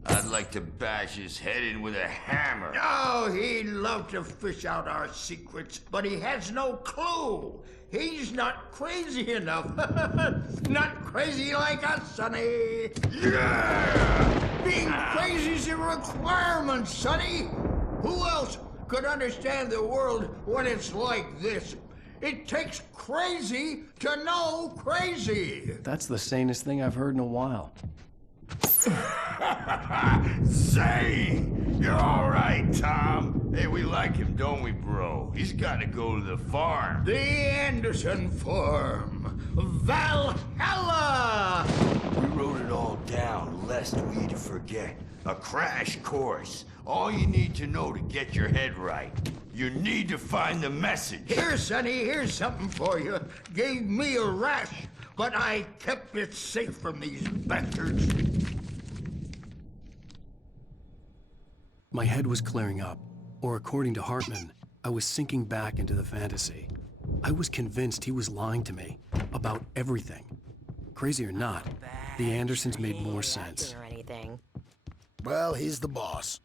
I'd like to bash his head in with a hammer. Oh, he'd love to fish out our secrets, but he has no clue. He's not crazy enough. Not crazy like us, Sonny. Yeah! Being crazy's a requirement, Sonny. Who else could understand the world when it's like this? It takes crazy to know crazy. That's the sanest thing I've heard in a while. Zane! You're all right, Tom. Hey, we like him, don't we, bro? He's got to go to the farm. The Anderson farm. Valhalla! We wrote it all down, lest we forget. A crash course. All you need to know to get your head right. You need to find the message. Here, Sonny, here's something for you. Gave me a rash, but I kept it safe from these bastards. My head was clearing up, or according to Hartman, I was sinking back into the fantasy. I was convinced he was lying to me about everything. Crazy or not, the Andersons made more sense. Or anything. Well, he's the boss.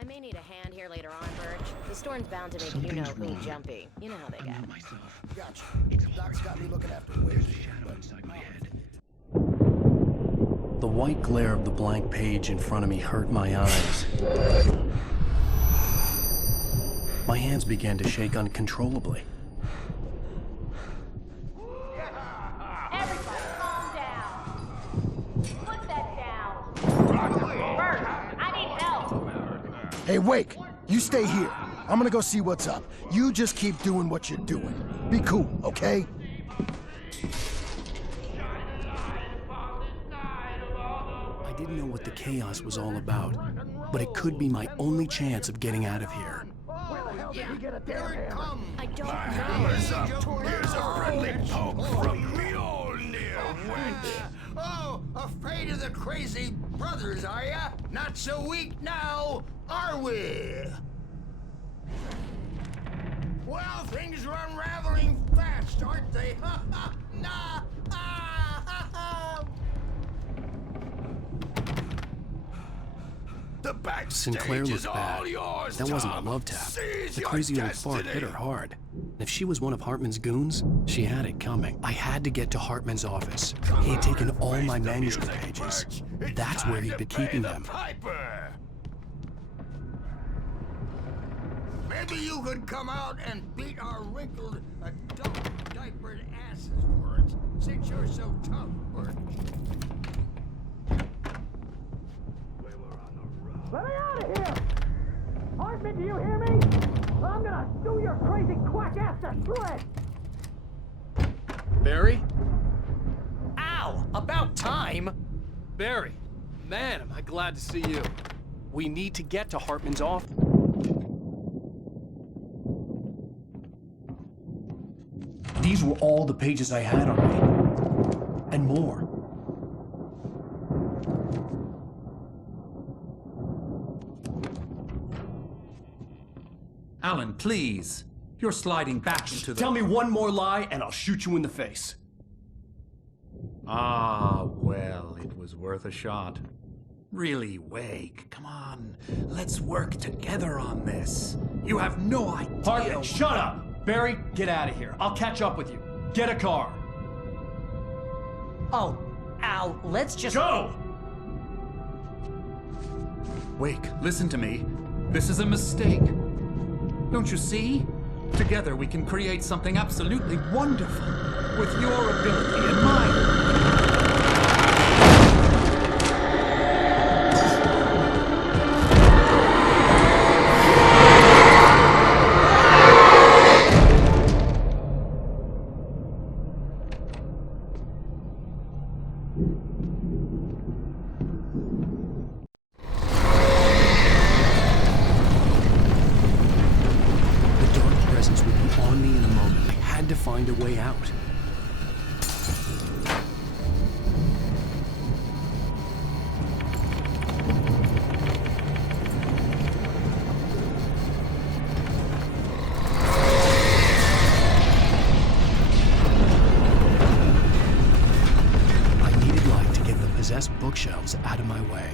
I may need a hand here later on, Birch. The storm's bound to make you-know-who jumpy. You know how they get. Gotcha. Doc's got me looking after the shadow inside my head. The white glare of the blank page in front of me hurt my eyes. My hands began to shake uncontrollably. Everybody, calm down. Put that down. Birch, I need help. Hey, Wake, you stay here. I'm gonna go see what's up. You just keep doing what you're doing. Be cool, okay? I didn't know what the chaos was all about, but it could be my only chance of getting out of here. I don't know. Here's a friendly poke from Mjolnir, wench. Oh, afraid of the crazy brothers, are ya? Not so weak now, are we? Well, things are unraveling fast, aren't they? Nah. The backstage Sinclair is looked bad. all yours, That wasn't a Tom. love tap. Seize The your crazy old fart destiny. hit her hard. If she was one of Hartman's goons, she had it coming. I had to get to Hartman's office. He had taken all my manuscript pages. That's where he'd been keeping them. Piper. Maybe you could come out and beat our wrinkled, adult diapered asses for us, since you're so tough, Birch. Let me out of here! Hartman, do you hear me? I'm gonna do your crazy quack ass to shreds! Barry? Ow! About time! Barry, man, am I glad to see you. We need to get to Hartman's office. These were all the pages I had on me. And more. Alan, please. You're sliding back into the... Tell me one more lie and I'll shoot you in the face. Ah, well, it was worth a shot. Really, Wake, come on. Let's work together on this. You have no idea... Hartman, shut up! Barry, get out of here. I'll catch up with you. Get a car. Oh, Al, let's just... Go! Wake, listen to me. This is a mistake. Don't you see? Together we can create something absolutely wonderful. With your ability and mine. Find a way out. I needed light to get the possessed bookshelves out of my way.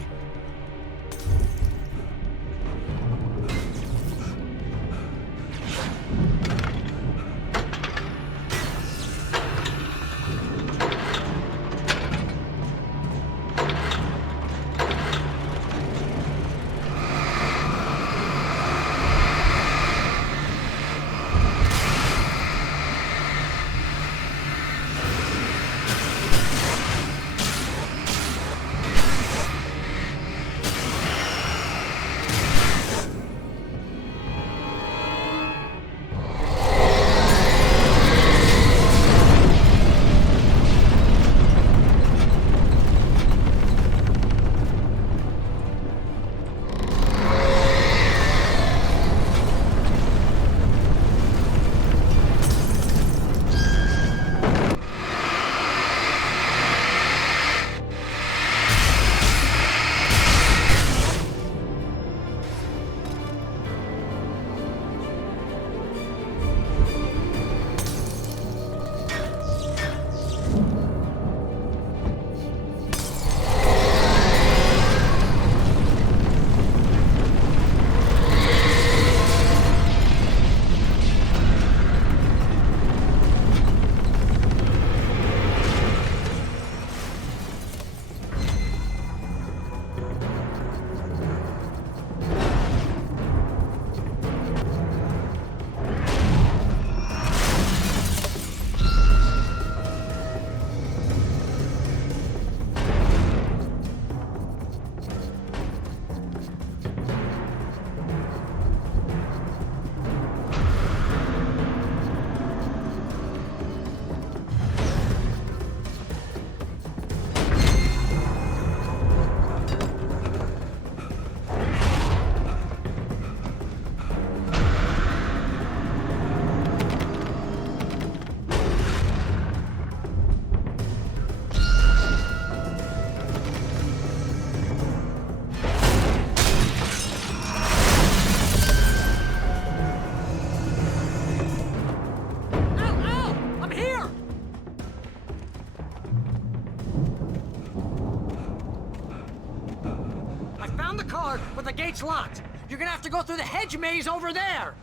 but the gate's locked. You're gonna have to go through the hedge maze over there.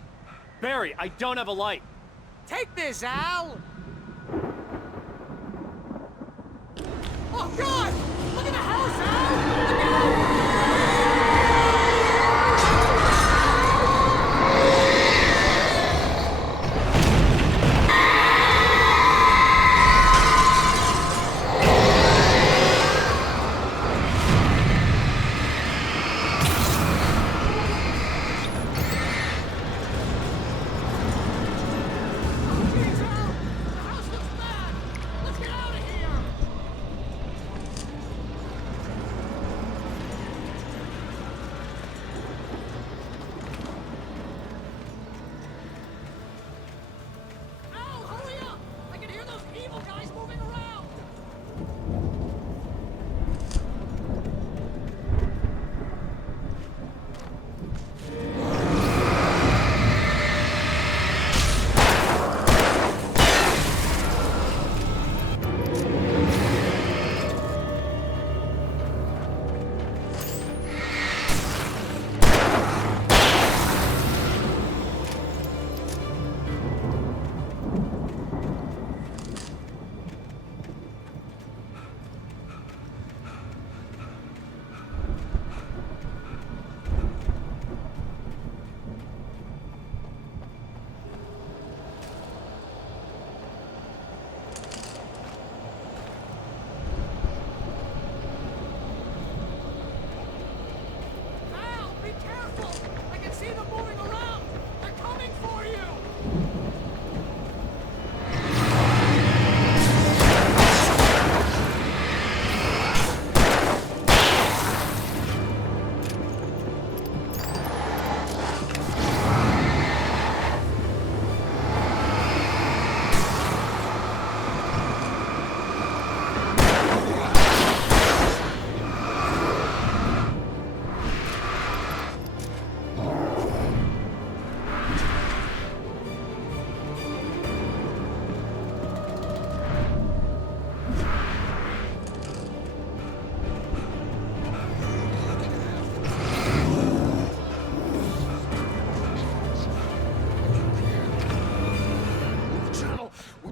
Barry, I don't have a light. Take this, Al. Oh, God! Look at the house, Al! Look out!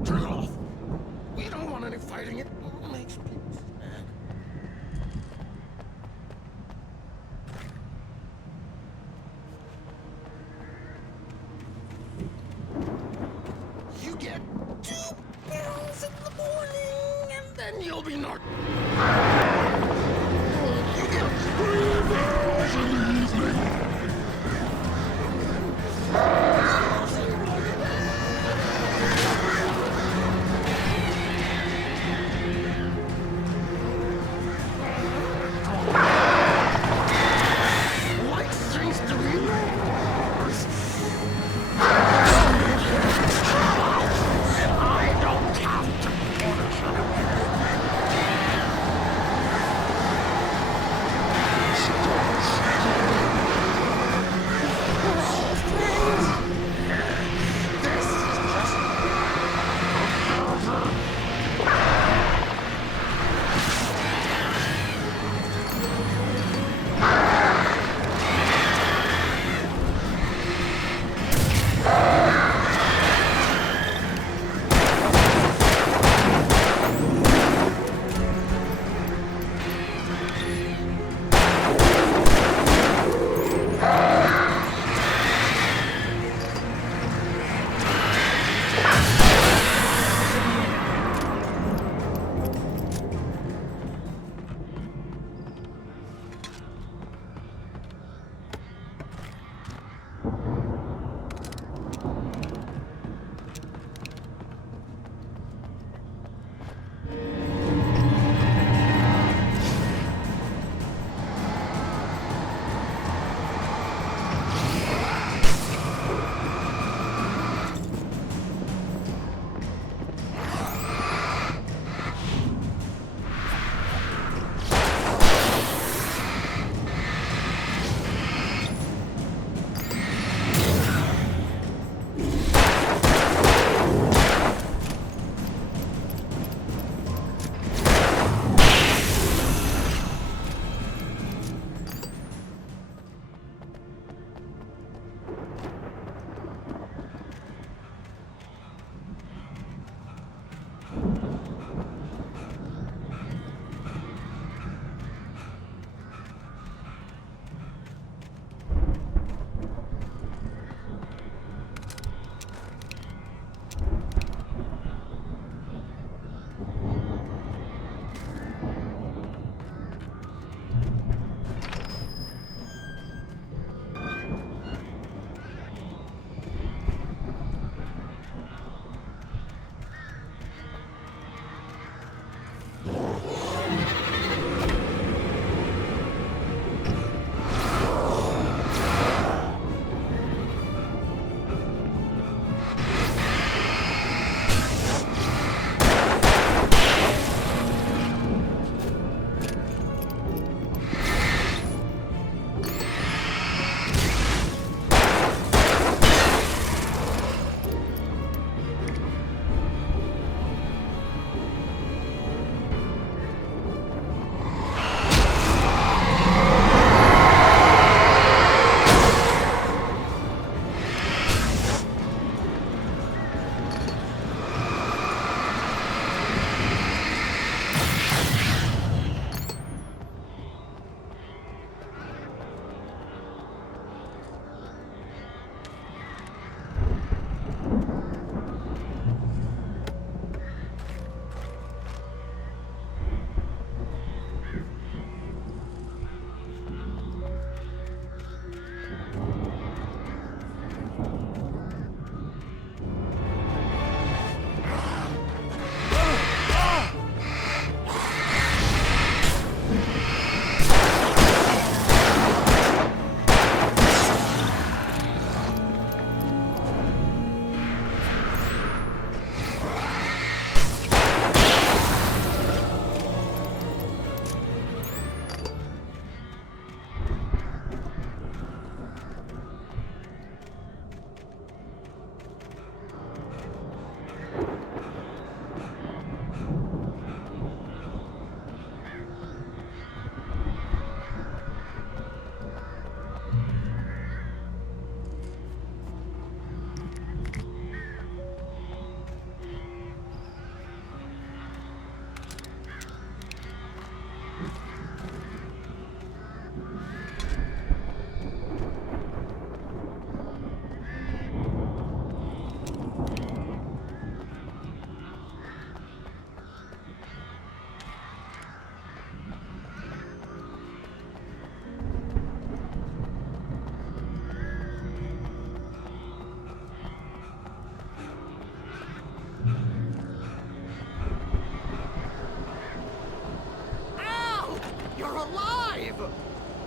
Turn it off. We don't want any fighting. It makes people sad. You get 2 pills in the morning, and then you'll be knocked. You get 3 pills in the evening.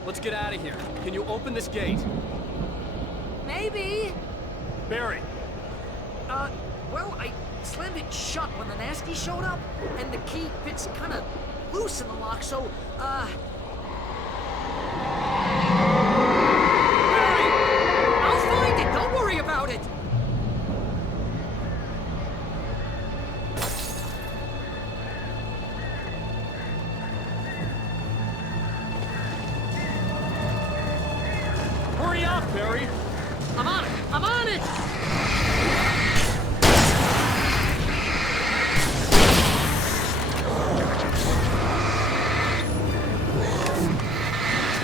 let's get out of here. Can you open this gate? Maybe. Barry. Well, I slammed it shut when the nasty showed up, and the key fits kind of loose in the lock, so, Barry! I'll find it! Don't worry about it! Hurry up, Barry! I'm on it! I'm on it!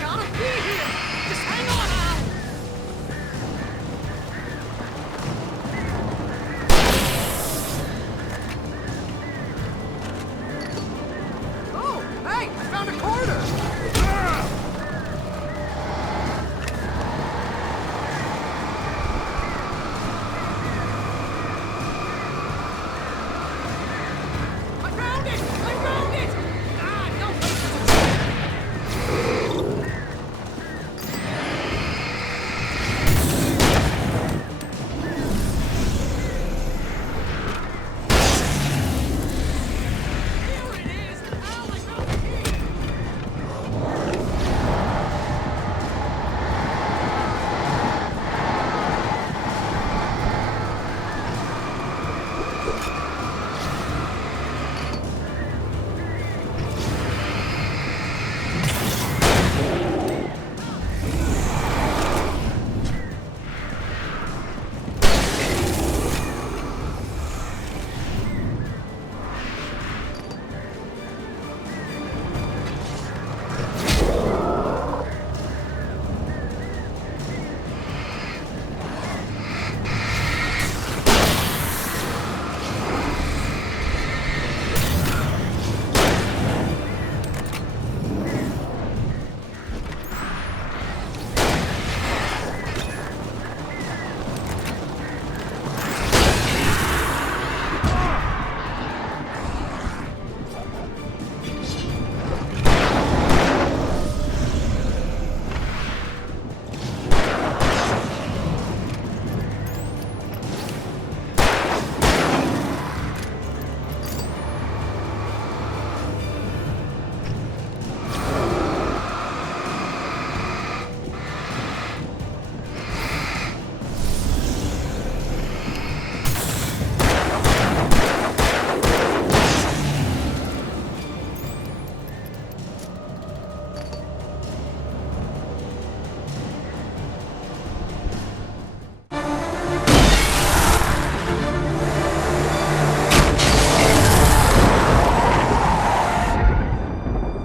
Gotta be here! Just hang on, Al! Oh, hey! I found a corner! I found it! I found it! Ah, no! Here it is! Al, I found the key!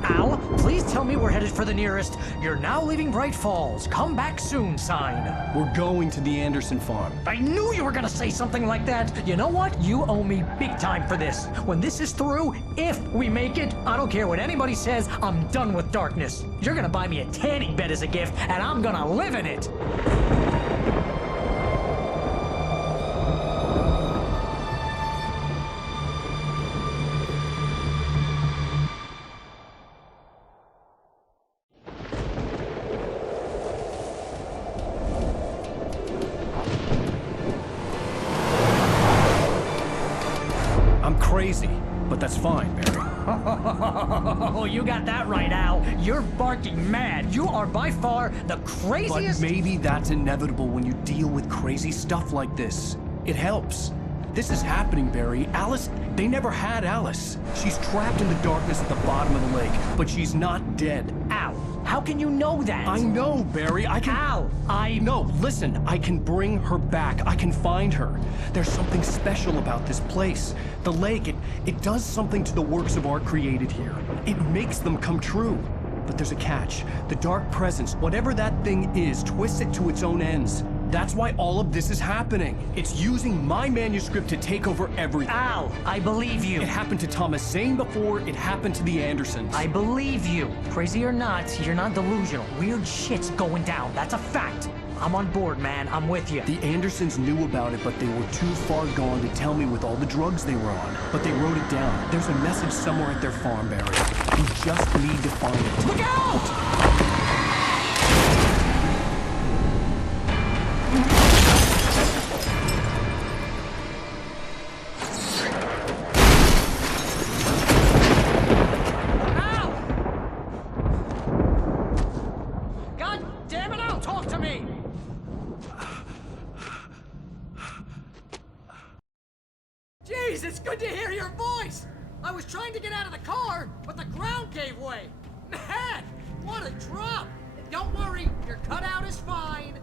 Al, please tell me we're headed for the nearest "You're now leaving Bright Falls. Come back soon" sign. We're going to the Anderson farm. I knew you were gonna say something like that. You know what? You owe me big time for this. When this is through, if we make it, I don't care what anybody says, I'm done with darkness. You're gonna buy me a tanning bed as a gift, and I'm gonna live in it. I'm crazy, but that's fine, Barry. Oh, you got that right, Al. You're barking mad. You are by far the craziest. But maybe that's inevitable when you deal with crazy stuff like this. It helps. This is happening, Barry. Alice, they never had Alice. She's trapped in the darkness at the bottom of the lake, but she's not dead. Al, how can you know that? I know, Barry. I can... Al, No, listen. I can bring her back. I can find her. There's something special about this place. The lake, it does something to the works of art created here. It makes them come true. But there's a catch. The dark presence, whatever that thing is, twists it to its own ends. That's why all of this is happening. It's using my manuscript to take over everything. Al, I believe you. It happened to Thomas Zane before, it happened to the Andersons. I believe you. Crazy or not, you're not delusional. Weird shit's going down. That's a fact. I'm on board, man. I'm with you. The Andersons knew about it, but they were too far gone to tell me with all the drugs they were on. But they wrote it down. There's a message somewhere at their farm, Barry. We just need to find it. Look out! Good to hear your voice! I was trying to get out of the car, but the ground gave way. Man, what a drop! Don't worry, your cutout is fine.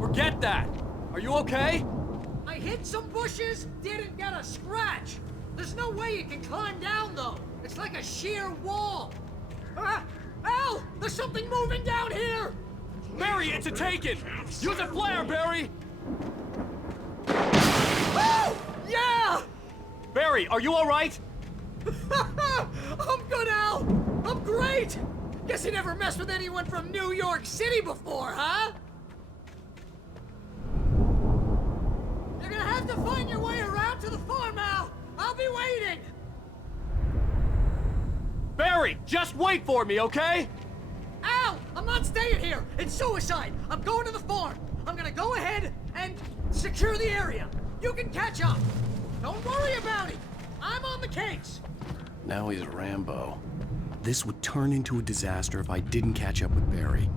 Forget that! Are you okay? I hit some bushes, didn't get a scratch. There's no way you can climb down, though. It's like a sheer wall. Al! There's something moving down here! Barry, it's a taken! Use a flare, Barry! Oh! Yeah! Barry, are you alright? I'm good, Al! I'm great! Guess you never messed with anyone from New York City before, huh? You're gonna have to find your way around to the farm, Al! I'll be waiting! Barry, just wait for me, okay? Al! I'm not staying here! It's suicide! I'm going to the farm! I'm gonna go ahead and secure the area! You can catch up! Don't worry about it! I'm on the case! Now he's Rambo. This would turn into a disaster if I didn't catch up with Barry.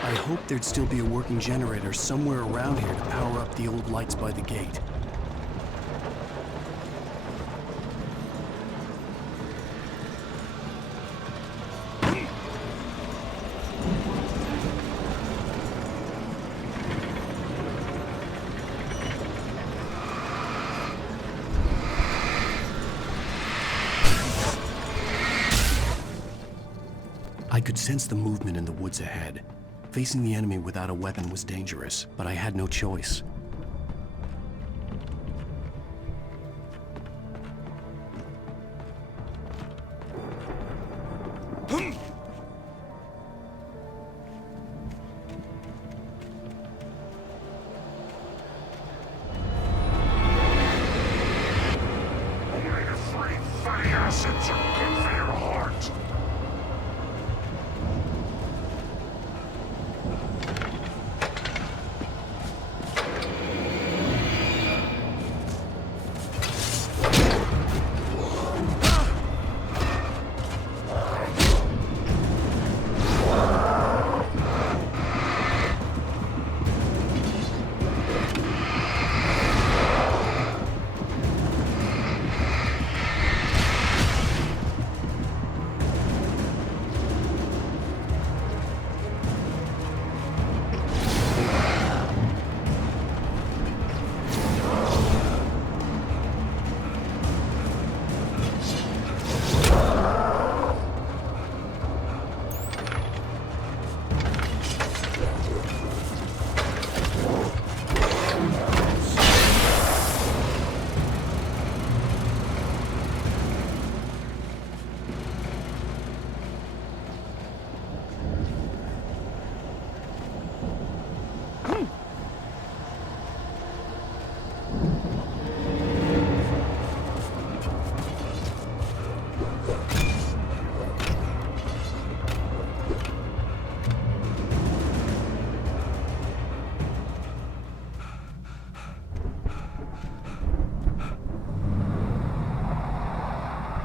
I hoped there'd still be a working generator somewhere around here to power up the old lights by the gate. I could sense the movement in the woods ahead. Facing the enemy without a weapon was dangerous, but I had no choice. Omega-3 fatty acids are good for your heart.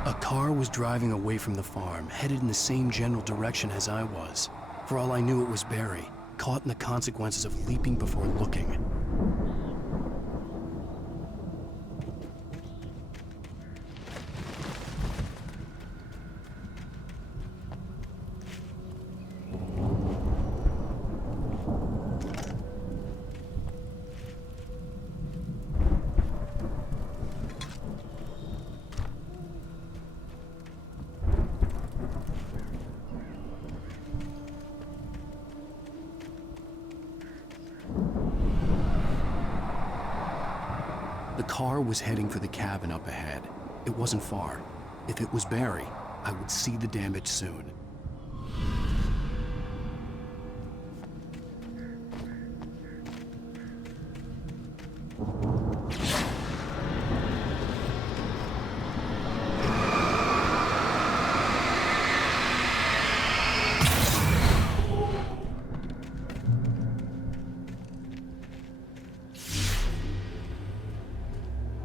A car was driving away from the farm, headed in the same general direction as I was. For all I knew, it was Barry, caught in the consequences of leaping before looking. The car was heading for the cabin up ahead. It wasn't far. If it was Barry, I would see the damage soon.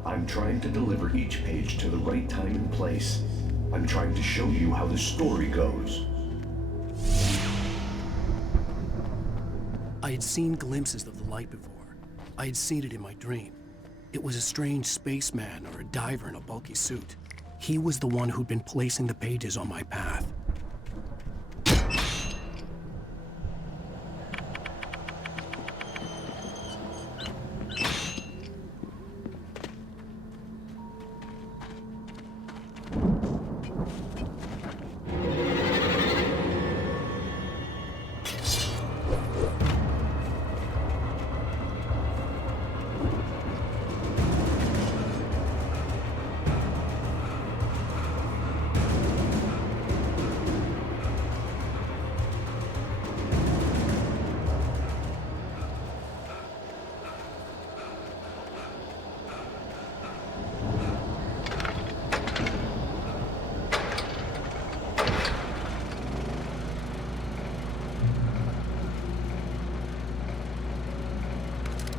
I'm trying to deliver each page to the right time and place. I'm trying to show you how the story goes. I had seen glimpses of the light before. I had seen it in my dream. It was a strange spaceman or a diver in a bulky suit. He was the one who'd been placing the pages on my path.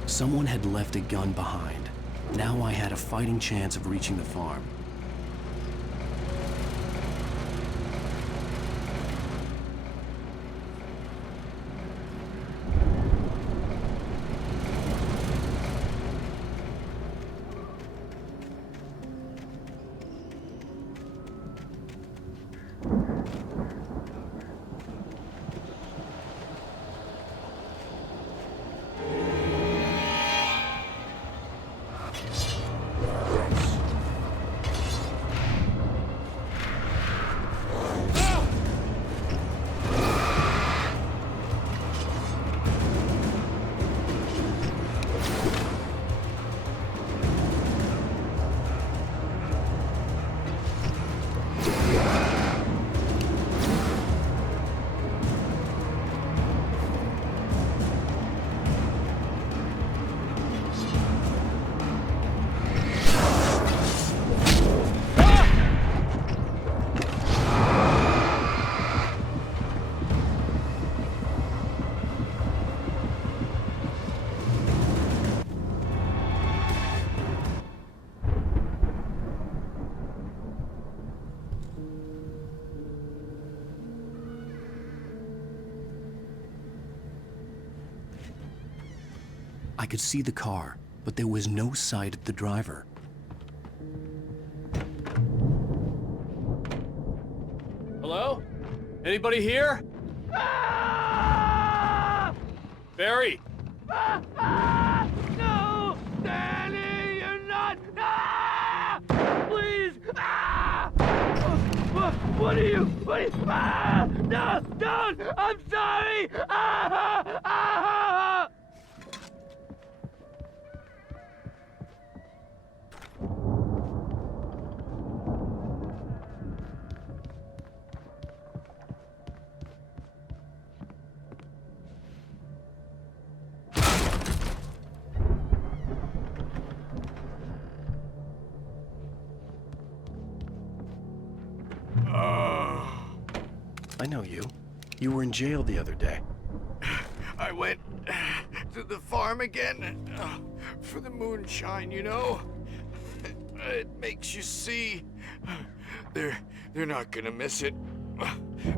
Someone had left a gun behind. Now I had a fighting chance of reaching the farm. I could see the car, but there was no sight of the driver. Hello? Anybody here? Barry! No! Danny, you're not! Please! What are you? No! Don't! I'm sorry! I know you. You were in jail the other day. I went to the farm again for the moonshine, you know? It makes you see. They're not gonna miss it.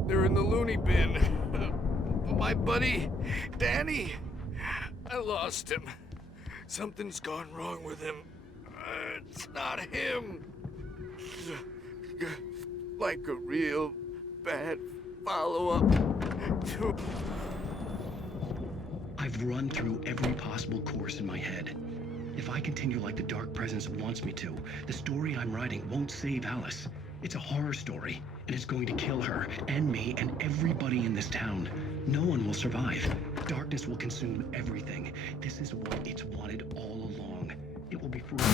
They're in the loony bin. But my buddy, Danny, I lost him. Something's gone wrong with him. It's not him. Like a real bad follow-up to... I've run through every possible course in my head. If I continue like the Dark Presence wants me to, the story I'm writing won't save Alice. It's a horror story, and it's going to kill her, and me, and everybody in this town. No one will survive. Darkness will consume everything. This is what it's wanted all along. It will be forever.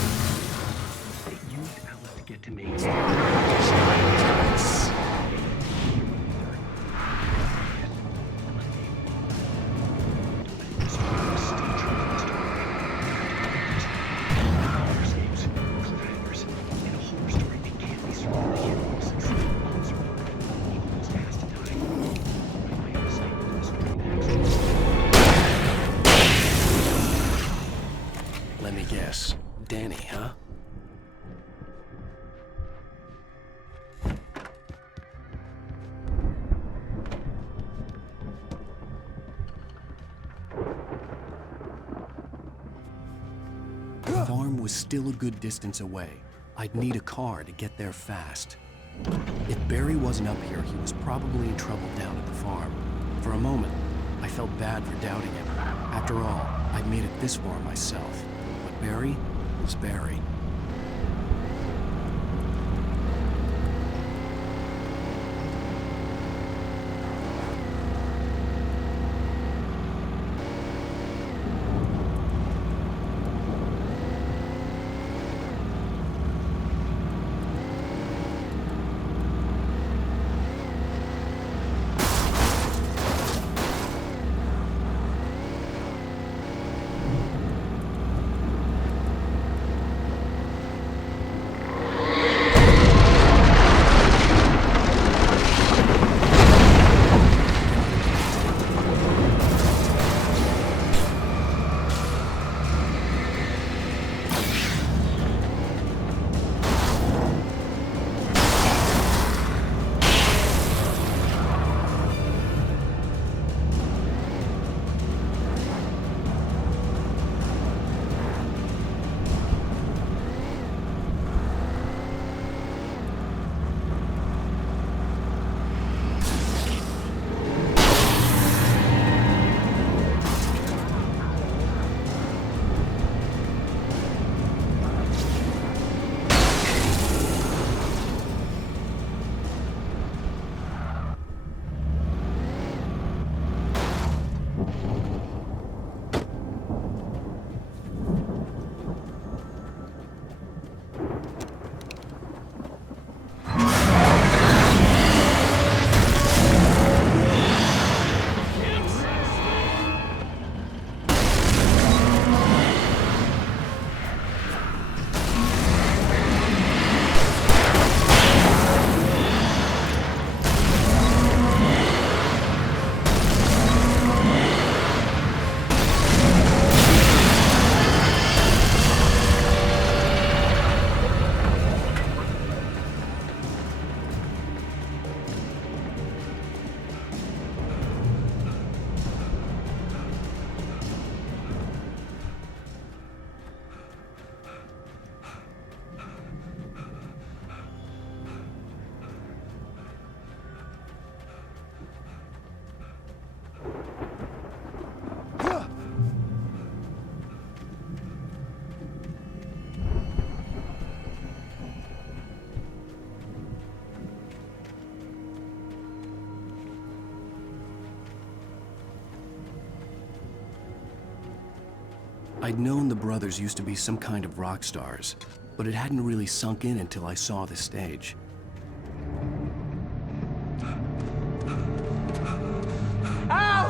It used Alice to get to me. Let me guess. Danny, huh? The farm was still a good distance away. I'd need a car to get there fast. If Barry wasn't up here, he was probably in trouble down at the farm. For a moment, I felt bad for doubting him. After all, I'd made it this far myself. But Barry was Barry. I'd known the brothers used to be some kind of rock stars, but it hadn't really sunk in until I saw the stage. Al!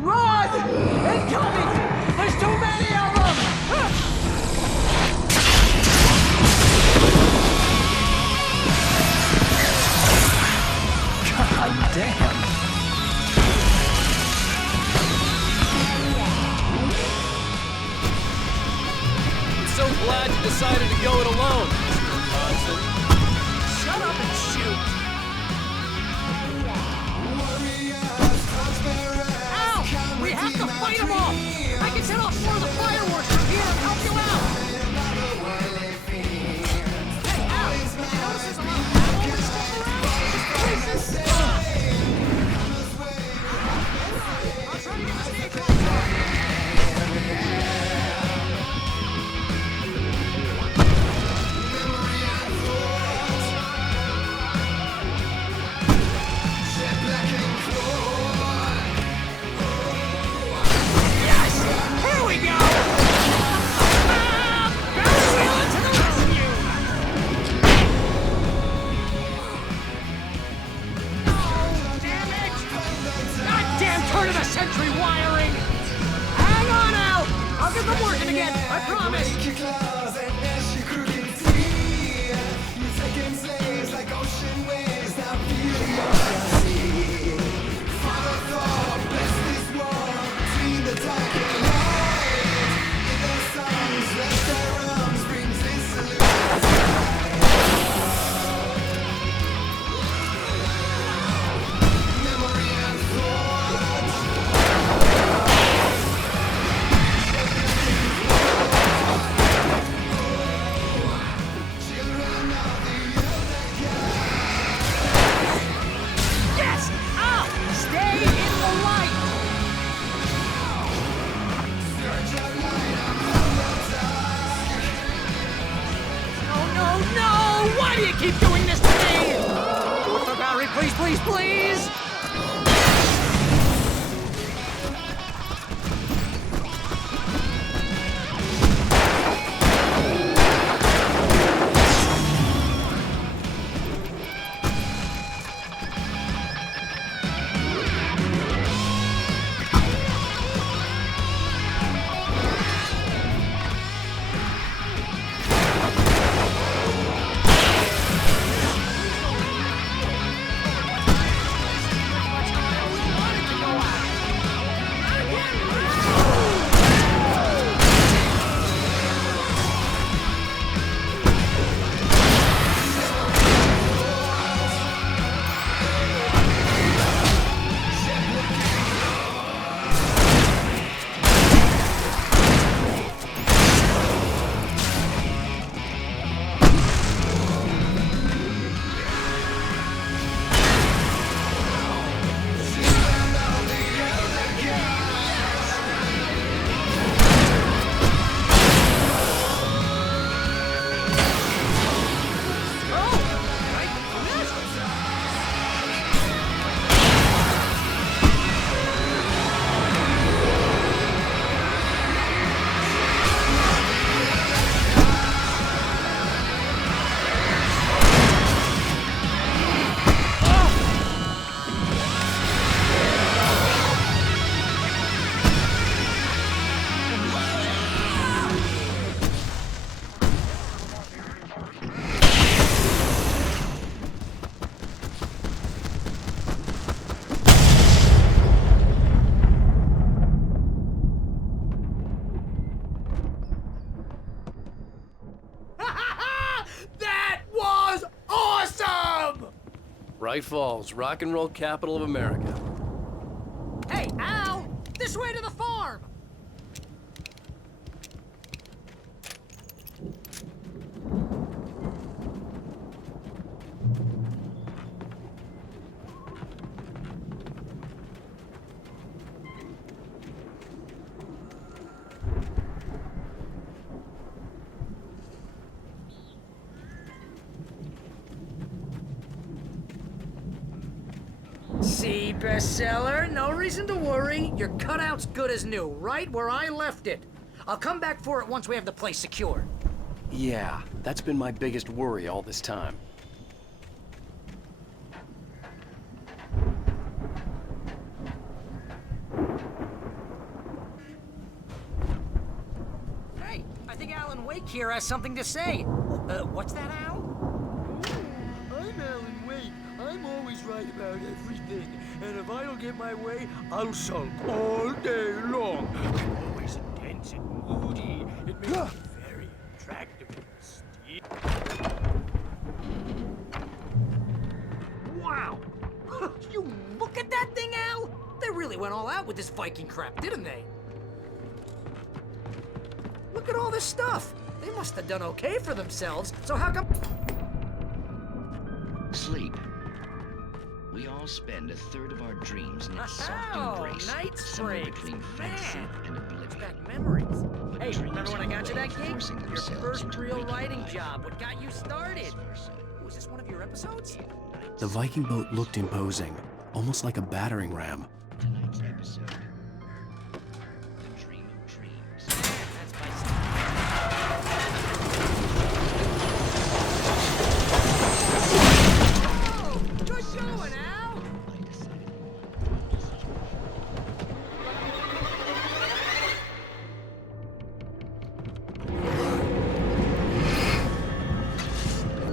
Run! Incoming! There's too many of them! God damn! I'm so glad you decided to go it alone. Please, please, please! That was awesome! Bright Falls, rock and roll capital of America. Hey, Al! This way to the farm! See, bestseller? No reason to worry. Your cutout's good as new, right where I left it. I'll come back for it once we have the place secured. Yeah, that's been my biggest worry all this time. Hey, I think Alan Wake here has something to say. What's that, Al? I'm Alan Wake. I'm always right about everything. And if I don't get my way, I'll sulk all day long. I'm always intense and moody. It makes me very attractive and mysterious. Wow! You look at that thing, Al! They really went all out with this Viking crap, didn't they? Look at all this stuff. They must have done okay for themselves, so how come... Sleep. We all spend a third of our dreams in its soft embrace, night somewhere springs. between fantasy Man, and oblivion. back memories. But Hey, dreams remember when I got you that gig? forcing Your themselves first into real waking writing life. job, what got you started? Was this one of your episodes? The Viking boat looked imposing, almost like a battering ram. Tonight's episode. The Dream of Dreams. That's my style. Oh, good going, Al!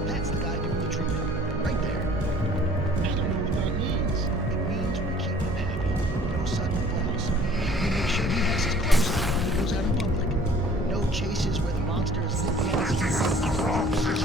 That's the guy doing the treatment. Right there. I don't know what that means. It means we keep him happy. No sudden falls. We make sure he has his clothes on when he goes out in public. No chases where the monster is living in his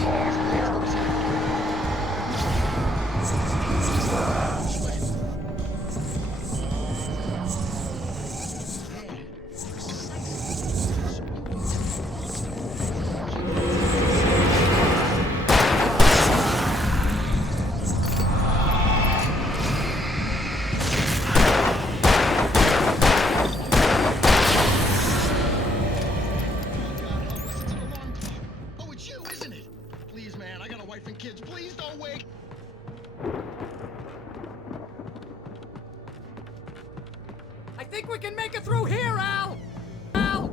Oh, it's you, isn't it? Please, man, I got a wife and kids. Please don't wake. think we can make it through here, Al! Al!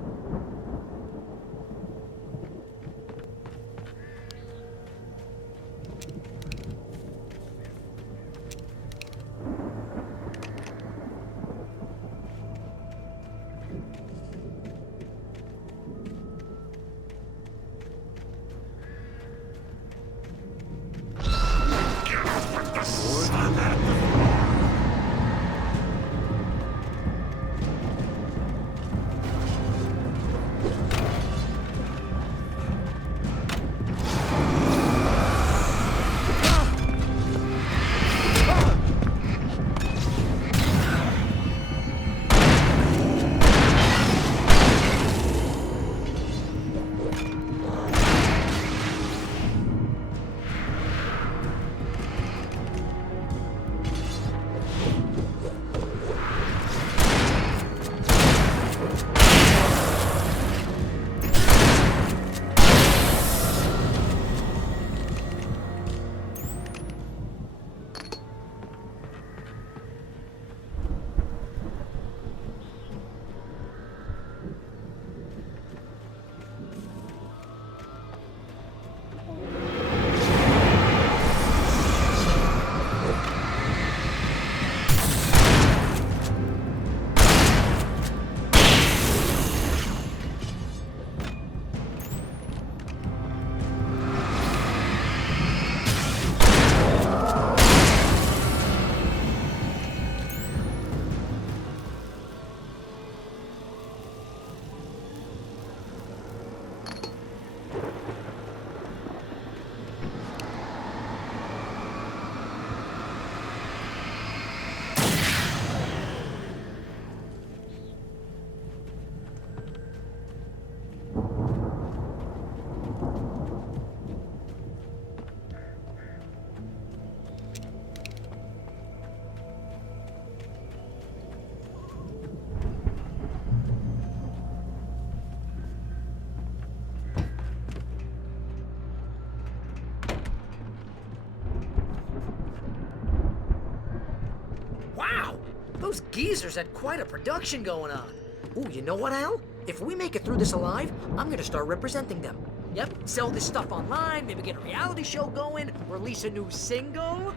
Wow! Those geezers had quite a production going on. Ooh, you know what, Al? If we make it through this alive, I'm gonna start representing them. Yep, sell this stuff online, maybe get a reality show going, release a new single.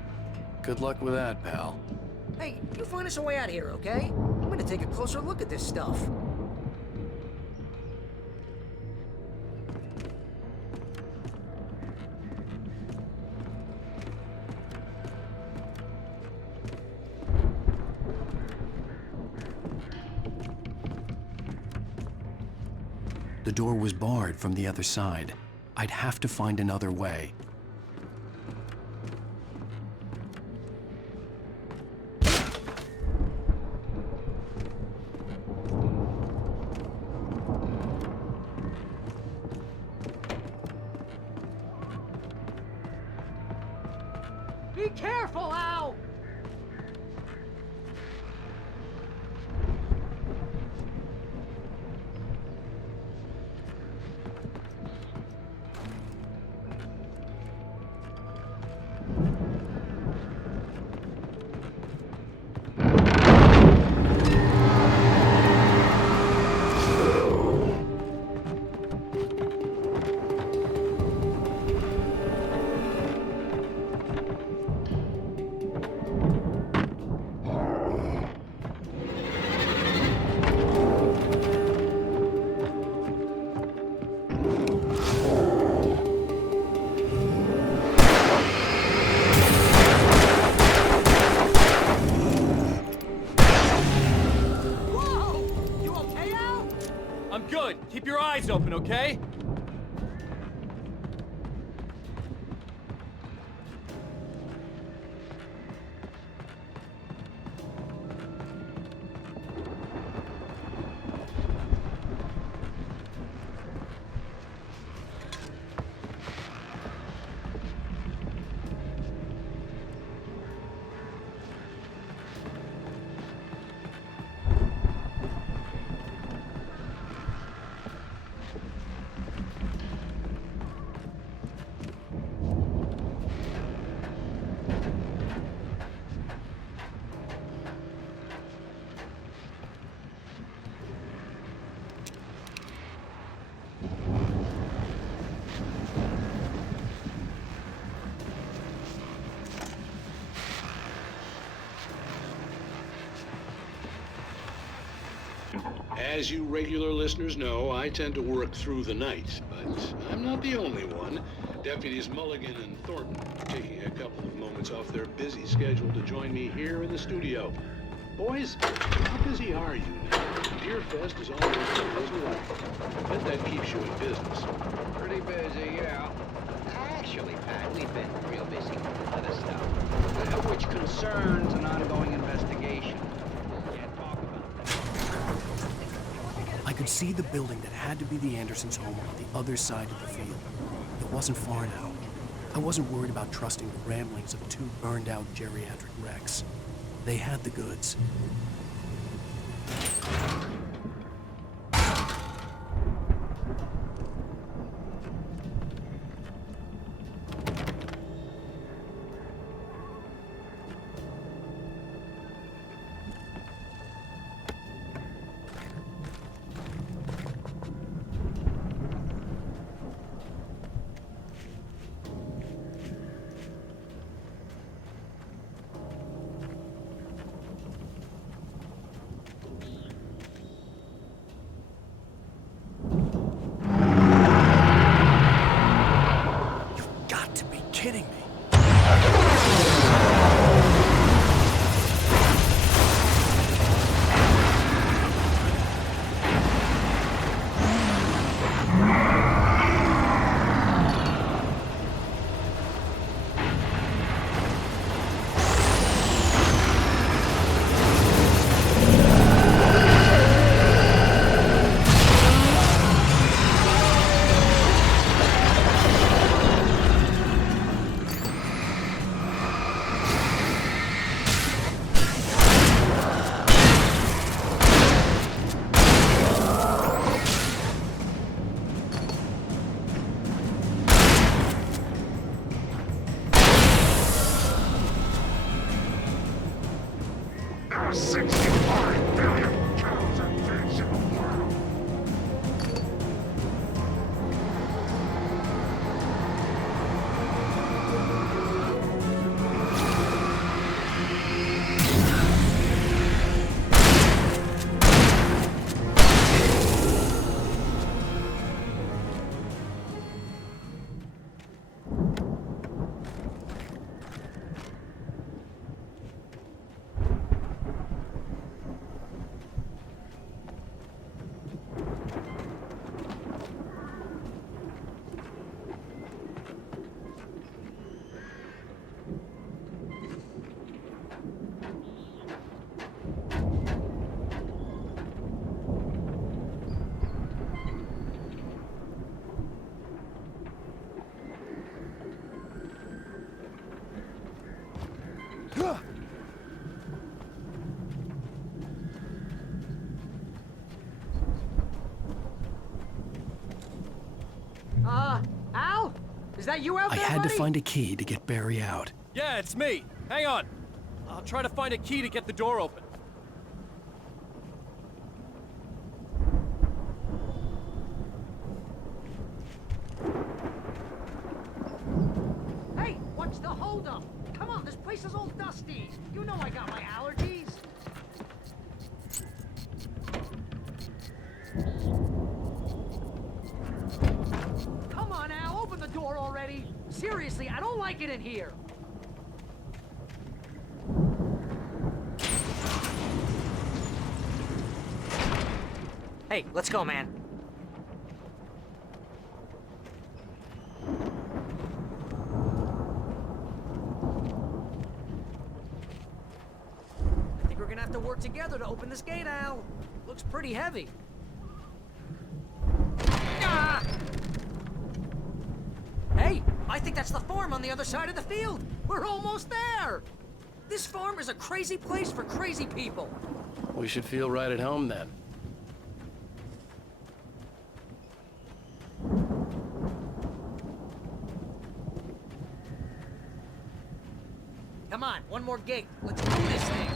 Good luck with that, pal. Hey, you find us a way out of here, okay? I'm gonna take a closer look at this stuff. The door was barred from the other side. I'd have to find another way. Be careful, Al! Keep your eyes open, okay? As you regular listeners know, I tend to work through the night, but I'm not the only one. Deputies Mulligan and Thornton are taking a couple of moments off their busy schedule to join me here in the studio. Boys, how busy are you now? Deerfest is almost a busy life. I bet that keeps you in business. Pretty busy, yeah. Actually, Pat, we've been real busy with other stuff, which concerns an ongoing investigation. Can't talk about that. I could see the building that had to be the Andersons' home on the other side of the field. It wasn't far now. I wasn't worried about trusting the ramblings of two burned-out geriatric wrecks. They had the goods. Kidding me. Al? Is that you out there, I had to buddy? find a key to get Barry out. Yeah, it's me. Hang on. I'll try to find a key to get the door open. Hey, what's the holdup? Come on, this place is all dusty. You know I got my allergies. Come on, Al, open the door already. Seriously, I don't like it in here. Hey, let's go, man. I think we're gonna have to work together to open this gate, Al. Looks pretty heavy. Ah! Hey, I think that's the farm on the other side of the field. We're almost there. This farm is a crazy place for crazy people. We should feel right at home then. Come on, one more gate. Let's do this thing.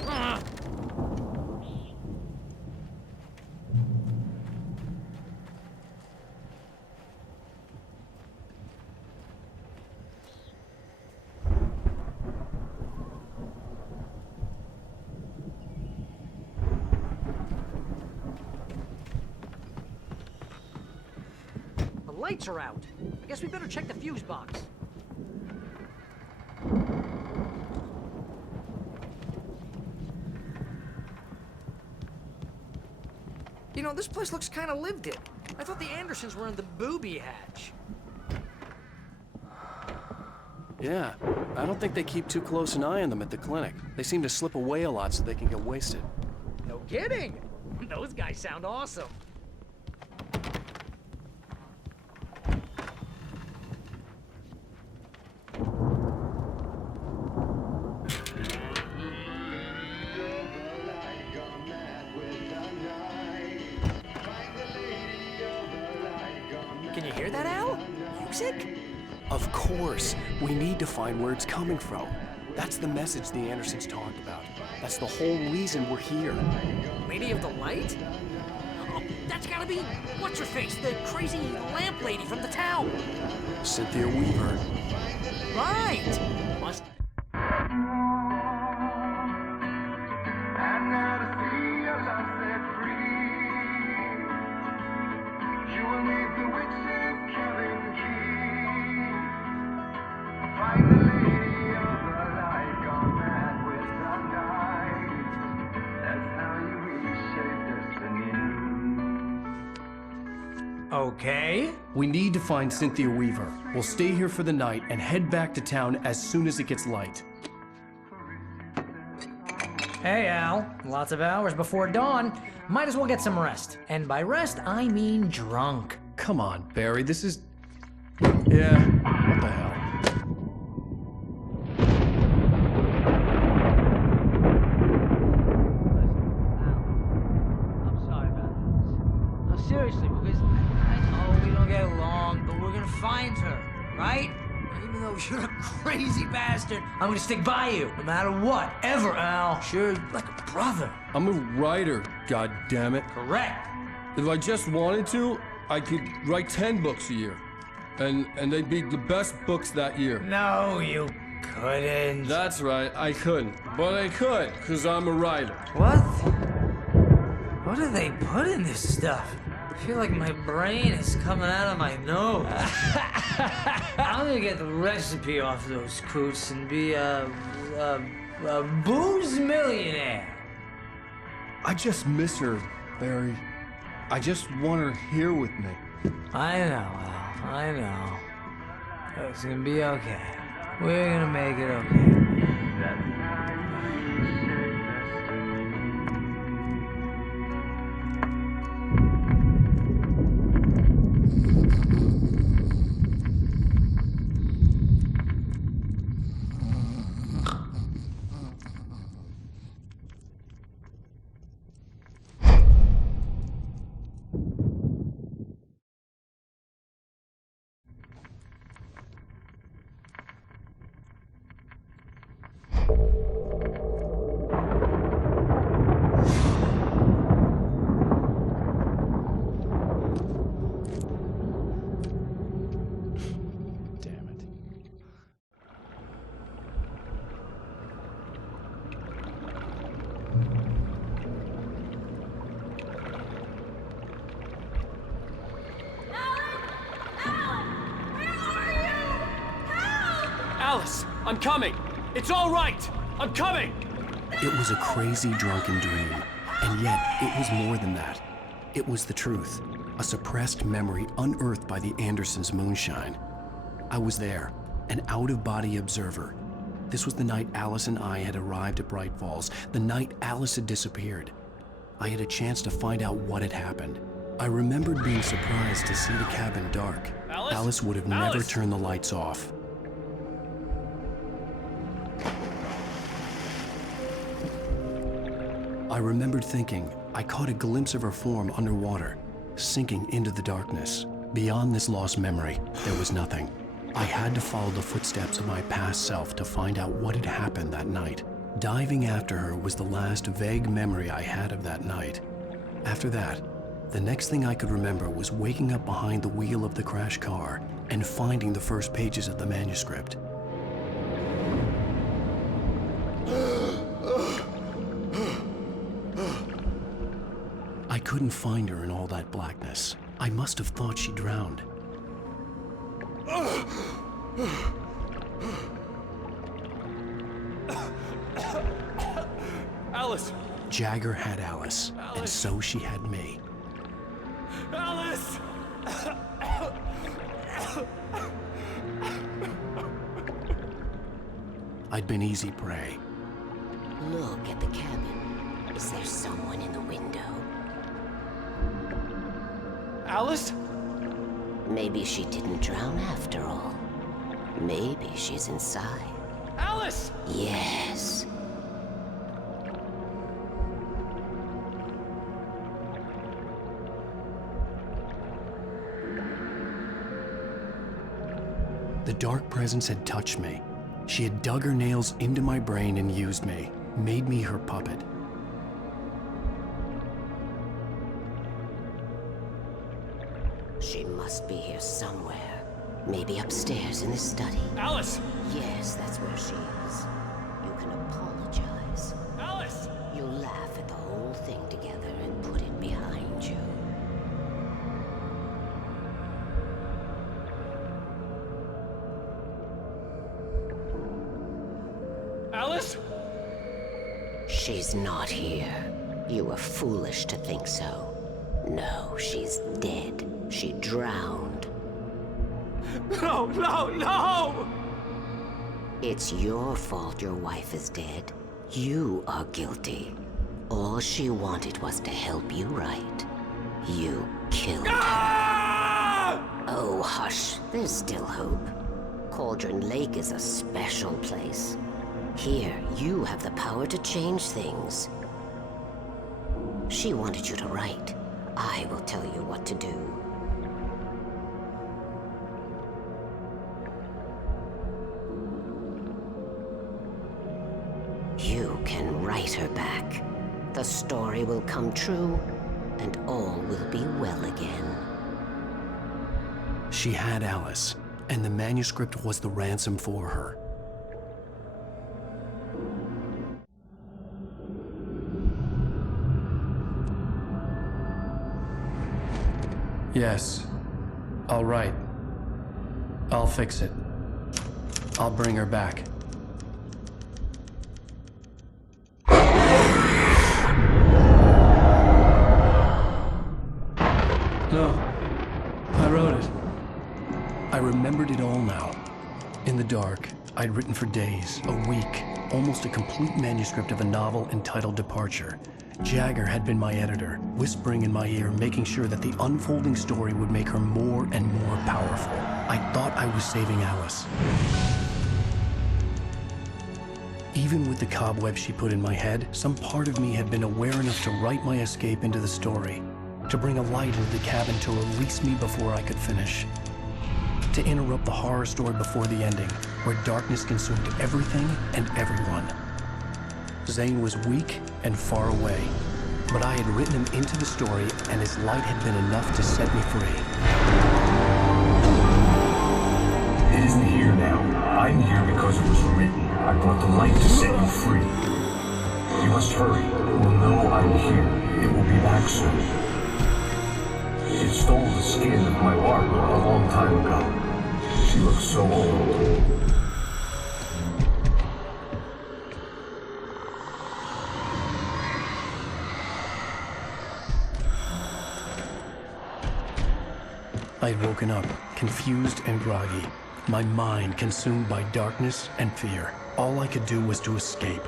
lights are out. I guess we better check the fuse box. You know, this place looks kind of lived in. I thought the Andersons were in the booby hatch. Yeah, I don't think they keep too close an eye on them at the clinic. They seem to slip away a lot so they can get wasted. No kidding! Those guys sound awesome. Can you hear that, Al? Music? Of course. We need to find where it's coming from. That's the message the Andersons talked about. That's the whole reason we're here. Lady of the Light? Oh, that's gotta be what's-her-face, the crazy lamp lady from the town. Cynthia Weaver. Right! Must... Okay. We need to find Cynthia Weaver. We'll stay here for the night and head back to town as soon as it gets light. Hey, Al. Lots of hours before dawn. Might as well get some rest. And by rest, I mean drunk. Come on, Barry, this is... Yeah, what the hell? I'm sorry about this. No, seriously, because I know we don't get along, but we're gonna find her, right? Even though you're a crazy bastard, I'm gonna stick by you, no matter what, ever, Al. Sure, like a brother. I'm a writer, goddammit. Correct. If I just wanted to, I could write 10 books a year. And they'd be the best books that year. No, you couldn't. That's right, I couldn't. But I could, because I'm a writer. What? What do they put in this stuff? I feel like my brain is coming out of my nose. I'm gonna get the recipe off those coots and be a booze millionaire. I just miss her, Barry. I just want her here with me. I know, Al. I know. It's gonna be okay. We're gonna make it okay. Alice, I'm coming! It's all right! I'm coming! It was a crazy drunken dream, and yet it was more than that. It was the truth, a suppressed memory unearthed by the Andersons' moonshine. I was there, an out-of-body observer. This was the night Alice and I had arrived at Bright Falls, the night Alice had disappeared. I had a chance to find out what had happened. I remembered being surprised to see the cabin dark. Alice would have never turned the lights off. I remembered thinking I caught a glimpse of her form underwater, sinking into the darkness. Beyond this lost memory, there was nothing. I had to follow the footsteps of my past self to find out what had happened that night. Diving after her was the last vague memory I had of that night. After that, the next thing I could remember was waking up behind the wheel of the crashed car and finding the first pages of the manuscript. I couldn't find her in all that blackness. I must have thought she drowned. Alice! Jagger had Alice, and so she had me. Alice! I'd been easy prey. Look at the cabin. Is there someone in the window? Alice? Maybe she didn't drown after all. Maybe she's inside. Alice! Yes. The dark presence had touched me. She had dug her nails into my brain and used me, made me her puppet. She must be here somewhere. Maybe upstairs in the study. Alice! Yes, that's where she is. You can apologize. Alice! You'll laugh at the whole thing together and put it behind you. Alice? She's not here. You were foolish to think so. No, she's dead. She drowned. No, no, no! It's your fault your wife is dead. You are guilty. All she wanted was to help you right. You killed her. Oh, hush. There's still hope. Cauldron Lake is a special place. Here, you have the power to change things. She wanted you to write. I will tell you what to do. You can write her back. The story will come true, and all will be well again. She had Alice, and the manuscript was the ransom for her. Yes. All right. I'll fix it. I'll bring her back. No. I wrote it. I remembered it all now. In the dark, I'd written for days, a week, almost a complete manuscript of a novel entitled Departure. Jagger had been my editor, whispering in my ear, making sure that the unfolding story would make her more and more powerful. I thought I was saving Alice. Even with the cobweb she put in my head, some part of me had been aware enough to write my escape into the story, to bring a light into the cabin to release me before I could finish, to interrupt the horror story before the ending, where darkness consumed everything and everyone. Zane was weak and far away, but I had written him into the story, and his light had been enough to set me free. It isn't here now. I'm here because it was written. I brought the light to set you free. You must hurry. It will know I'm here. It will be back soon. It stole the skin of my art a long time ago. She looks so old. I'd woken up, confused and groggy, my mind consumed by darkness and fear. All I could do was to escape.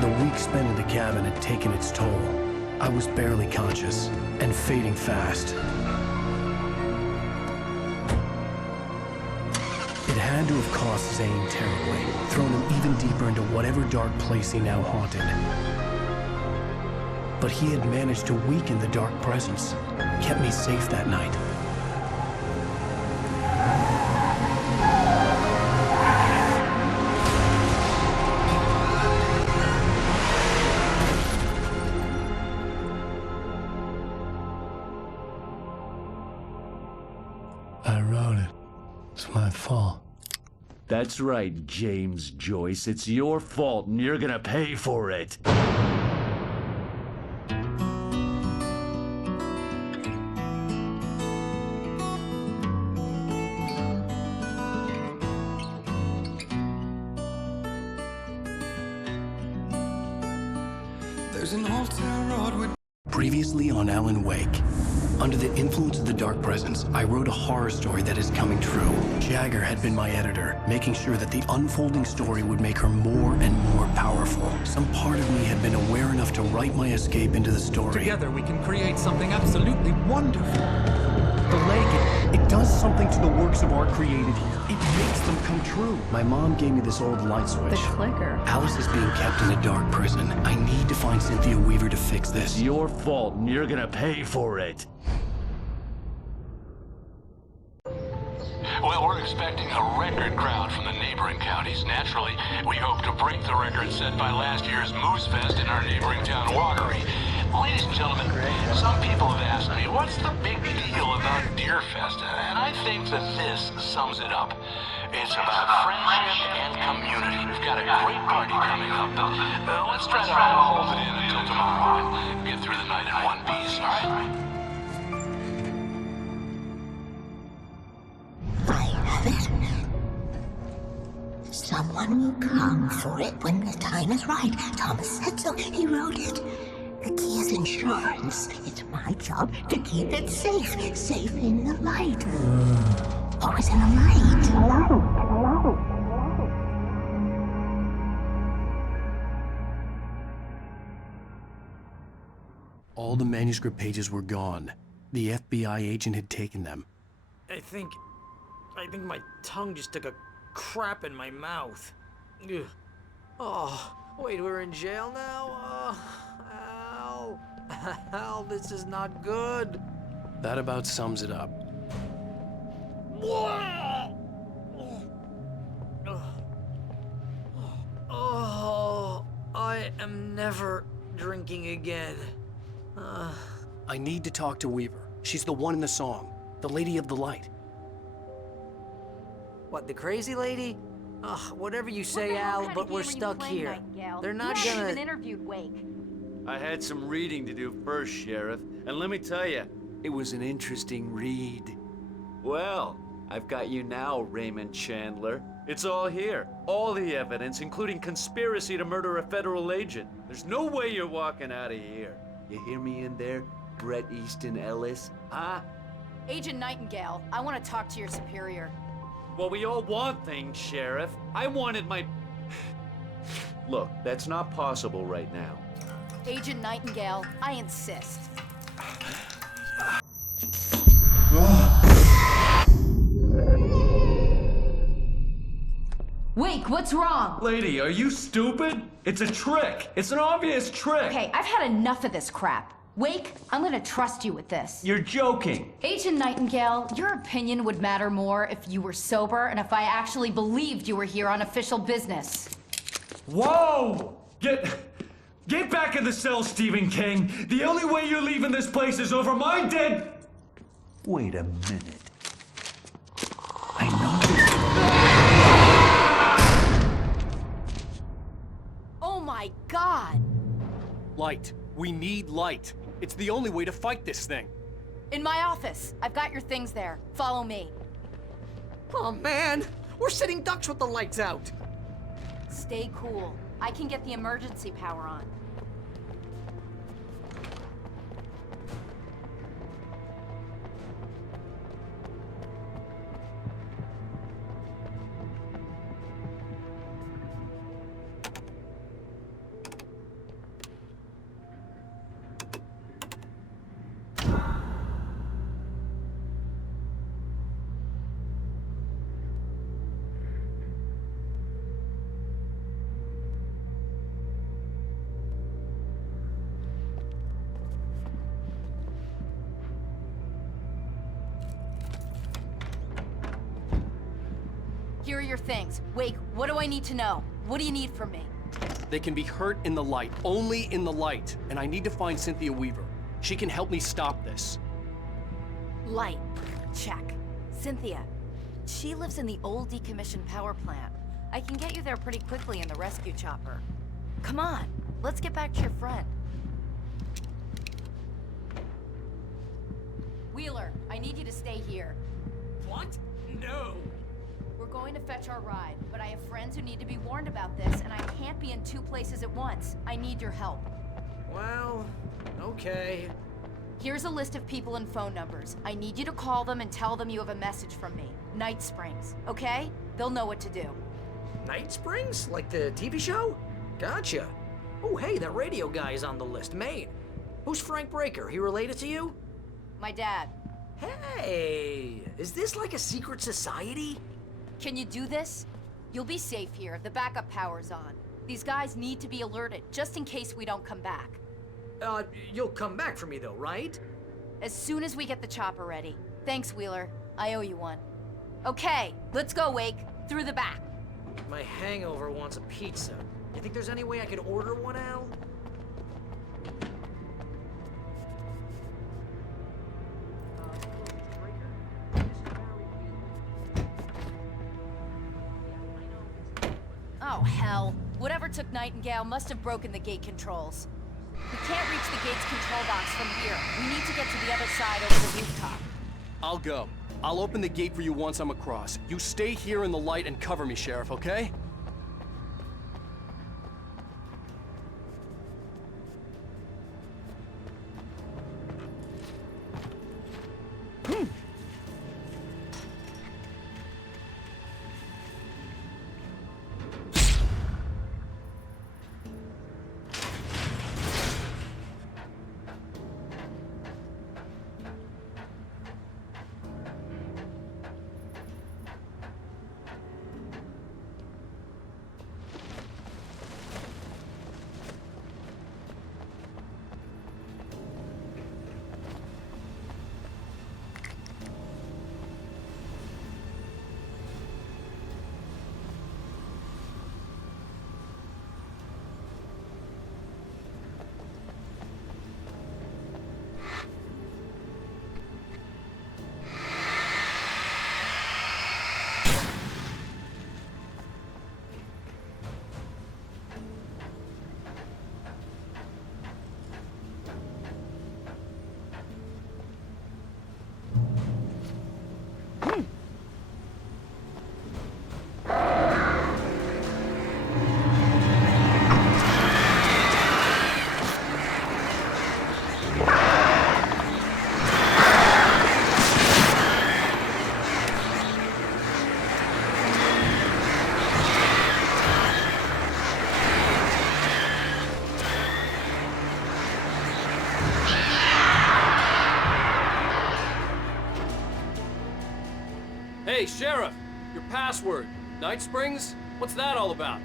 The week spent in the cabin had taken its toll. I was barely conscious, and fading fast. It had to have cost Zane terribly, thrown him even deeper into whatever dark place he now haunted. But he had managed to weaken the dark presence, kept me safe that night. I wrote it. It's my fault. That's right, James Joyce. It's your fault, and you're gonna pay for it. There's an old town road with... Previously on Alan Wake. Under the influence of the dark presence, I wrote a horror story that is coming true. Jagger had been my editor, making sure that the unfolding story would make her more and more powerful. Some part of me had been aware enough to write my escape into the story. Together we can create something absolutely wonderful. The lake, it does something to the works of art created here. It makes them come true. My mom gave me this old light switch. The clicker. Alice is being kept in a dark prison. I need to find Cynthia Weaver to fix this. It's your fault, and you're gonna pay for it. Well, we're expecting a record crowd from the neighboring counties. Naturally, we hope to break the record set by last year's Moose Fest in our neighboring town, Watery. Ladies and gentlemen, some people have asked me, what's the big deal about Deer Fest? And I think that this sums it up. It's about friendship and community. We've got a great party coming up, but let's try to hold it in until tomorrow and get through the night in one piece, all right? Someone will come for it when the time is right. Thomas said so. He wrote it. The key is insurance. It's my job to keep it safe. Safe in the light. Always in the light. All the manuscript pages were gone. The FBI agent had taken them. I think my tongue just took a crap in my mouth. Ugh. Oh, wait, we're in jail now? Al. Al, this is not good. That about sums it up. Oh, I am never drinking again. I need to talk to Weaver. She's the one in the song. The Lady of the Light. What, the crazy lady? Ugh, whatever you say, Al, but we're stuck here. They're not You haven't gonna... even interviewed Wake. I had some reading to do first, Sheriff, and let me tell you, it was an interesting read. Well, I've got you now, Raymond Chandler. It's all here. All the evidence, including conspiracy to murder a federal agent. There's no way you're walking out of here. You hear me in there, Bret Easton Ellis? Huh? Agent Nightingale, I want to talk to your superior. Well, we all want things, Sheriff. I wanted my... Look, that's not possible right now. Agent Nightingale, I insist. Wake, what's wrong? Lady, are you stupid? It's a trick. It's an obvious trick. Okay, I've had enough of this crap. Wake, I'm gonna trust you with this. You're joking. Agent Nightingale, your opinion would matter more if you were sober and if I actually believed you were here on official business. Whoa! Get back in the cell, Stephen King. The only way you're leaving this place is over my dead... Wait a minute. Oh my God! Light. We need light. It's the only way to fight this thing. In my office. I've got your things there. Follow me. Oh man, we're sitting ducks with the lights out. Stay cool. I can get the emergency power on. Here are your things. Wake, what do I need to know? What do you need from me? They can be hurt in the light, only in the light. And I need to find Cynthia Weaver. She can help me stop this. Light. Check. Cynthia. She lives in the old decommissioned power plant. I can get you there pretty quickly in the rescue chopper. Come on, let's get back to your friend. Wheeler, I need you to stay here. What? No. We're going to fetch our ride, but I have friends who need to be warned about this, and I can't be in 2 places at once. I need your help. Well, okay. Here's a list of people and phone numbers. I need you to call them and tell them you have a message from me. Night Springs, okay? They'll know what to do. Night Springs? Like the TV show? Gotcha. Oh, hey, that radio guy is on the list. Maine. Who's Frank Breaker? He related to you? My dad. Hey, is this like a secret society? Can you do this? You'll be safe here. The backup power's on. These guys need to be alerted, just in case we don't come back. You'll come back for me though, right? As soon as we get the chopper ready. Thanks, Wheeler. I owe you one. Okay, let's go, Wake. Through the back. My hangover wants a pizza. You think there's any way I could order one, Al? Oh, hell. Whatever took Nightingale must have broken the gate controls. We can't reach the gate's control box from here. We need to get to the other side over the rooftop. I'll go. I'll open the gate for you once I'm across. You stay here in the light and cover me, Sheriff, okay? Hey, Sheriff! Your password. Night Springs? What's that all about?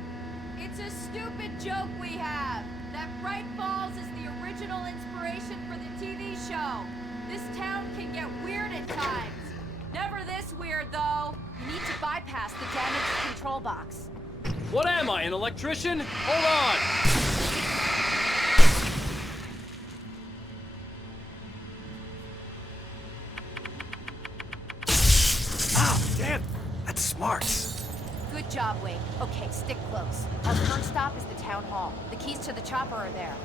It's a stupid joke we have. That Bright Falls is the original inspiration for the TV show. This town can get weird at times. Never this weird, though. You need to bypass the damaged control box. What am I, an electrician? Hold on! Damn, that's smart. Good job, Wade. Okay, stick close. Our first stop is the town hall. The keys to the chopper are there.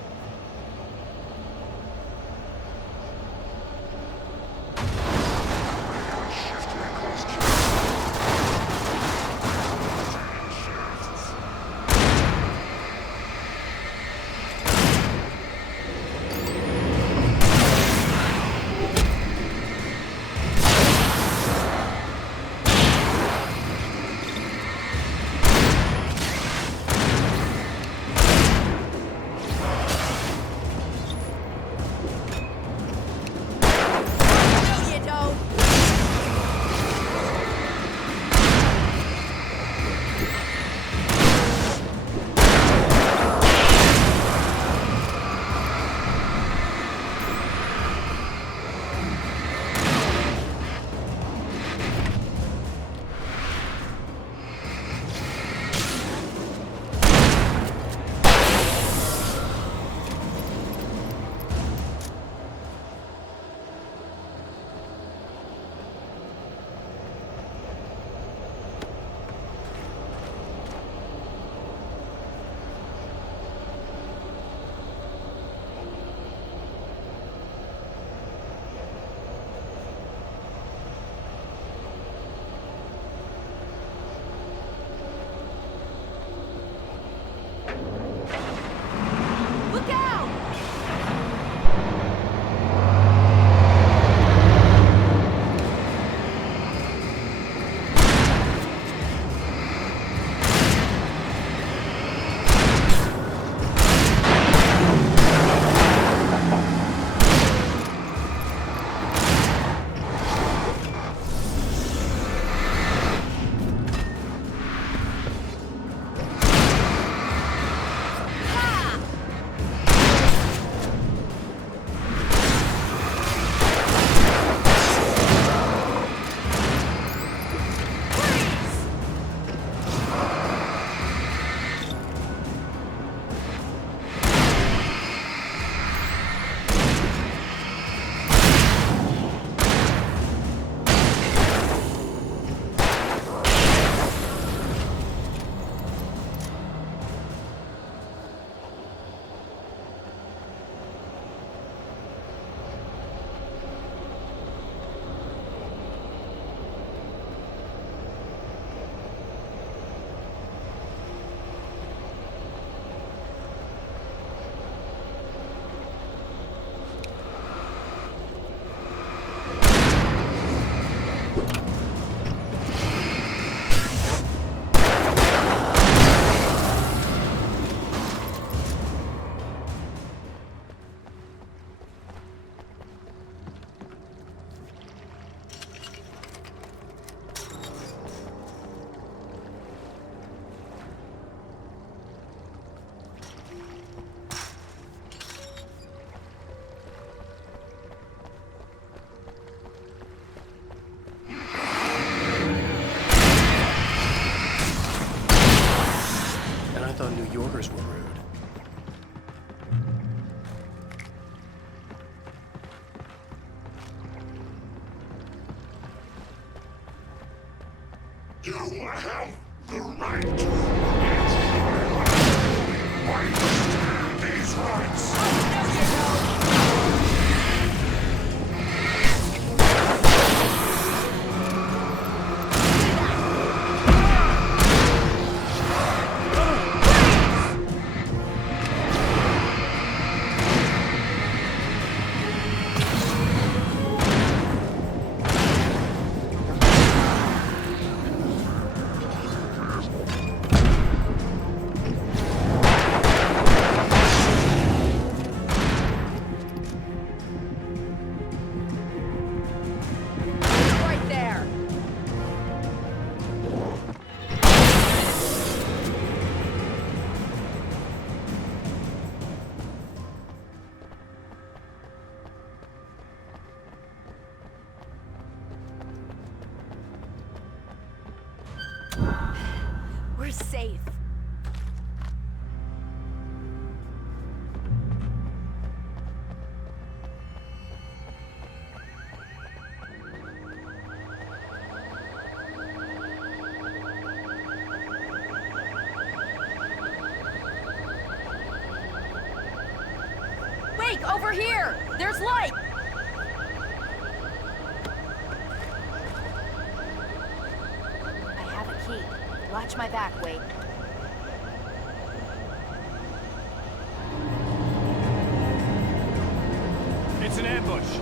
You have the right to forget my life. I understand these rights. Right there. We're safe. Wait, over here! There's light! I have a key. Watch my back, Wade. It's an ambush.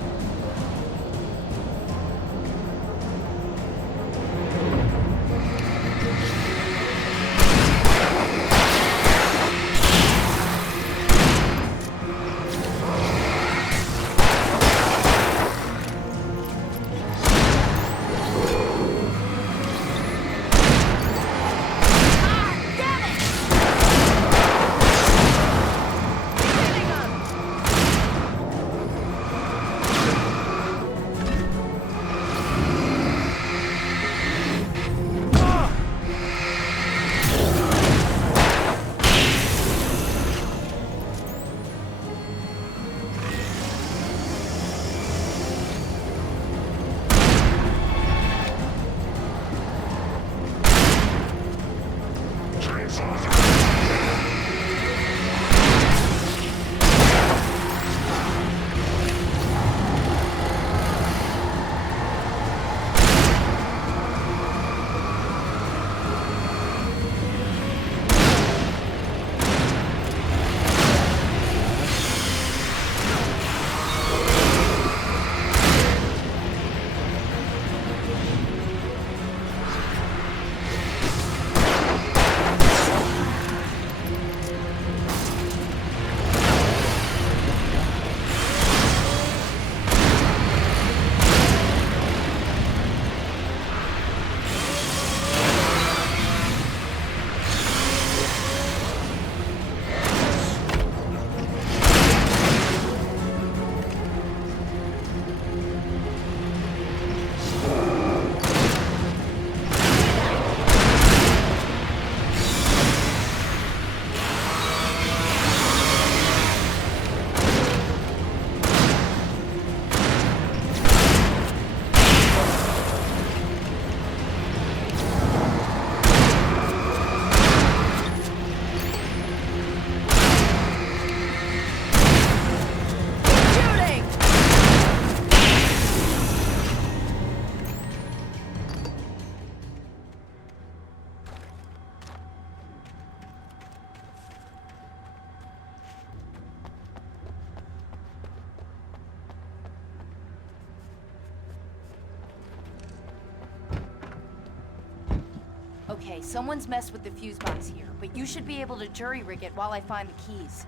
Okay, someone's messed with the fuse box here, but you should be able to jury-rig it while I find the keys.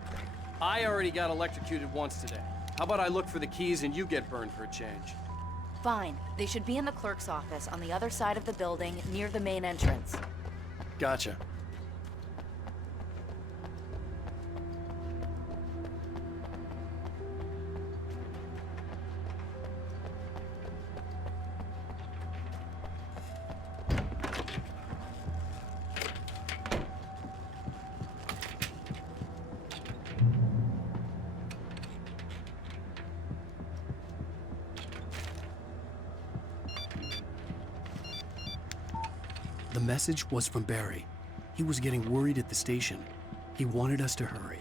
I already got electrocuted once today. How about I look for the keys and you get burned for a change? Fine. They should be in the clerk's office on the other side of the building, near the main entrance. Gotcha. The message was from Barry. He was getting worried at the station. He wanted us to hurry.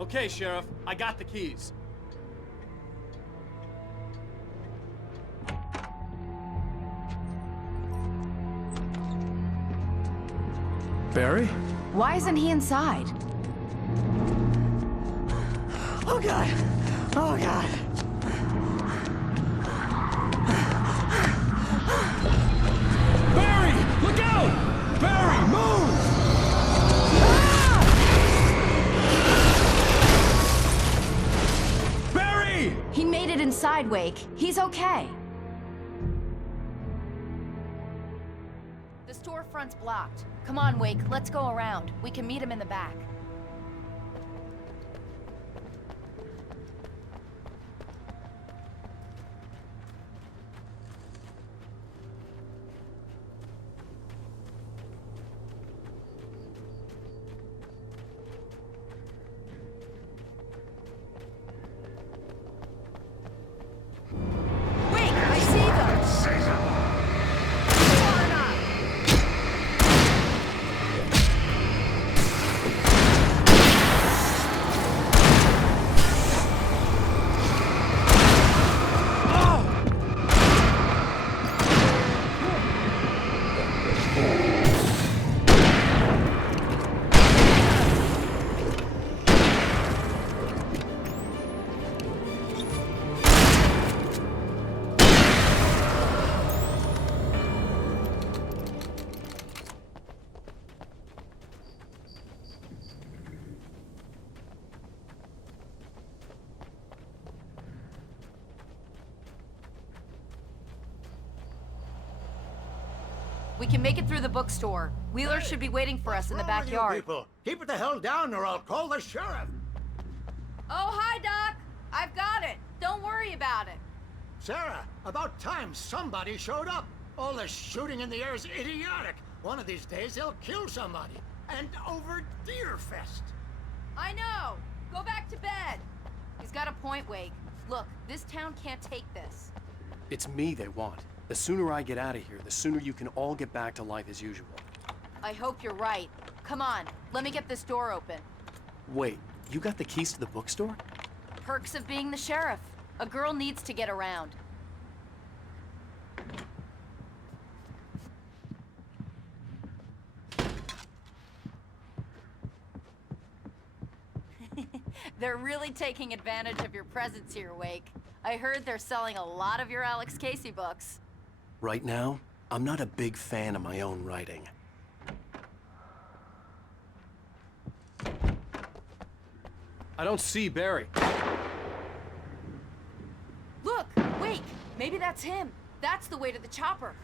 Okay, Sheriff, I got the keys. Barry? Why isn't he inside? Oh God! Oh God! Barry! Look out! Barry, move! Barry! He made it inside, Wake. He's okay. The storefront's blocked. Come on, Wake, let's go around. We can meet him in the back. Wake, I see them! We can make it through the bookstore. Wheeler should be waiting for us in the backyard. People, keep it the hell down or I'll call the sheriff. Oh, hi, Doc. I've got it. Don't worry about it. Sarah, about time somebody showed up. All this shooting in the air is idiotic. One of these days they'll kill somebody. And over Deerfest. I know. Go back to bed. He's got a point, Wake. Look, this town can't take this. It's me they want. The sooner I get out of here, the sooner you can all get back to life as usual. I hope you're right. Come on, let me get this door open. Wait, you got the keys to the bookstore? Perks of being the sheriff. A girl needs to get around. They're really taking advantage of your presence here, Wake. I heard they're selling a lot of your Alex Casey books. Right now, I'm not a big fan of my own writing. I don't see Barry. Look, Wake, maybe that's him. That's the way to the chopper.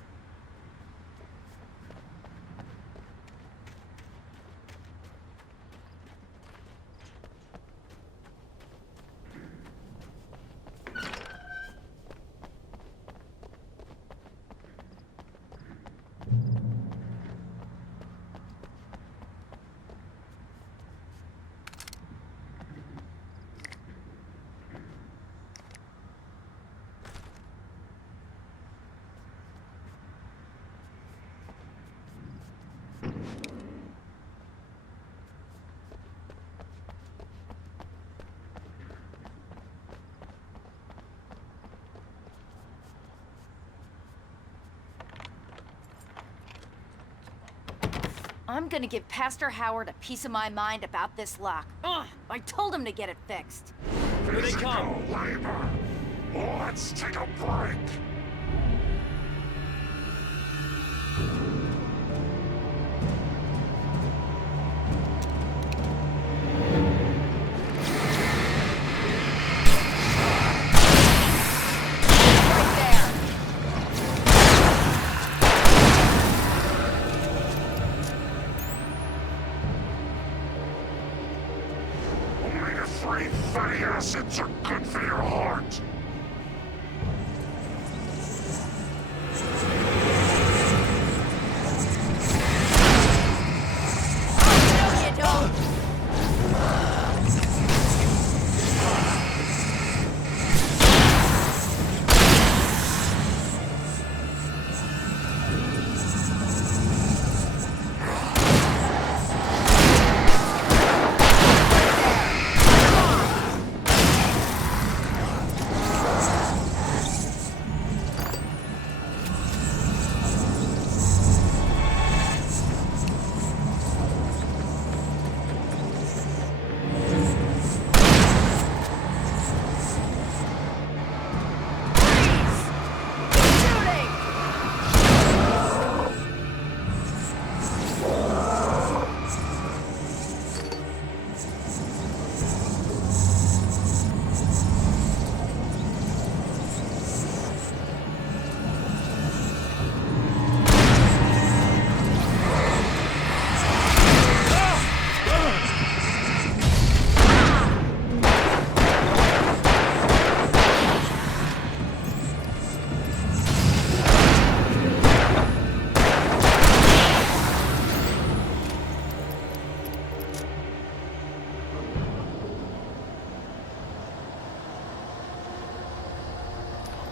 I'm gonna give Pastor Howard a piece of my mind about this lock. Ugh, I told him to get it fixed. Here they come. Labor. Let's take a break. Omega-3 fatty acids are good for your heart.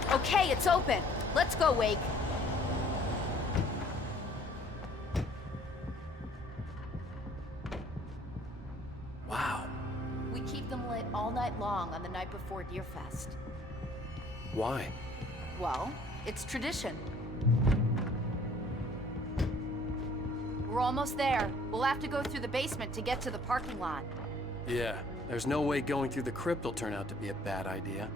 Okay, it's open. Let's go, Wake. Wow. We keep them lit all night long on the night before Deerfest. Why? Well, it's tradition. We're almost there. We'll have to go through the basement to get to the parking lot. Yeah, there's no way going through the crypt will turn out to be a bad idea.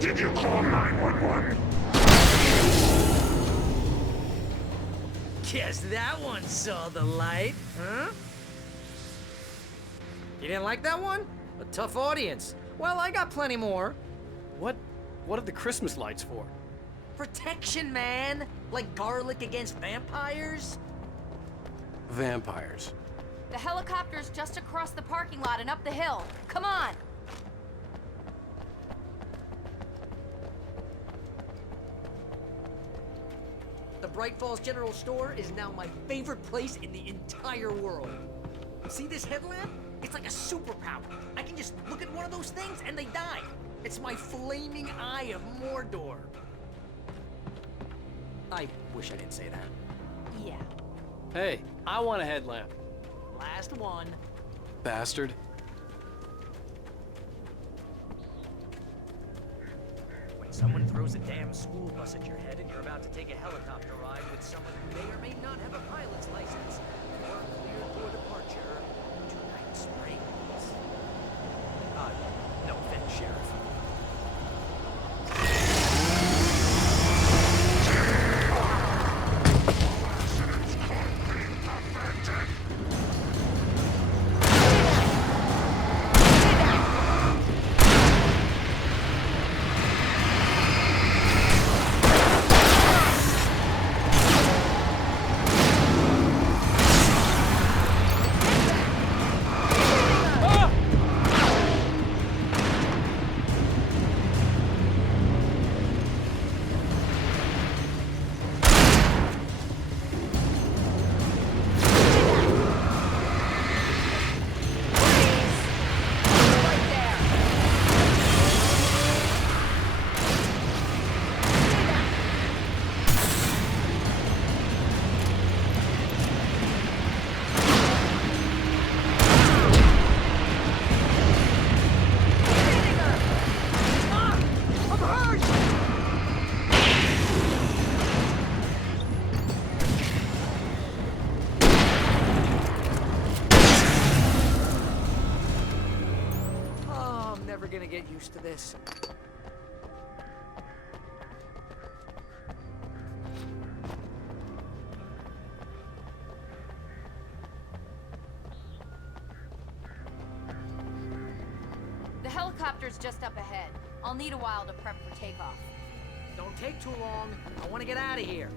Did you call 911? Guess that one saw the light, huh? You didn't like that one? A tough audience. Well, I got plenty more. What are the Christmas lights for? Protection, man! Like garlic against vampires? Vampires. The helicopter's just across the parking lot and up the hill. Come on! The Bright Falls General Store is now my favorite place in the entire world. See this headlamp? It's like a superpower. I can just look at one of those things and they die. It's my flaming eye of Mordor. I wish I didn't say that. Yeah. Hey, I want a headlamp. Last one. Bastard. When someone throws a damn school bus at your head and you're about to take a helicopter ride with someone who may or may not have a pilot's license, you're cleared for departure to Night Springs. No offense, Sheriff. ever gonna get used to this? The helicopter's just up ahead. I'll need a while to prep for takeoff. Don't take too long. I want to get out of here.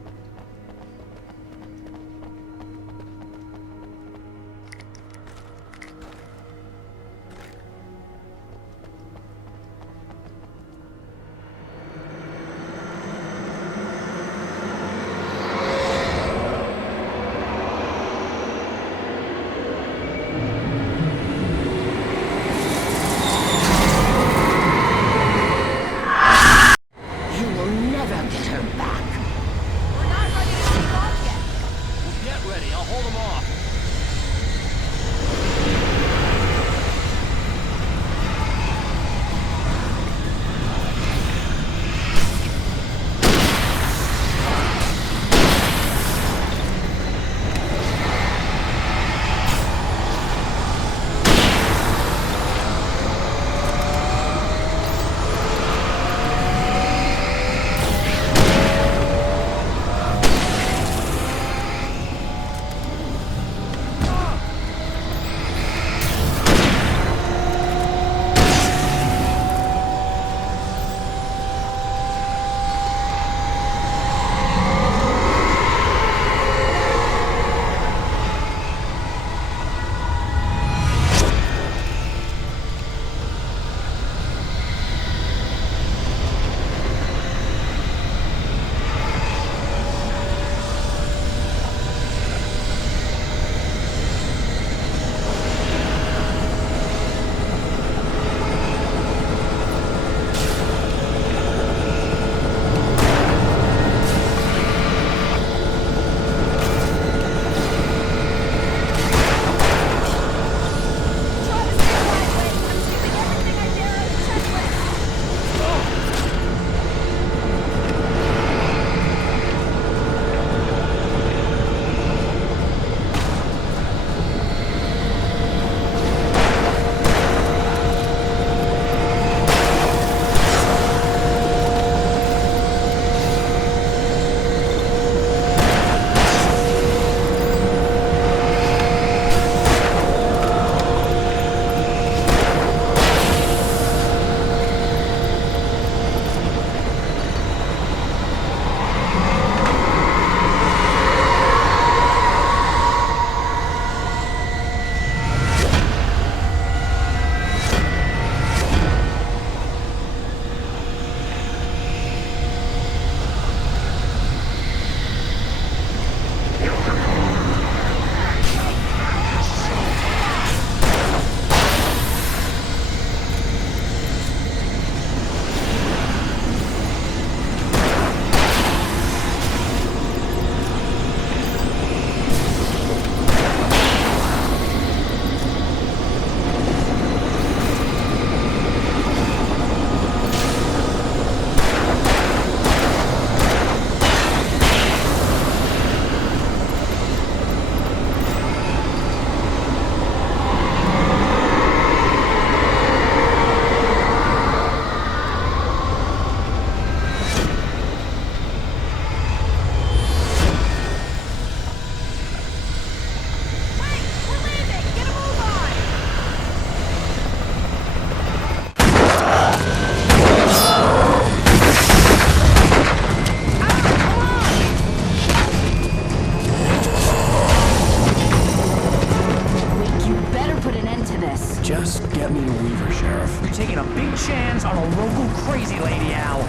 Just get me to Weaver, Sheriff. You're taking a big chance on a local crazy lady, Al.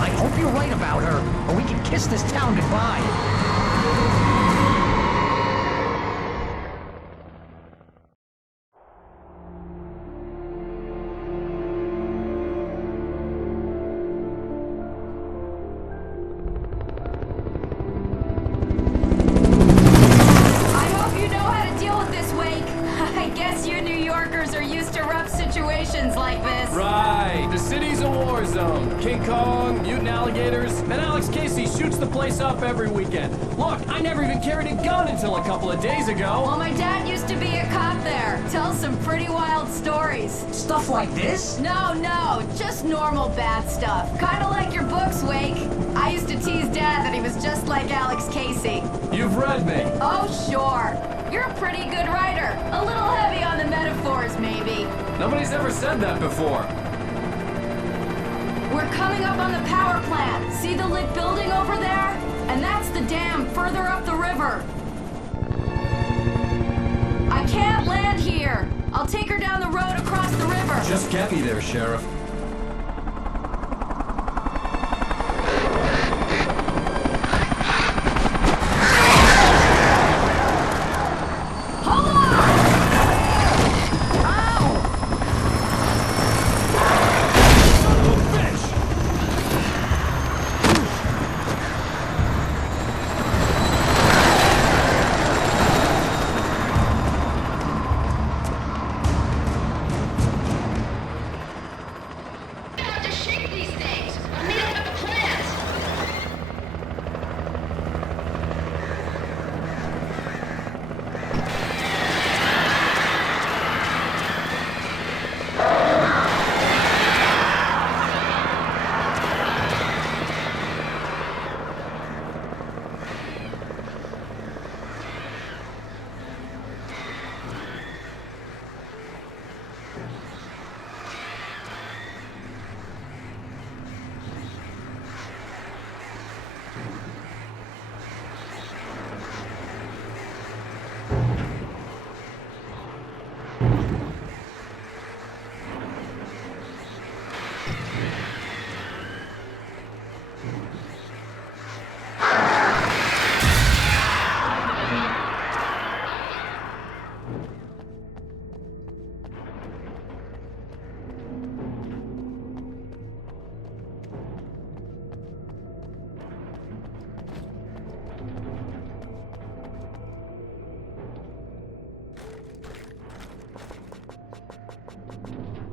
I hope you're right about her, or we can kiss this town goodbye. Like this. Right. The city's a war zone. King Kong, mutant alligators. Then Alex Casey shoots the place place up every weekend. Look, I never even carried a gun until a couple of days ago. Well, my dad used to be a cop there. Tells some pretty wild stories. Stuff like this? No, just normal bad stuff. Kinda like your books, Wake. I used to tease Dad that he was just like Alex Casey. You've read me. Oh, sure. You're a pretty good writer. A little heavy on the metaphors, maybe. Nobody's ever said that before. We're coming up on the power plant. See the lit building over there? And that's the dam further up the river. I can't land here. I'll take her down the road across the river. Just get me there, Sheriff.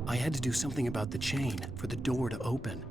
I had to do something about the chain for the door to open.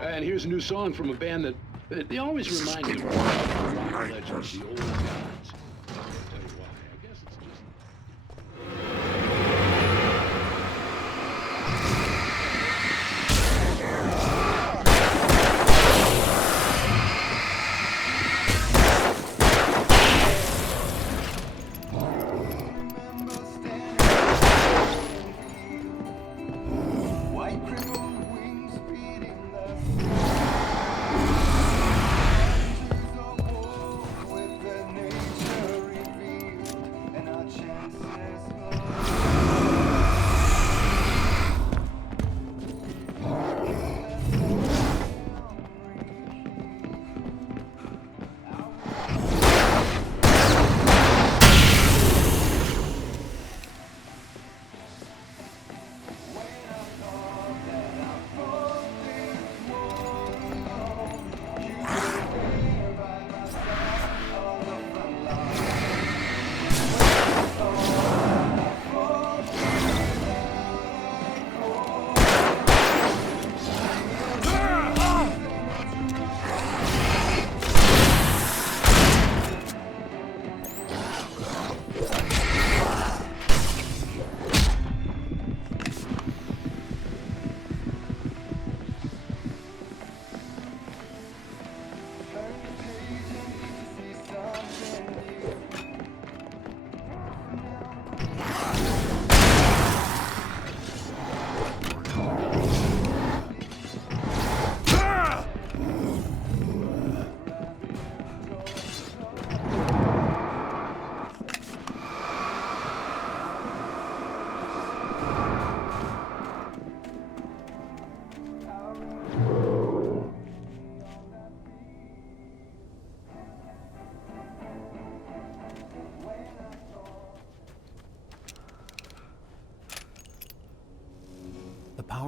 And here's a new song from a band that they always remind me of rock legends, the old gods.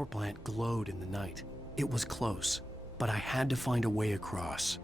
power plant glowed in the night. It was close, but I had to find a way across.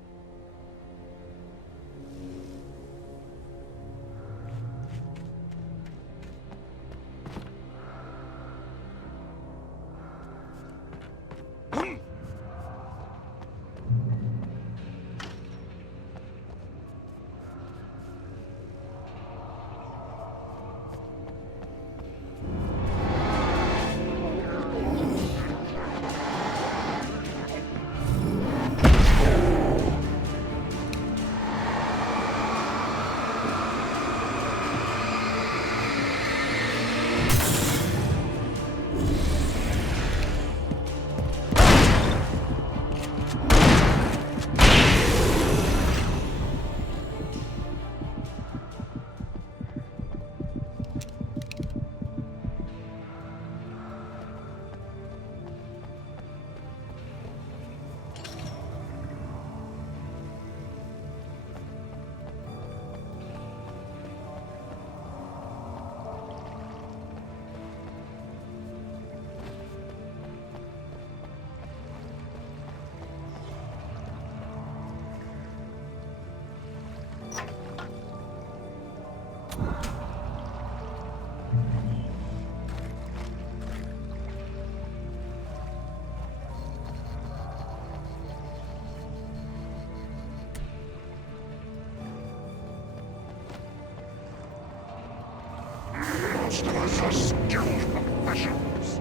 Monsters are skilled professionals.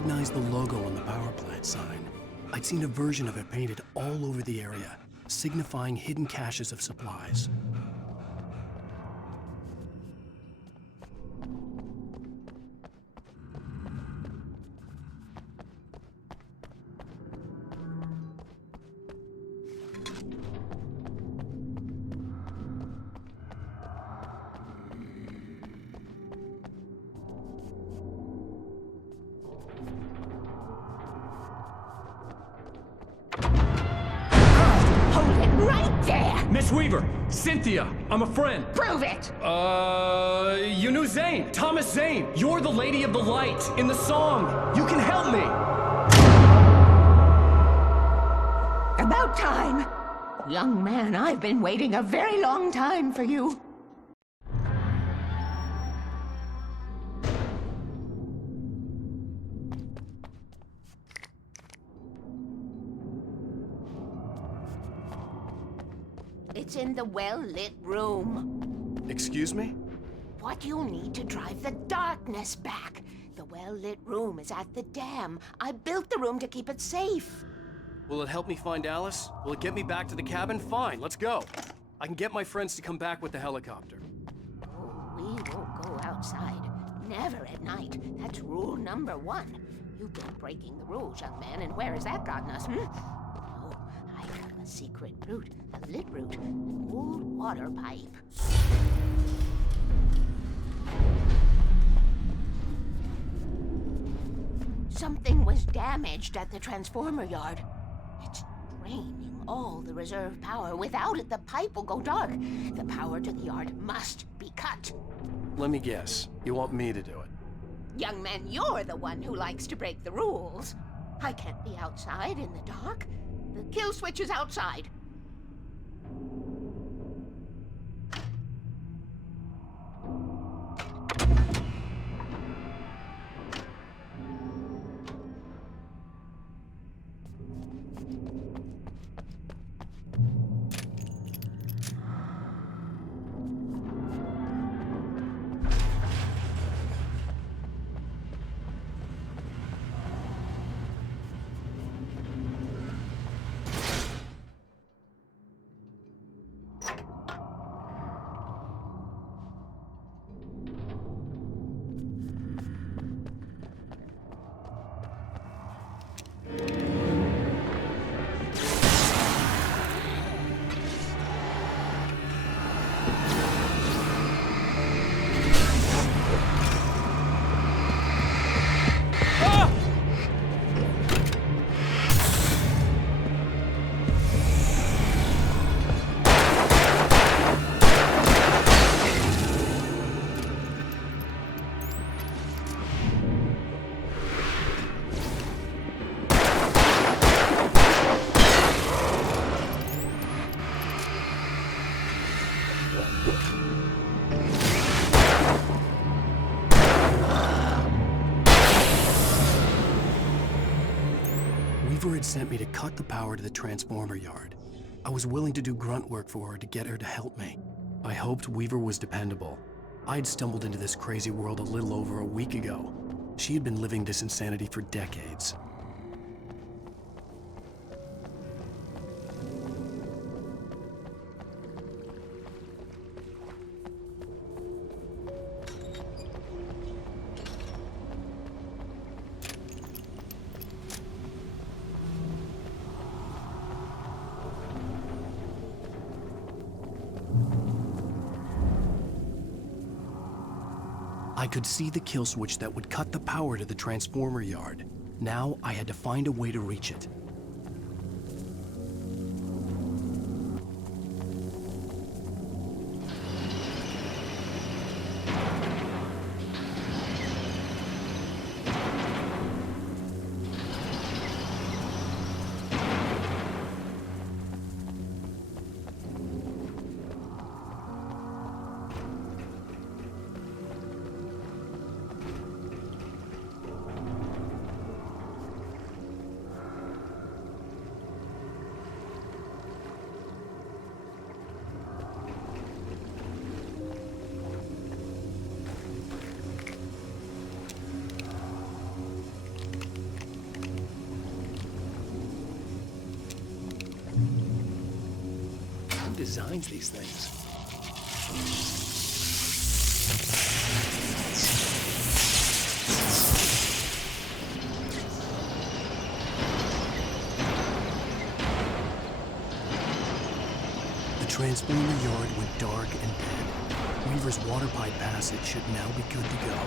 recognized the logo on the power plant sign. I'd seen a version of it painted all over the area, signifying hidden caches of supplies. Right there! Miss Weaver! Cynthia! I'm a friend! Prove it! You knew Zane! Thomas Zane! You're the Lady of the Light in the song! You can help me! About time! Young man, I've been waiting a very long time for you. It's in the well-lit room. Excuse me? What you'll need to drive the darkness back. The well-lit room is at the dam. I built the room to keep it safe. Will it help me find Alice? Will it get me back to the cabin? Fine, let's go. I can get my friends to come back with the helicopter. Oh, we won't go outside. Never at night. That's rule number 1. You've been breaking the rules, young man, and where has that gotten us, Oh, I have a secret route, a lit route, an old water pipe. Something was damaged at the transformer yard. It's draining all the reserve power. Without it, the pipe will go dark. The power to the yard must be cut. Let me guess. You want me to do it? Young man, you're the one who likes to break the rules. I can't be outside in the dark. The kill switch is outside. Weaver had sent me to cut the power to the transformer yard. I was willing to do grunt work for her to get her to help me. I hoped Weaver was dependable. I'd stumbled into this crazy world a little over a week ago. She had been living this insanity for decades. I could see the kill switch that would cut the power to the transformer yard. Now I had to find a way to reach it. designs these things? The transformer yard went dark and dead. Weaver's water pipe passage should now be good to go.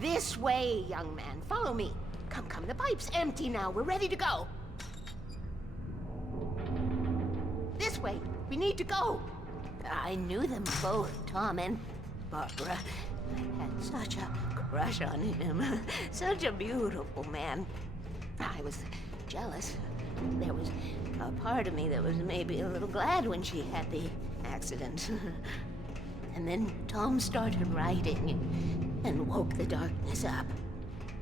This way, young man. Follow me. Come, come. The pipe's empty now. We're ready to go. This way. We need to go. I knew them both, Tom and Barbara. I had such a crush on him. Such a beautiful man. I was jealous. There was a part of me that was maybe a little glad when she had the accident. And then Tom started writing and woke the darkness up.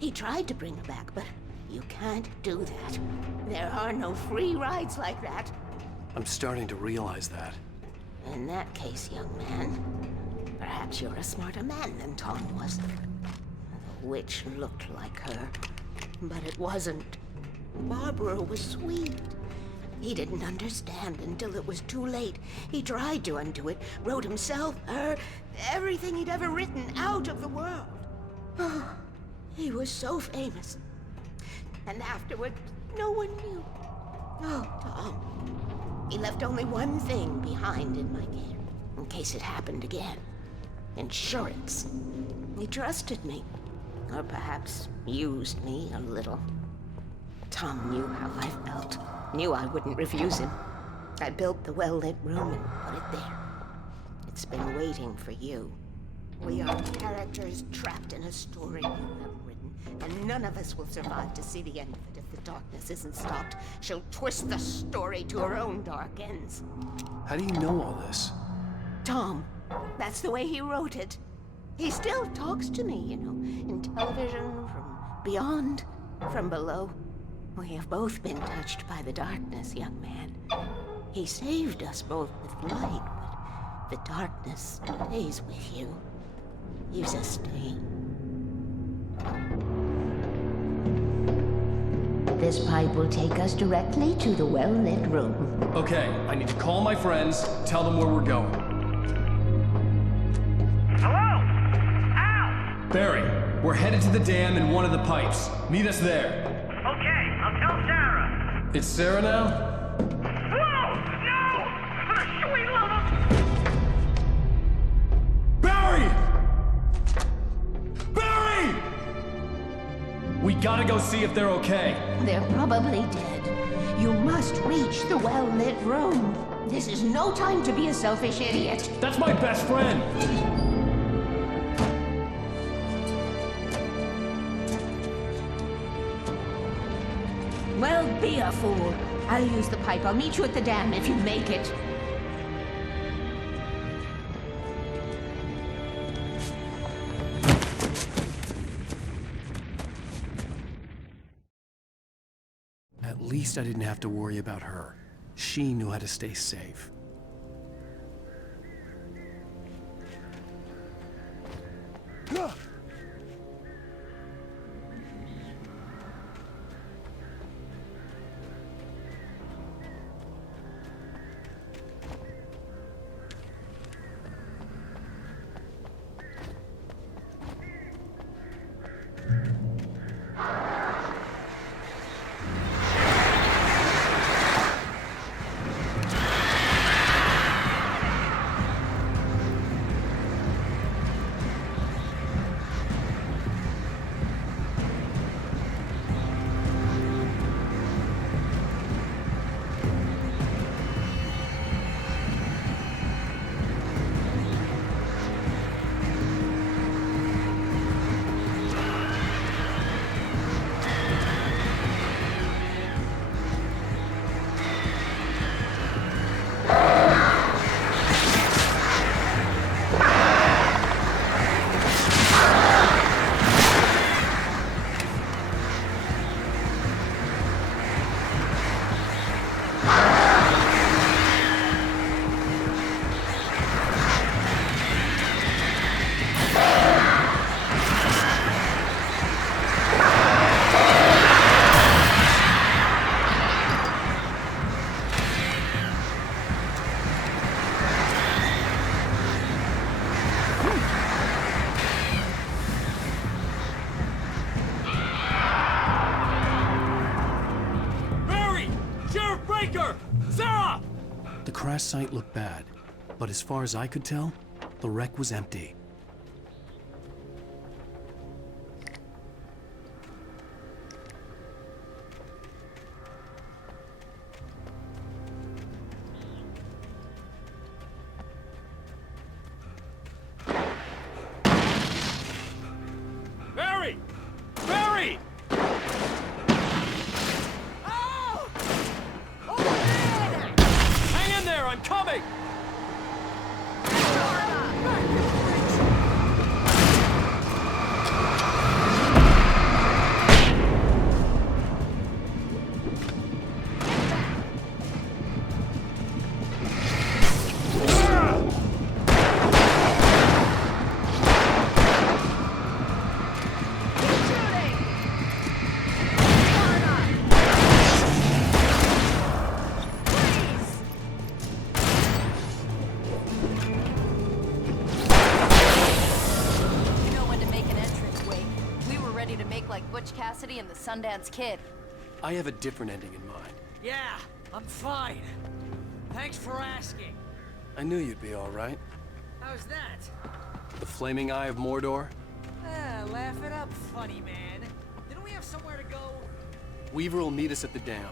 He tried to bring her back, but you can't do that. There are no free rides like that. I'm starting to realize that. In that case, young man, perhaps you're a smarter man than Tom was. The witch looked like her, but it wasn't. Barbara was sweet. He didn't understand until it was too late. He tried to undo it, wrote himself, her, everything he'd ever written out of the world. Oh, he was so famous. And afterward, no one knew. Oh, Tom. He left only one thing behind in my care, in case it happened again. Insurance. He trusted me. Or perhaps used me a little. Tom knew how I felt. Knew I wouldn't refuse him. I built the well-lit room and put it there. It's been waiting for you. We are characters trapped in a story you have written, and none of us will survive to see the end of it if the darkness isn't stopped. She'll twist the story to her own dark ends. How do you know all this? Tom, that's the way he wrote it. He still talks to me, you know, in television, from beyond, from below. We have both been touched by the darkness, young man. He saved us both with light, but the darkness stays with you. Leaves a stain. This pipe will take us directly to the well-lit room. Okay, I need to call my friends, tell them where we're going. Barry, we're headed to the dam in one of the pipes. Meet us there. Okay, I'll tell Sarah. It's Sarah now? Whoa! No! For the sweet love of... Barry! Barry! We gotta go see if they're okay. They're probably dead. You must reach the well-lit room. This is no time to be a selfish idiot. That's my best friend! Well, be a fool. I'll use the pipe. I'll meet you at the dam if you make it. At least I didn't have to worry about her. She knew how to stay safe. The crash site looked bad, but as far as I could tell, the wreck was empty. Barry! Barry! Hang in there, I'm coming! And the Sundance Kid. I have a different ending in mind. Yeah, I'm fine. Thanks for asking. I knew you'd be all right. How's that? The flaming eye of Mordor? Laugh it up, funny man. Didn't we have somewhere to go? Weaver will meet us at the dam.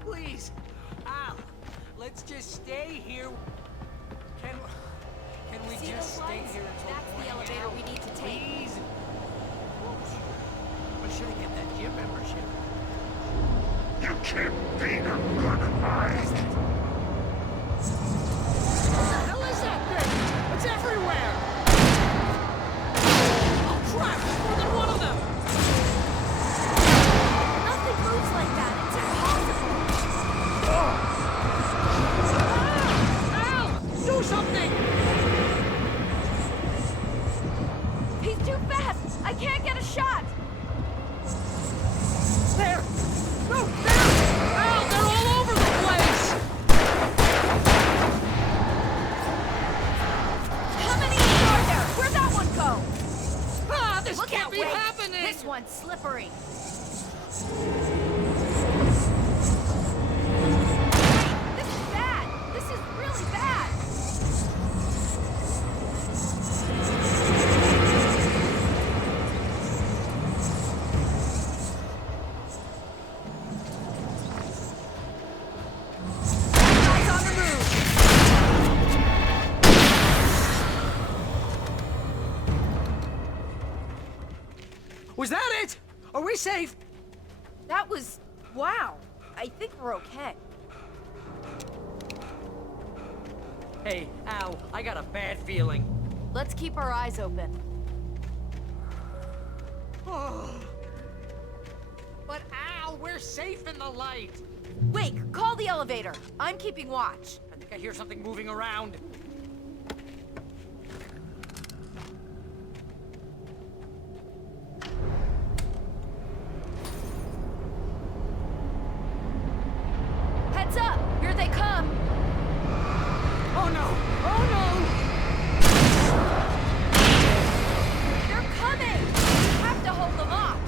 Please, Al, let's just stay here. Can we See just those stay lights? here until That's the morning, elevator Al? we need to take. Please. I should have get that gym membership. You can't beat a good eye. What the hell is that thing? It's everywhere! happening? This one's slippery. This is bad. This is really bad. Guys on the move. Was that it? Are we safe? That was... wow. I think we're okay. Hey, Al, I got a bad feeling. Let's keep our eyes open. But Al, we're safe in the light. Wake, call the elevator. I'm keeping watch. I think I hear something moving around. Heads up! Here they come! Oh no! Oh They're coming! We have to hold them off!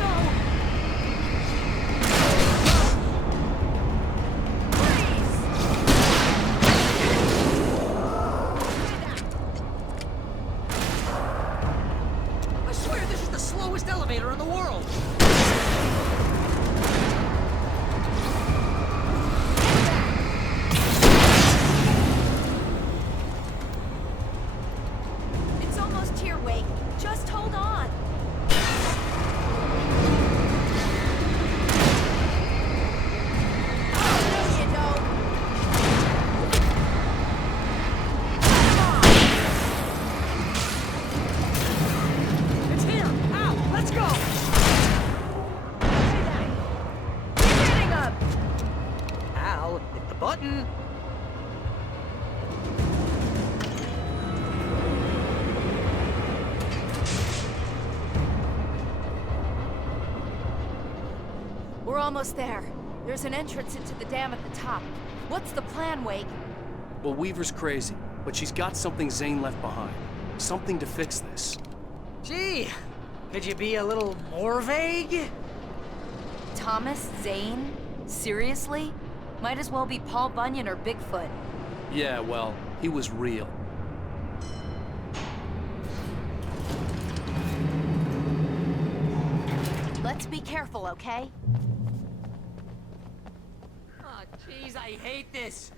no! I swear this is the slowest elevator in the world. It's almost here, Wake. Just hold on. Oh, no, you don't. It's here! Al, let's go! Keep hitting them! Al, hit the button. We're almost there. There's an entrance into the dam at the top. What's the plan, Wake? Well, Weaver's crazy, but she's got something Zane left behind. Something to fix this. Gee, could you be a little more vague? Thomas Zane? Seriously? Might as well be Paul Bunyan or Bigfoot. Yeah, well, he was real. Let's be careful, okay? Oh, jeez, I hate this.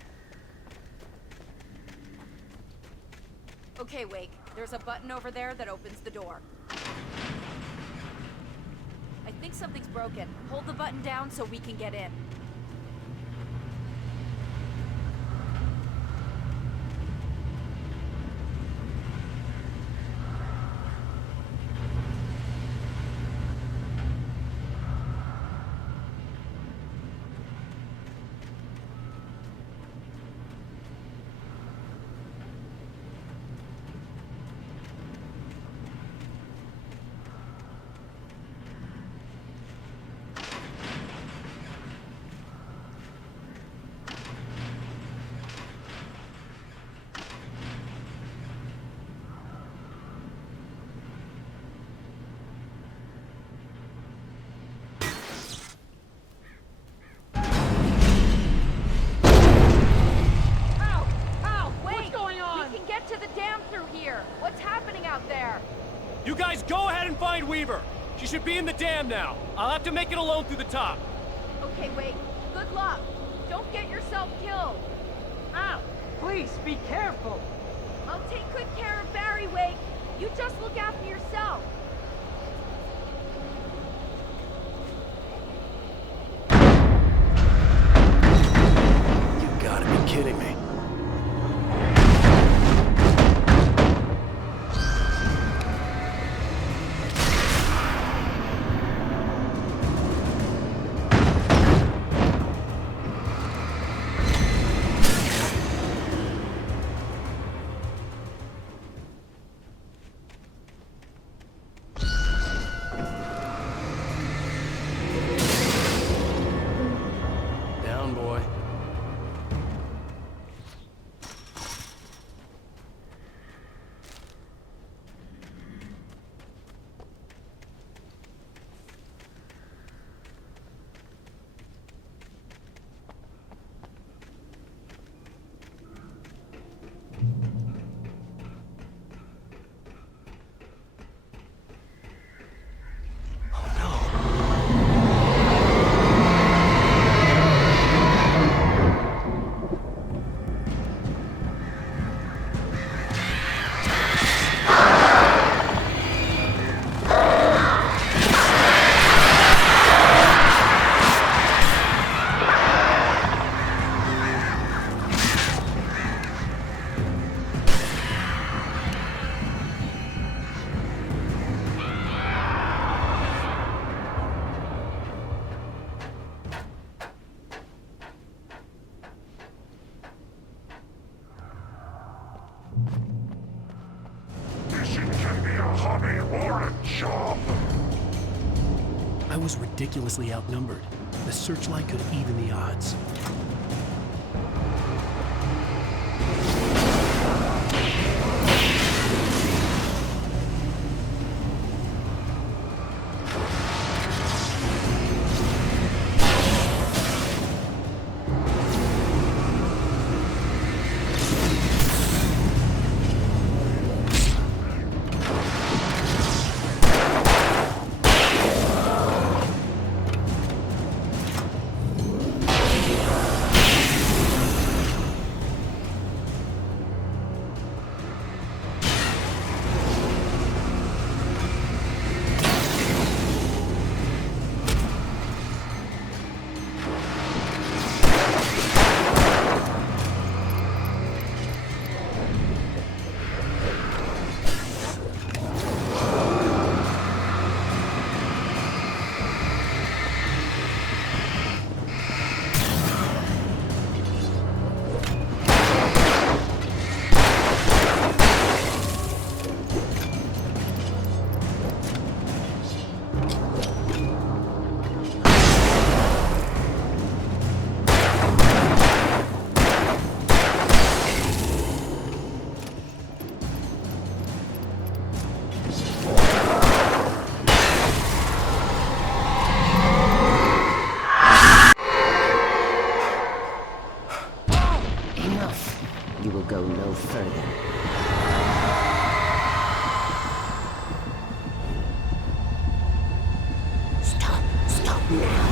Okay, Wake. There's a button over there that opens the door. I think something's broken. Hold the button down so we can get in. To the dam through here. What's happening out there? You guys go ahead and find Weaver. She should be in the dam now. I'll have to make it alone through the top. Okay, Wake. Good luck. Don't get yourself killed. Al, please be careful. I'll take good care of Barry, Wake. You just look after yourself. You gotta be kidding me. was ridiculously outnumbered. The searchlight could even the odds. You will go no further. Stop now.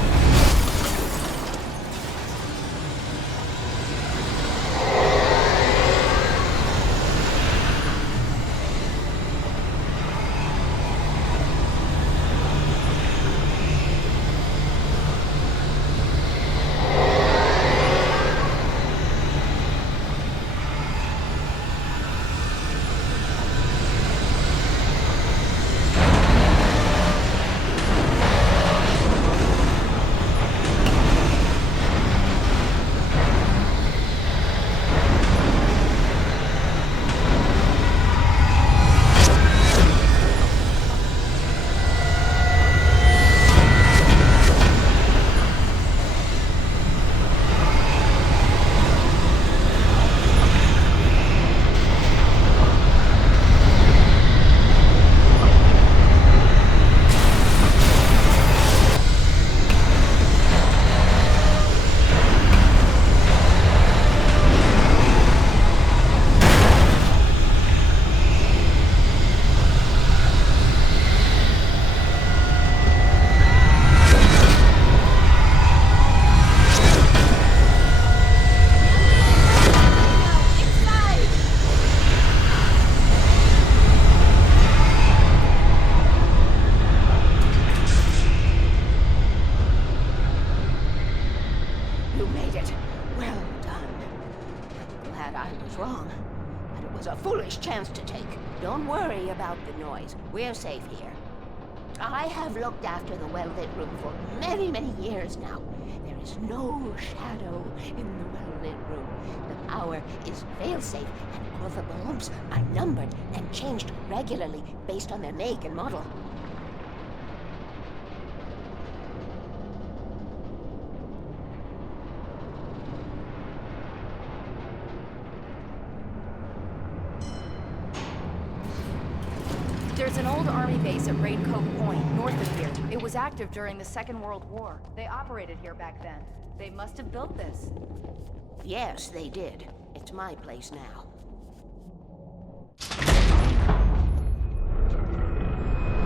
You made it. Well done. I'm glad I was wrong. But it was a foolish chance to take. Don't worry about the noise. We're safe here. I have looked after the well-lit room for many, many years now. There is no shadow in the well-lit room. The power is fail-safe, and all the bulbs are numbered and changed regularly based on their make and model. There's an old army base at Raincoat Point, north of here. It was active during the Second World War. They operated here back then. They must have built this. Yes, they did. It's my place now.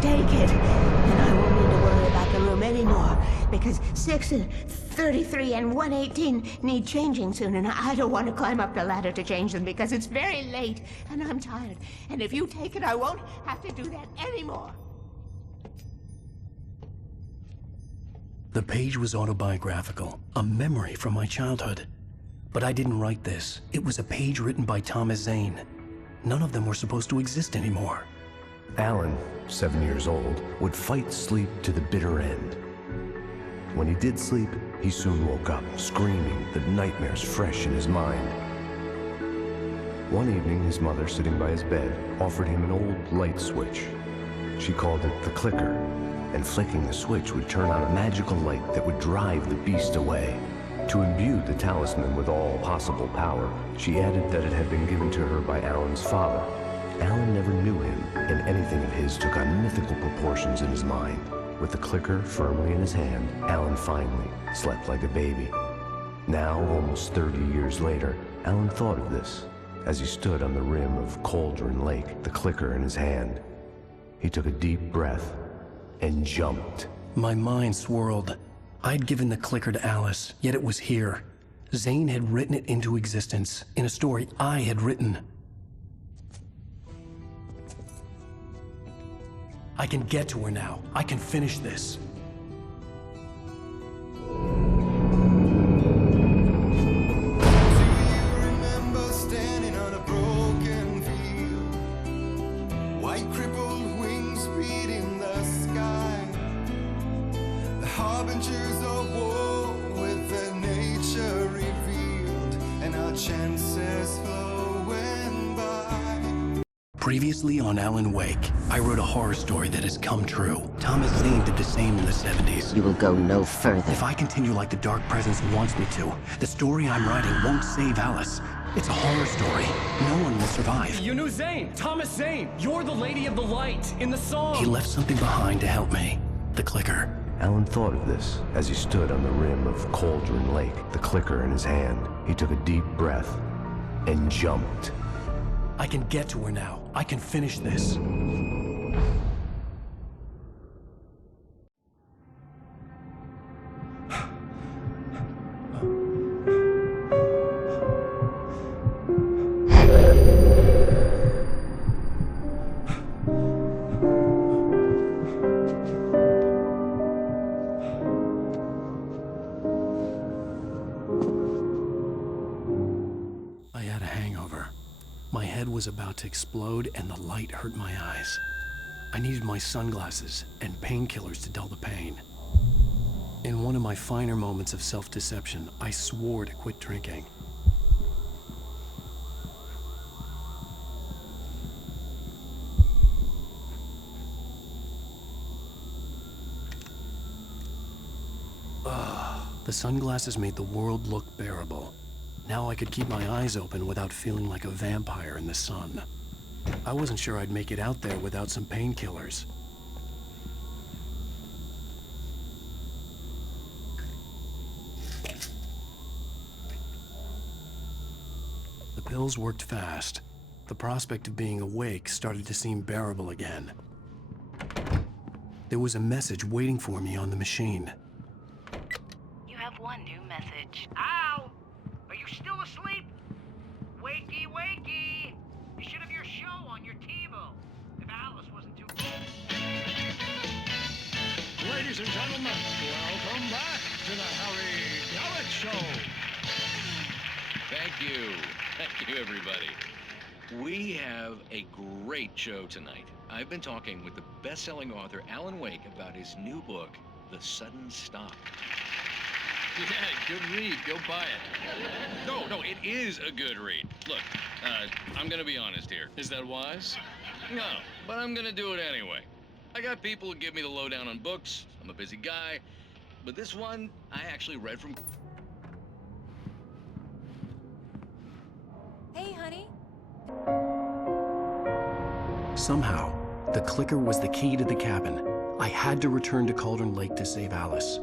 Take it, and I won't need to worry about the room anymore, because 6 and 33 and 118 need changing soon, and I don't want to climb up the ladder to change them because it's very late, and I'm tired. And if you take it, I won't have to do that anymore. The page was autobiographical, a memory from my childhood. But I didn't write this. It was a page written by Thomas Zane. None of them were supposed to exist anymore. Alan, 7 years old, would fight sleep to the bitter end. When he did sleep, he soon woke up, screaming, the nightmares fresh in his mind. One evening, his mother, sitting by his bed, offered him an old light switch. She called it the clicker. and flicking the switch would turn on a magical light that would drive the beast away. To imbue the talisman with all possible power, she added that it had been given to her by Alan's father. Alan never knew him, and anything of his took on mythical proportions in his mind. With the clicker firmly in his hand, Alan finally slept like a baby. Now, almost 30 years later, Alan thought of this as he stood on the rim of Cauldron Lake, the clicker in his hand. He took a deep breath and jumped. My mind swirled. I'd given the clicker to Alice, yet it was here. Zane had written it into existence in a story I had written. I can get to her now. I can finish this. Harbingers of war with their nature revealed and our chances flowing by. Previously on Alan Wake, I wrote a horror story that has come true. Thomas Zane did the same in the 70s. You will go no further. If I continue like the Dark Presence wants me to, the story I'm writing won't save Alice. It's a horror story. No one will survive. You knew Zane! Thomas Zane! You're the Lady of the Light in the song! He left something behind to help me. The clicker. Alan thought of this as he stood on the rim of Cauldron Lake, the clicker in his hand. He took a deep breath and jumped. I can get to her now. I can finish this. Was about to explode and the light hurt my eyes. I needed my sunglasses and painkillers to dull the pain. In one of my finer moments of self-deception, I swore to quit drinking. The sunglasses made the world look bearable. Now I could keep my eyes open without feeling like a vampire in the sun. I wasn't sure I'd make it out there without some painkillers. The pills worked fast. The prospect of being awake started to seem bearable again. There was a message waiting for me on the machine. You have one new message. Ow! Are you still asleep? Wakey, wakey! You should have your show on your TiVo. If Alice wasn't too... Ladies and gentlemen, welcome back to the Harry Garrett Show. Thank you. Thank you, everybody. We have a great show tonight. I've been talking with the best-selling author Alan Wake about his new book, The Sudden Stop. Yeah, good read. Go buy it. No, it is a good read. Look, I'm gonna be honest here. Is that wise? No, but I'm gonna do it anyway. I got people who give me the lowdown on books. I'm a busy guy. But this one, I actually read from... Hey, honey. Somehow, the clicker was the key to the cabin. I had to return to Cauldron Lake to save Alice.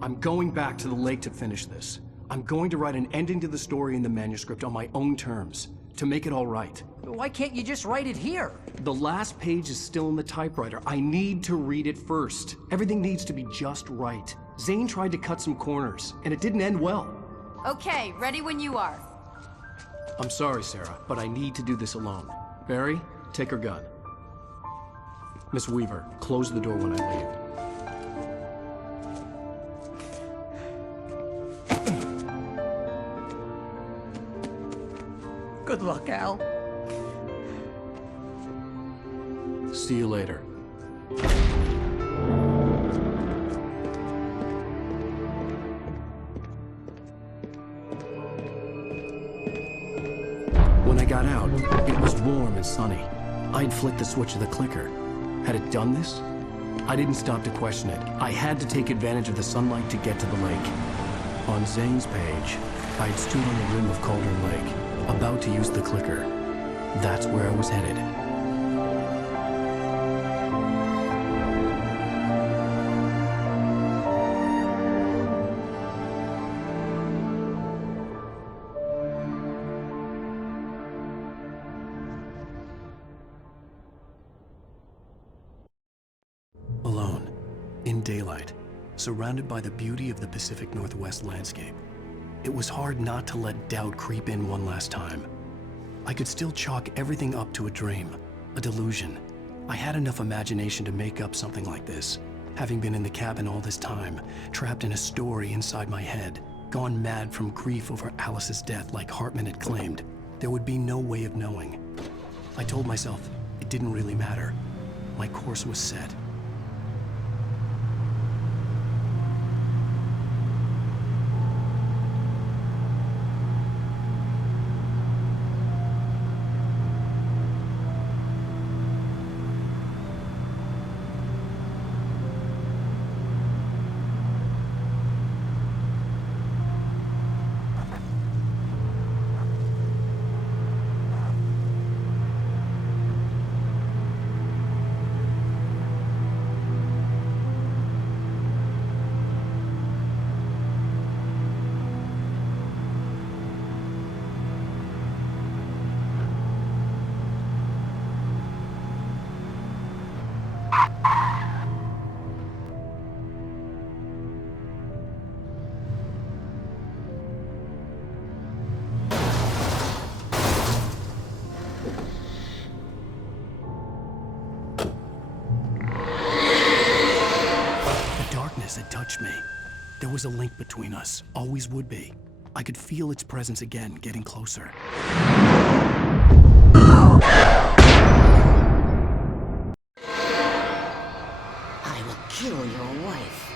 I'm going back to the lake to finish this. I'm going to write an ending to the story in the manuscript on my own terms, to make it all right. Why can't you just write it here? The last page is still in the typewriter. I need to read it first. Everything needs to be just right. Zane tried to cut some corners, and it didn't end well. Okay, ready when you are. I'm sorry, Sarah, but I need to do this alone. Barry, take her gun. Miss Weaver, close the door when I leave. Good luck, Al. See you later. got out, it was warm and sunny. I'd flicked the switch of the clicker. Had it done this? I didn't stop to question it. I had to take advantage of the sunlight to get to the lake. On Zane's page, I'd stood on the rim of Cauldron Lake, about to use the clicker. That's where I was headed. Alone, in daylight, surrounded by the beauty of the Pacific Northwest landscape. It was hard not to let doubt creep in one last time. I could still chalk everything up to a dream, a delusion. I had enough imagination to make up something like this, having been in the cabin all this time, trapped in a story inside my head, gone mad from grief over Alice's death like Hartman had claimed. There would be no way of knowing. I told myself it didn't really matter. My course was set. Had touched me. There was a link between us, always would be. I could feel its presence again, getting closer. I will kill your wife.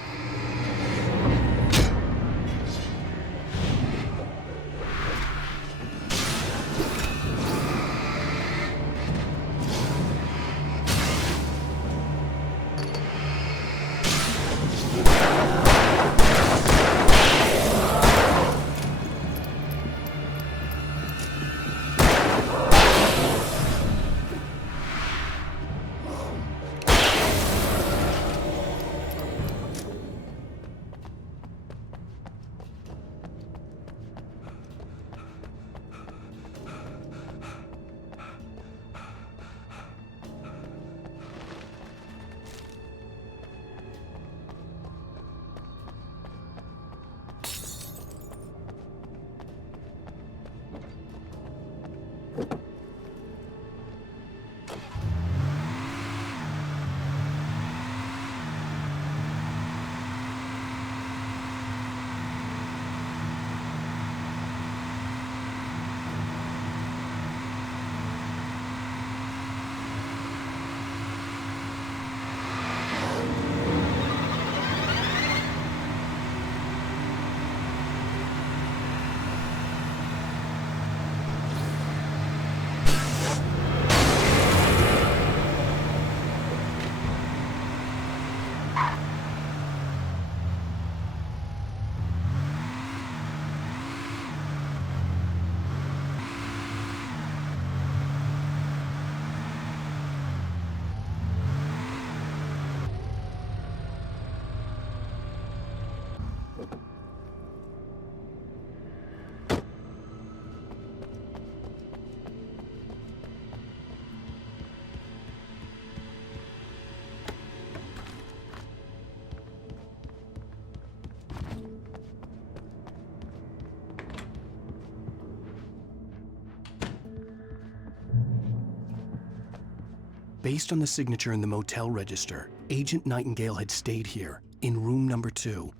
Based on the signature in the motel register, Agent Nightingale had stayed here, in room number 2.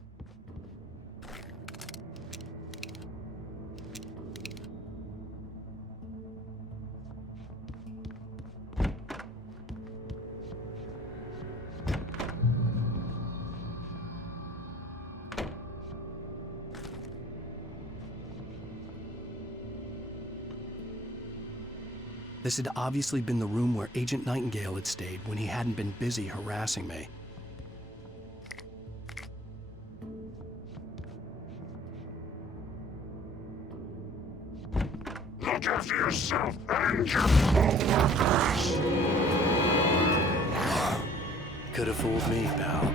This had obviously been the room where Agent Nightingale had stayed when he hadn't been busy harassing me. Look after yourself and your co-workers! Could have fooled me, pal.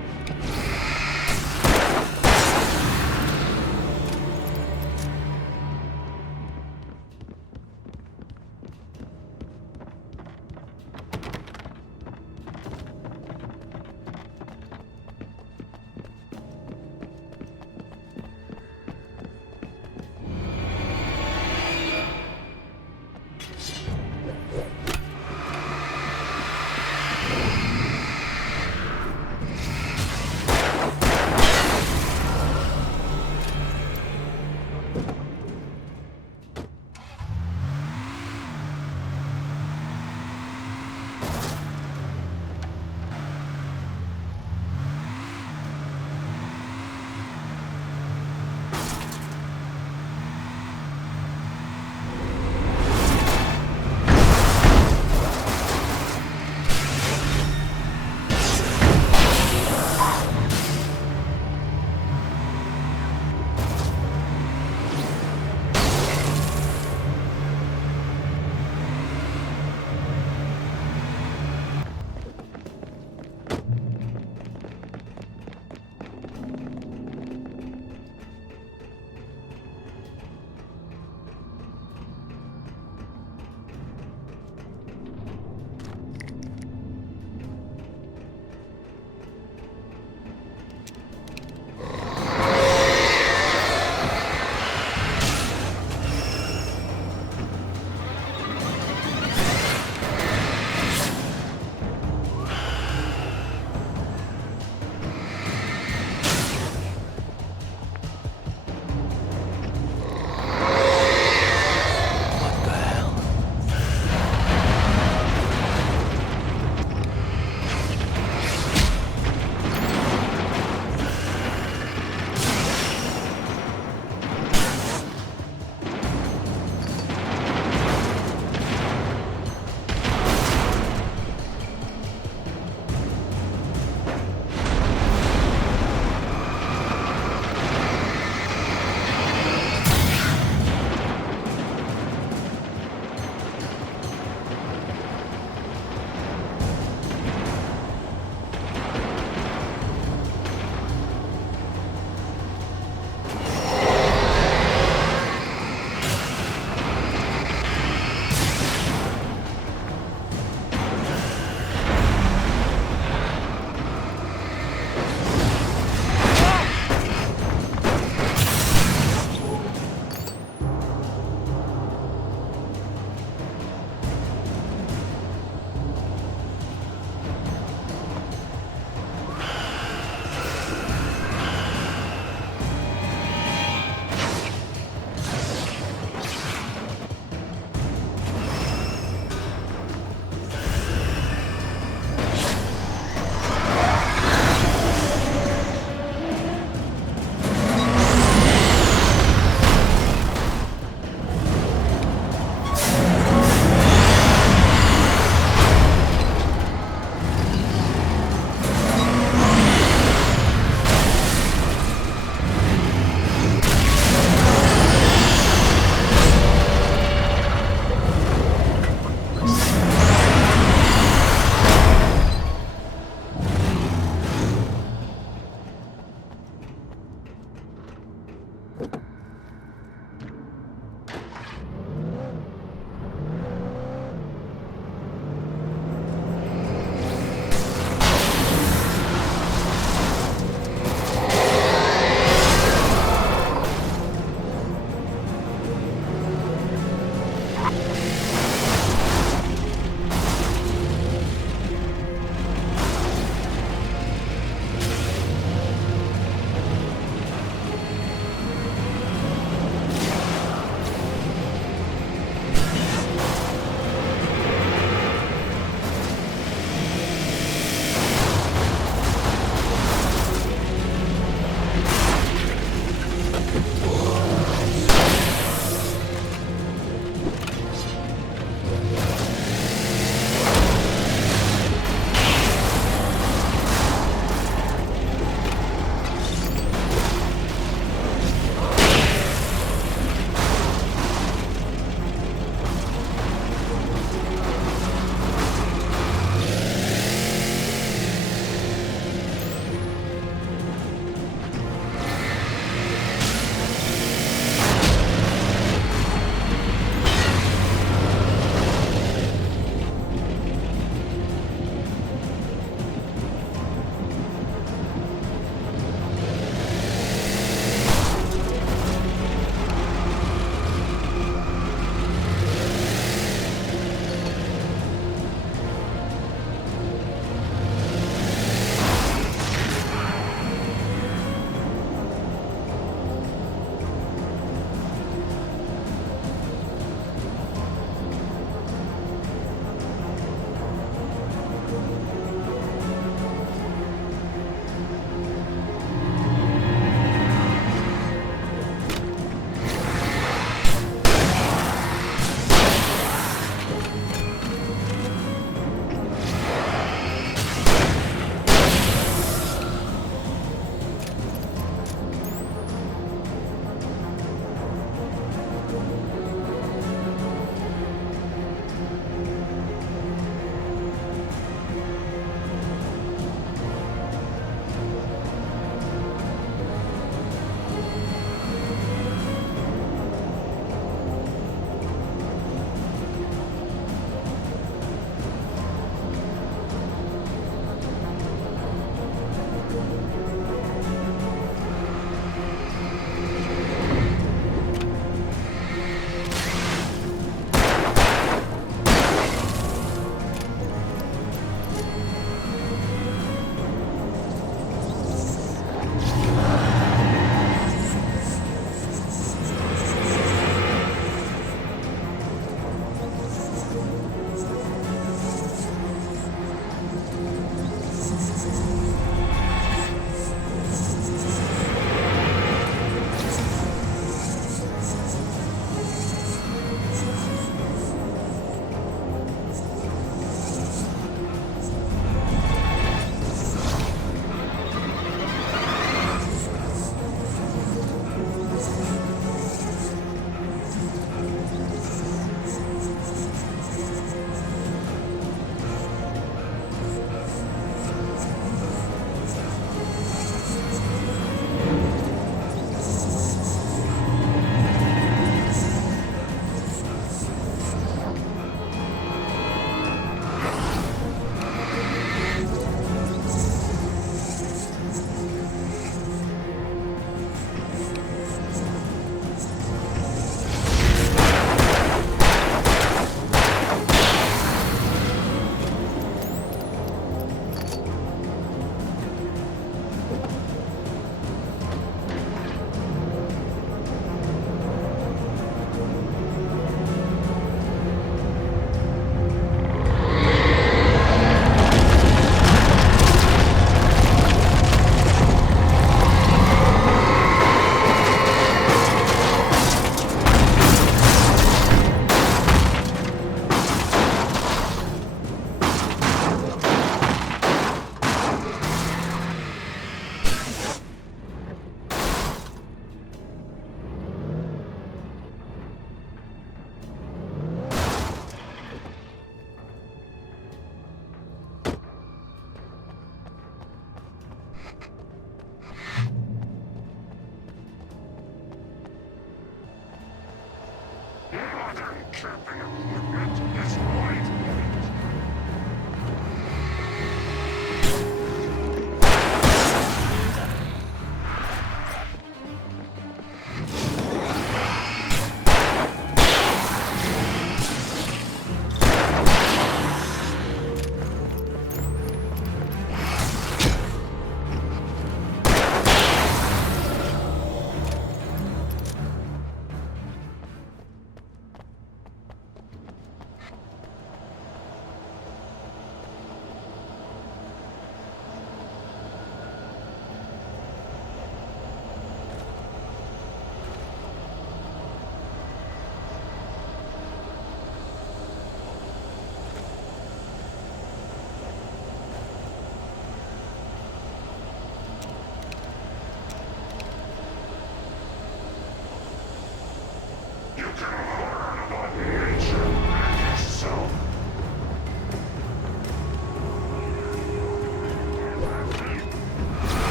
camping equipment is lightweight.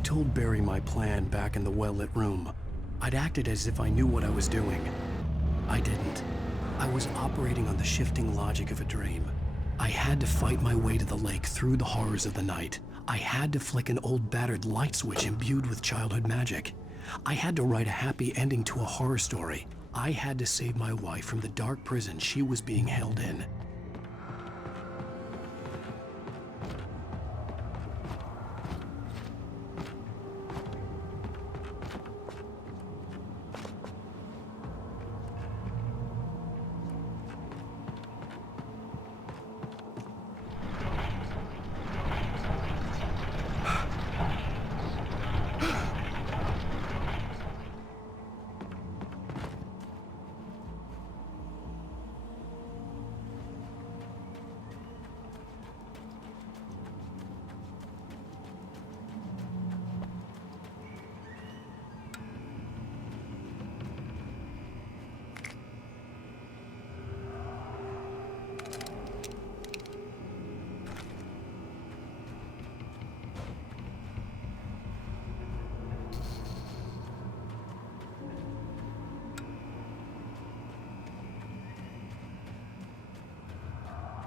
I told Barry my plan back in the well-lit room, I'd acted as if I knew what I was doing. I didn't. I was operating on the shifting logic of a dream. I had to fight my way to the lake through the horrors of the night. I had to flick an old battered light switch imbued with childhood magic. I had to write a happy ending to a horror story. I had to save my wife from the dark prison she was being held in.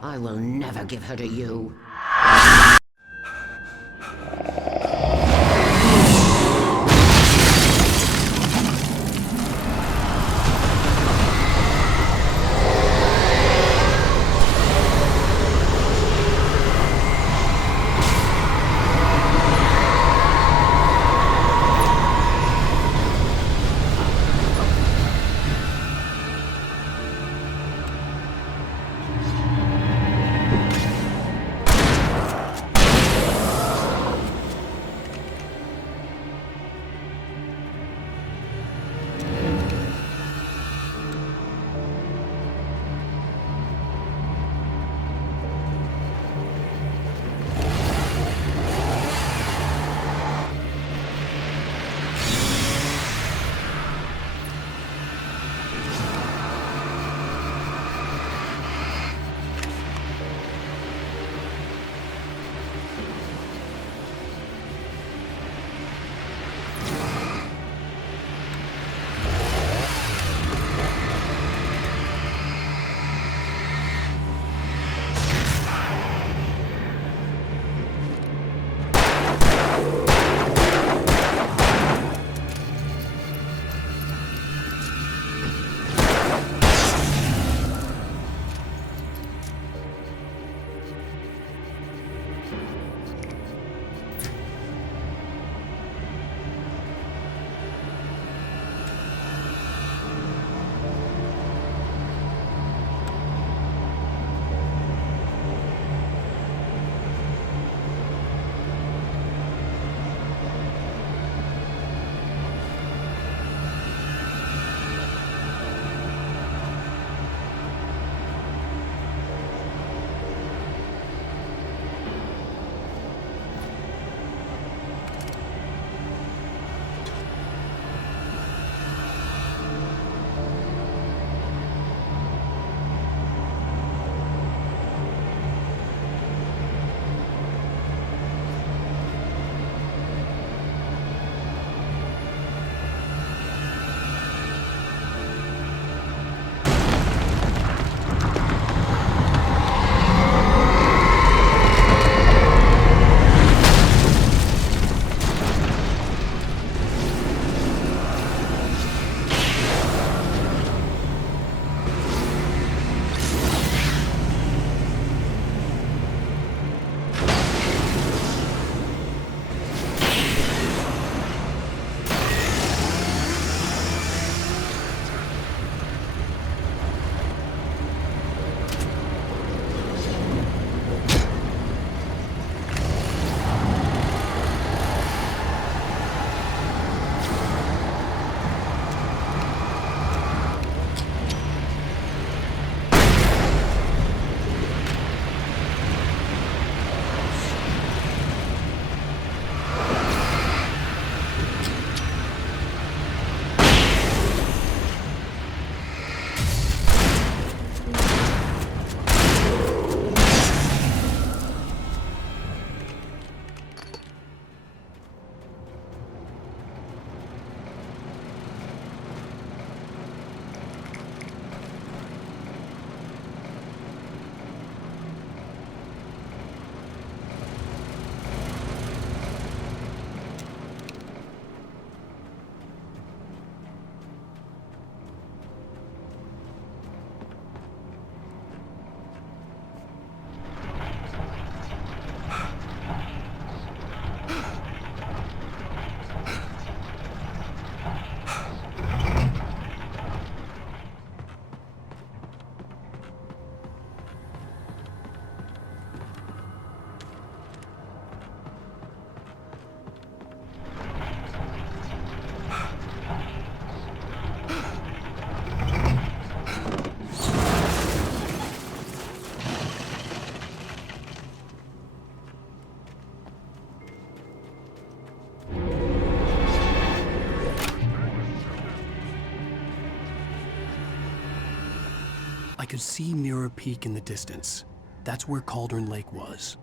I will never give her to you. I could see Mirror Peak in the distance. That's where Cauldron Lake was.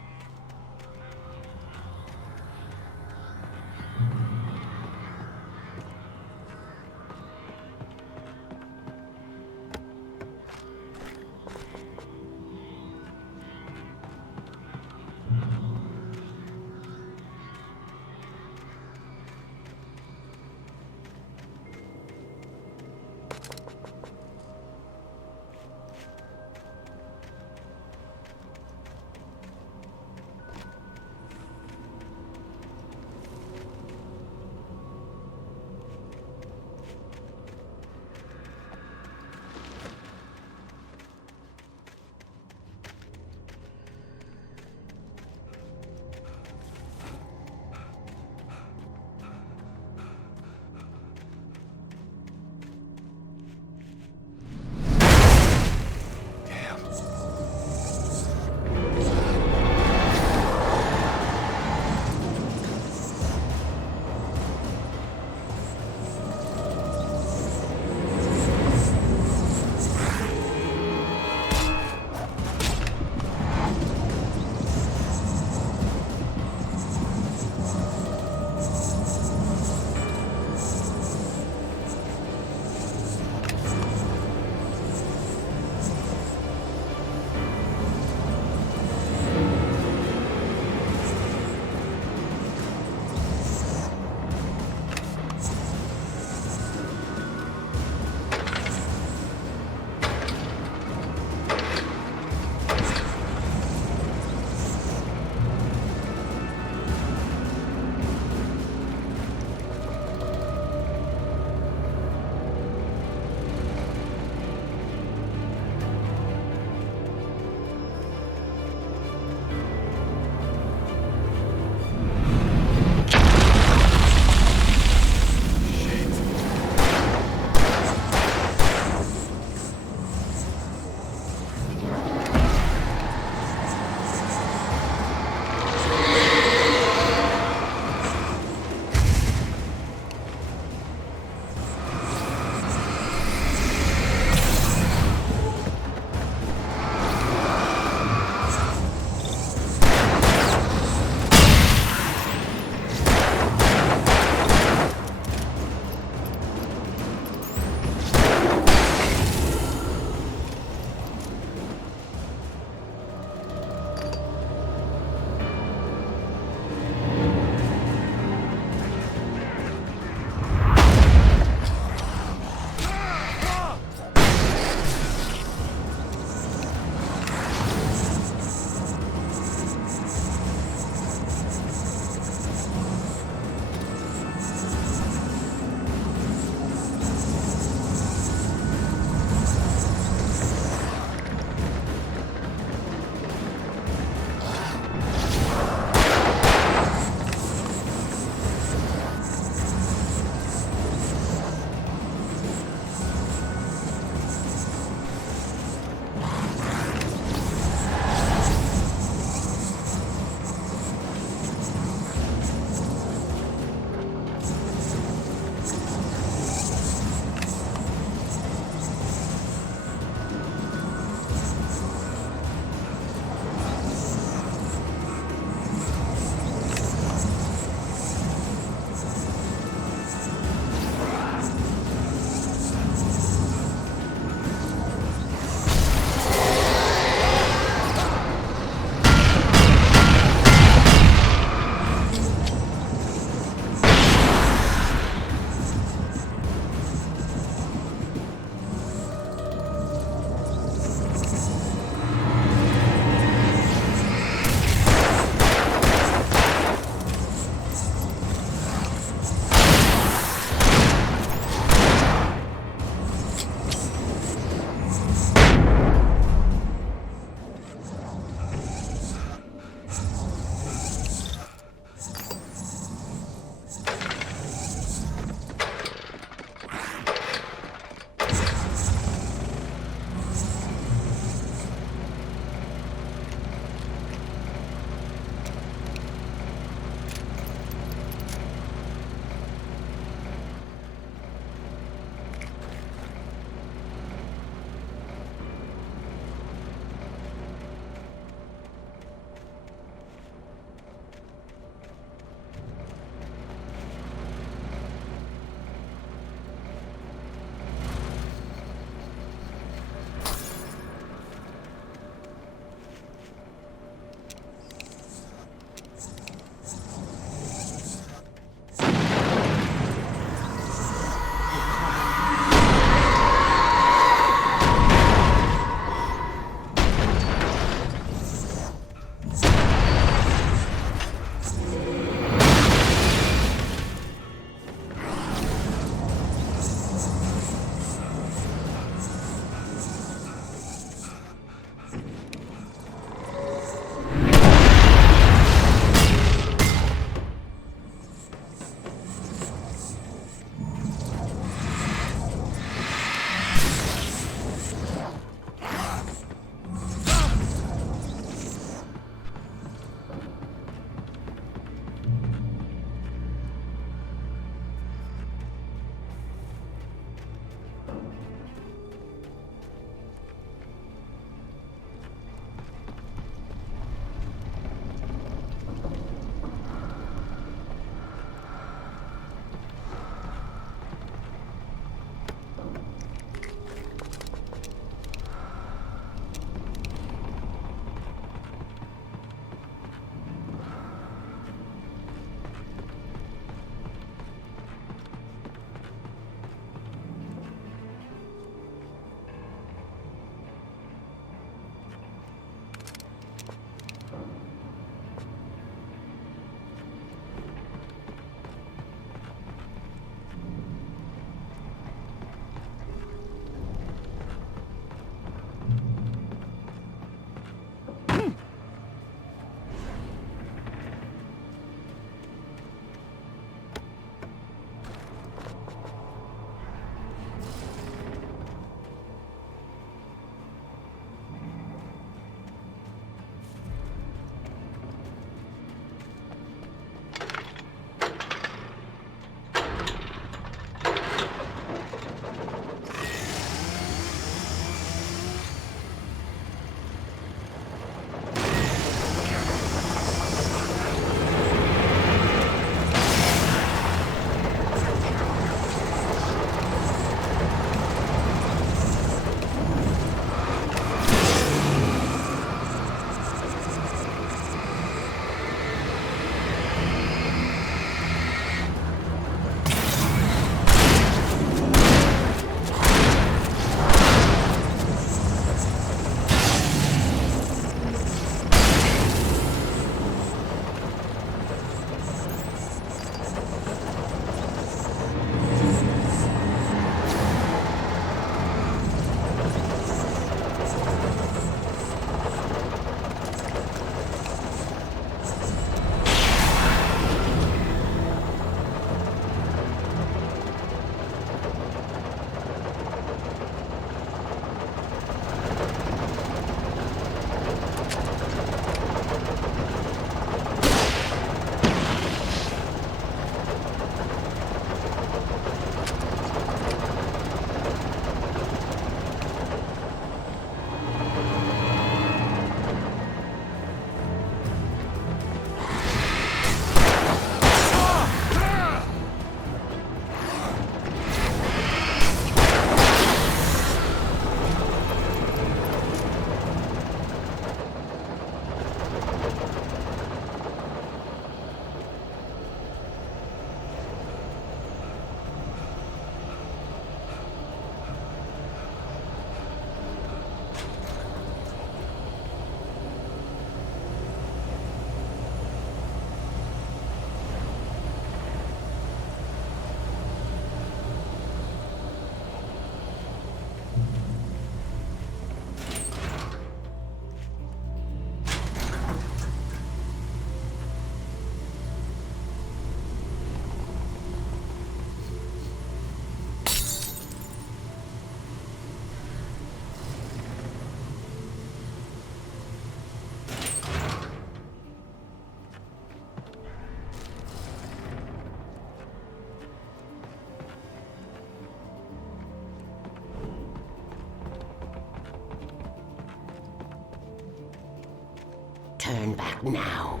Turn back now.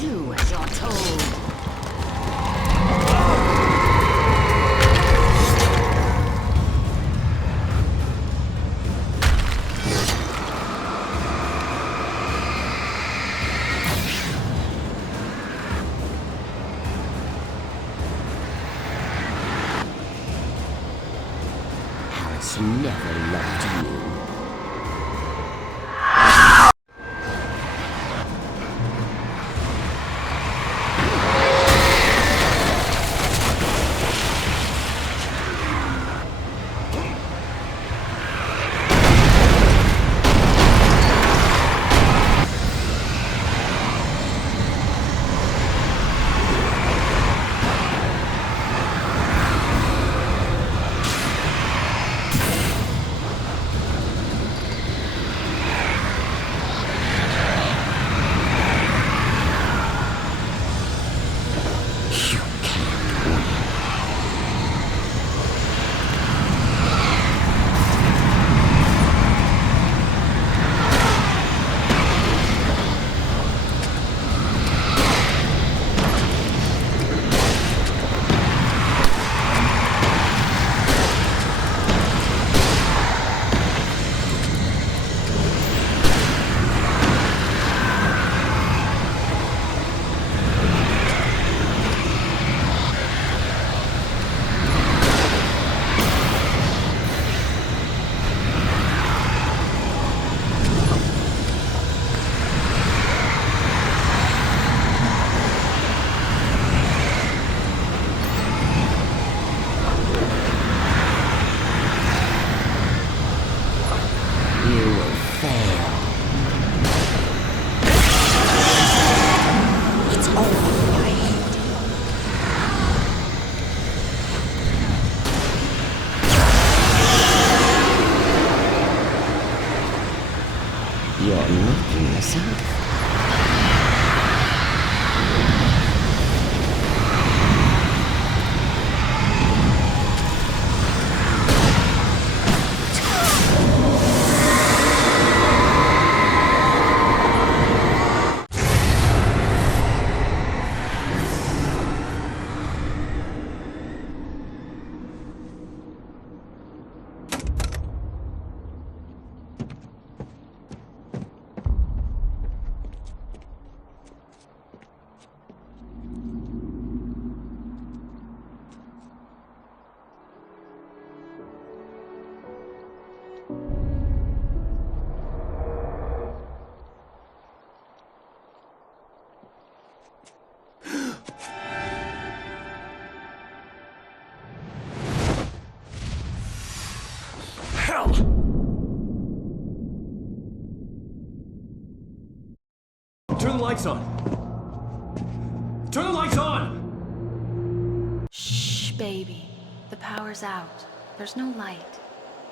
Do as you're told. Alice never loved you. Turn the lights on. Turn the lights on! Shh, baby. The power's out. There's no light.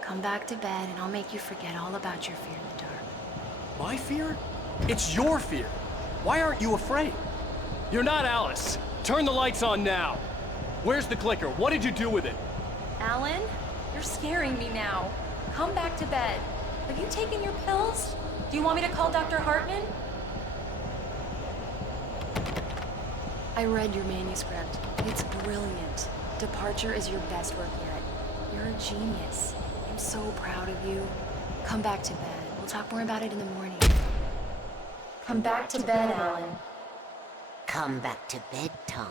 Come back to bed and I'll make you forget all about your fear in the dark. My fear? It's your fear. Why aren't you afraid? You're not Alice. Turn the lights on now. Where's the clicker? What did you do with it? Alan, you're scaring me now. Come back to bed. Have you taken your pills? Do you want me to call Dr. Hartman? I read your manuscript. It's brilliant. Departure is your best work yet. You're a genius. I'm so proud of you. Come back to bed. We'll talk more about it in the morning. Come back to bed, Alan. Come back to bed, Tom.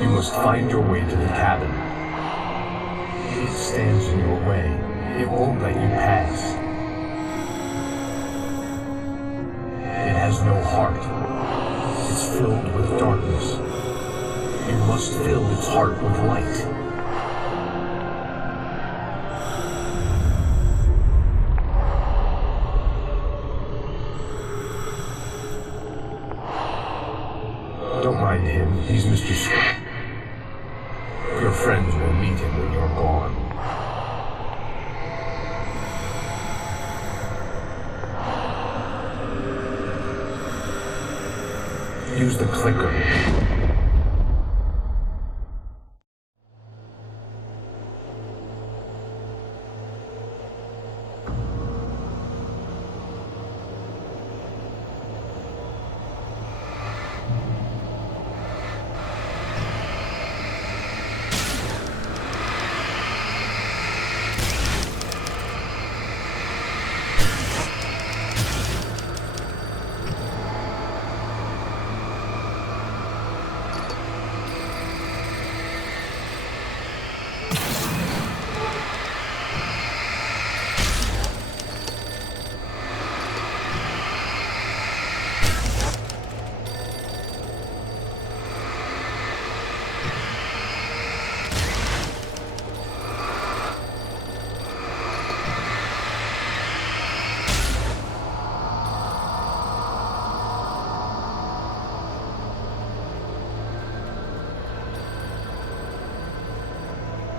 You must find your way to the cabin. It stands in your way. It won't let you pass. It has no heart. It's filled with darkness. You must fill its heart with light. Don't mind him. He's Mr. Scott. Your friends will meet him when you're gone. Use the clicker.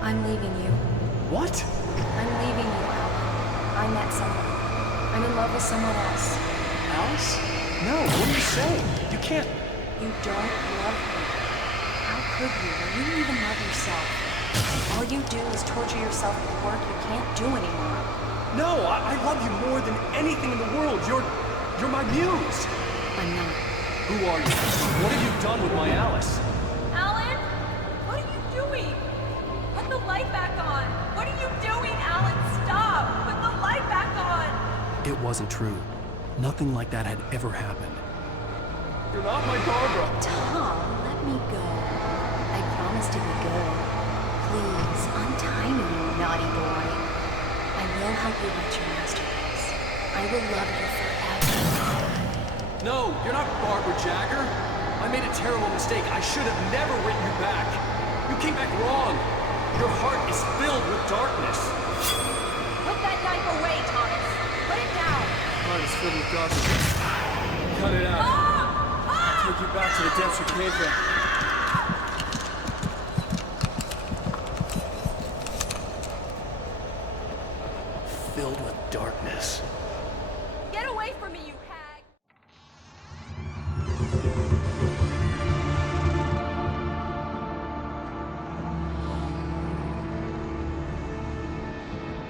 I'm leaving you. What? I'm leaving you, Alan. I met someone. I'm in love with someone else. Alice? No, what are you saying? You can't... You don't love me. How could you when you don't even love yourself? All you do is torture yourself with work you can't do anymore. No, I love you more than anything in the world. You're my muse. I'm not. Who are you? What have you done with my Alice? Alan? What are you doing? Put the light back on. What are you doing, Alan? Stop! Put the light back on! It wasn't true. Nothing like that had ever happened. You're not my Barbara. Tom, let me go. I promise to be good. Please, untie me, you naughty boy. I will help you write your masterpiece. I will love you forever. No, you're not Barbara Jagger. I made a terrible mistake. I should have never written you back. You came back wrong. Your heart is filled with darkness. Put that knife away, Thomas. Put it down. Heart is filled with darkness. Cut it out. I'll take you back to the depths you came from. Filled with darkness. Get away from me, you hag!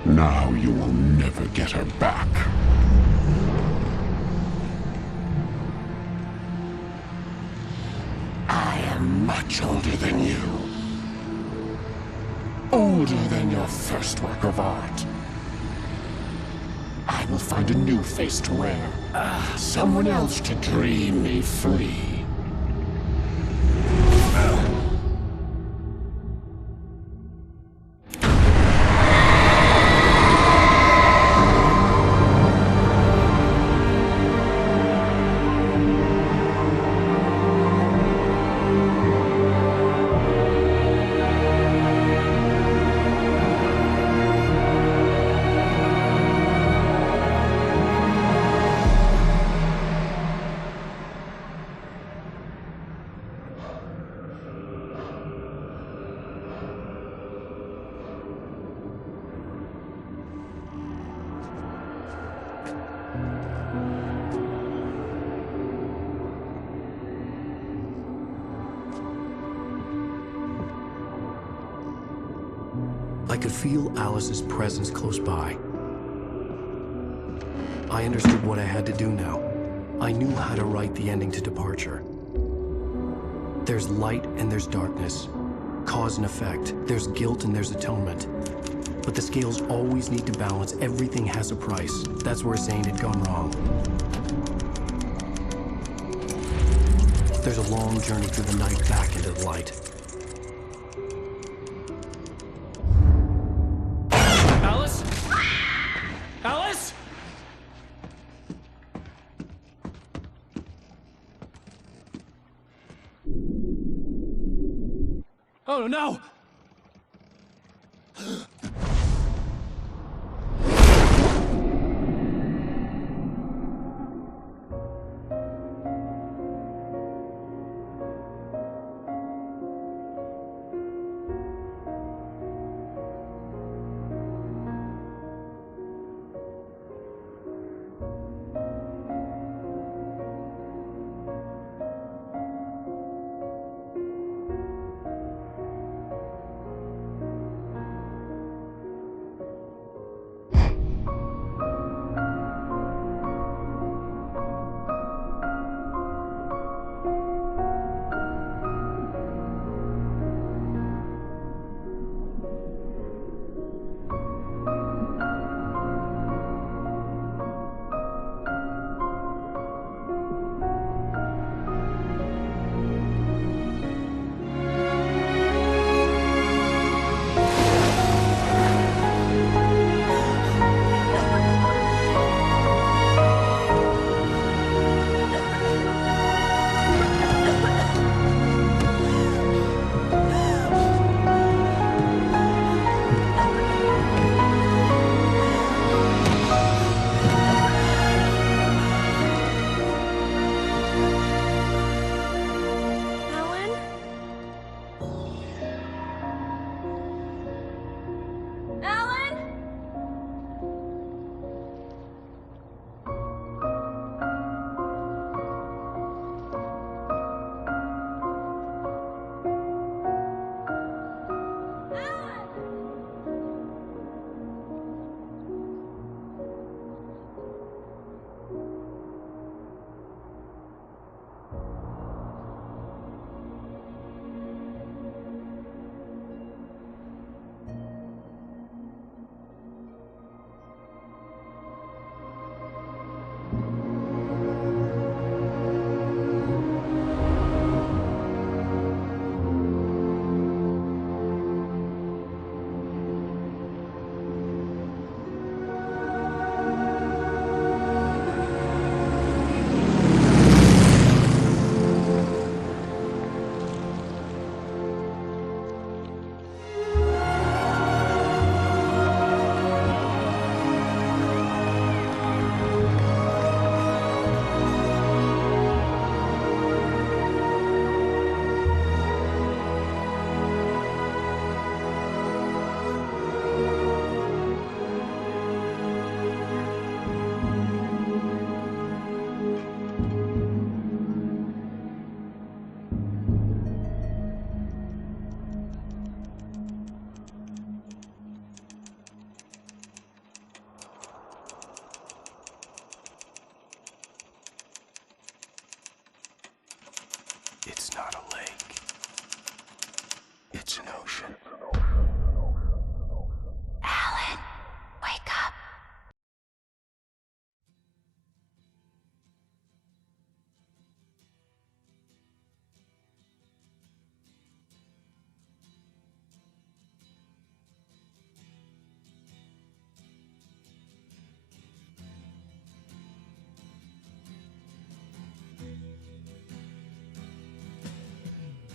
Now you will never get her back. I am much older than you. Older than your first work of art. I will find a new face to wear. Someone else to dream me free. could feel Alice's presence close by. I understood what I had to do now. I knew how to write the ending to Departure. There's light and there's darkness. Cause and effect. There's guilt and there's atonement. But the scales always need to balance. Everything has a price. That's where Zane had gone wrong. There's a long journey through the night back into the light. Alice? Alice? Oh no! It's not a lake. It's an ocean.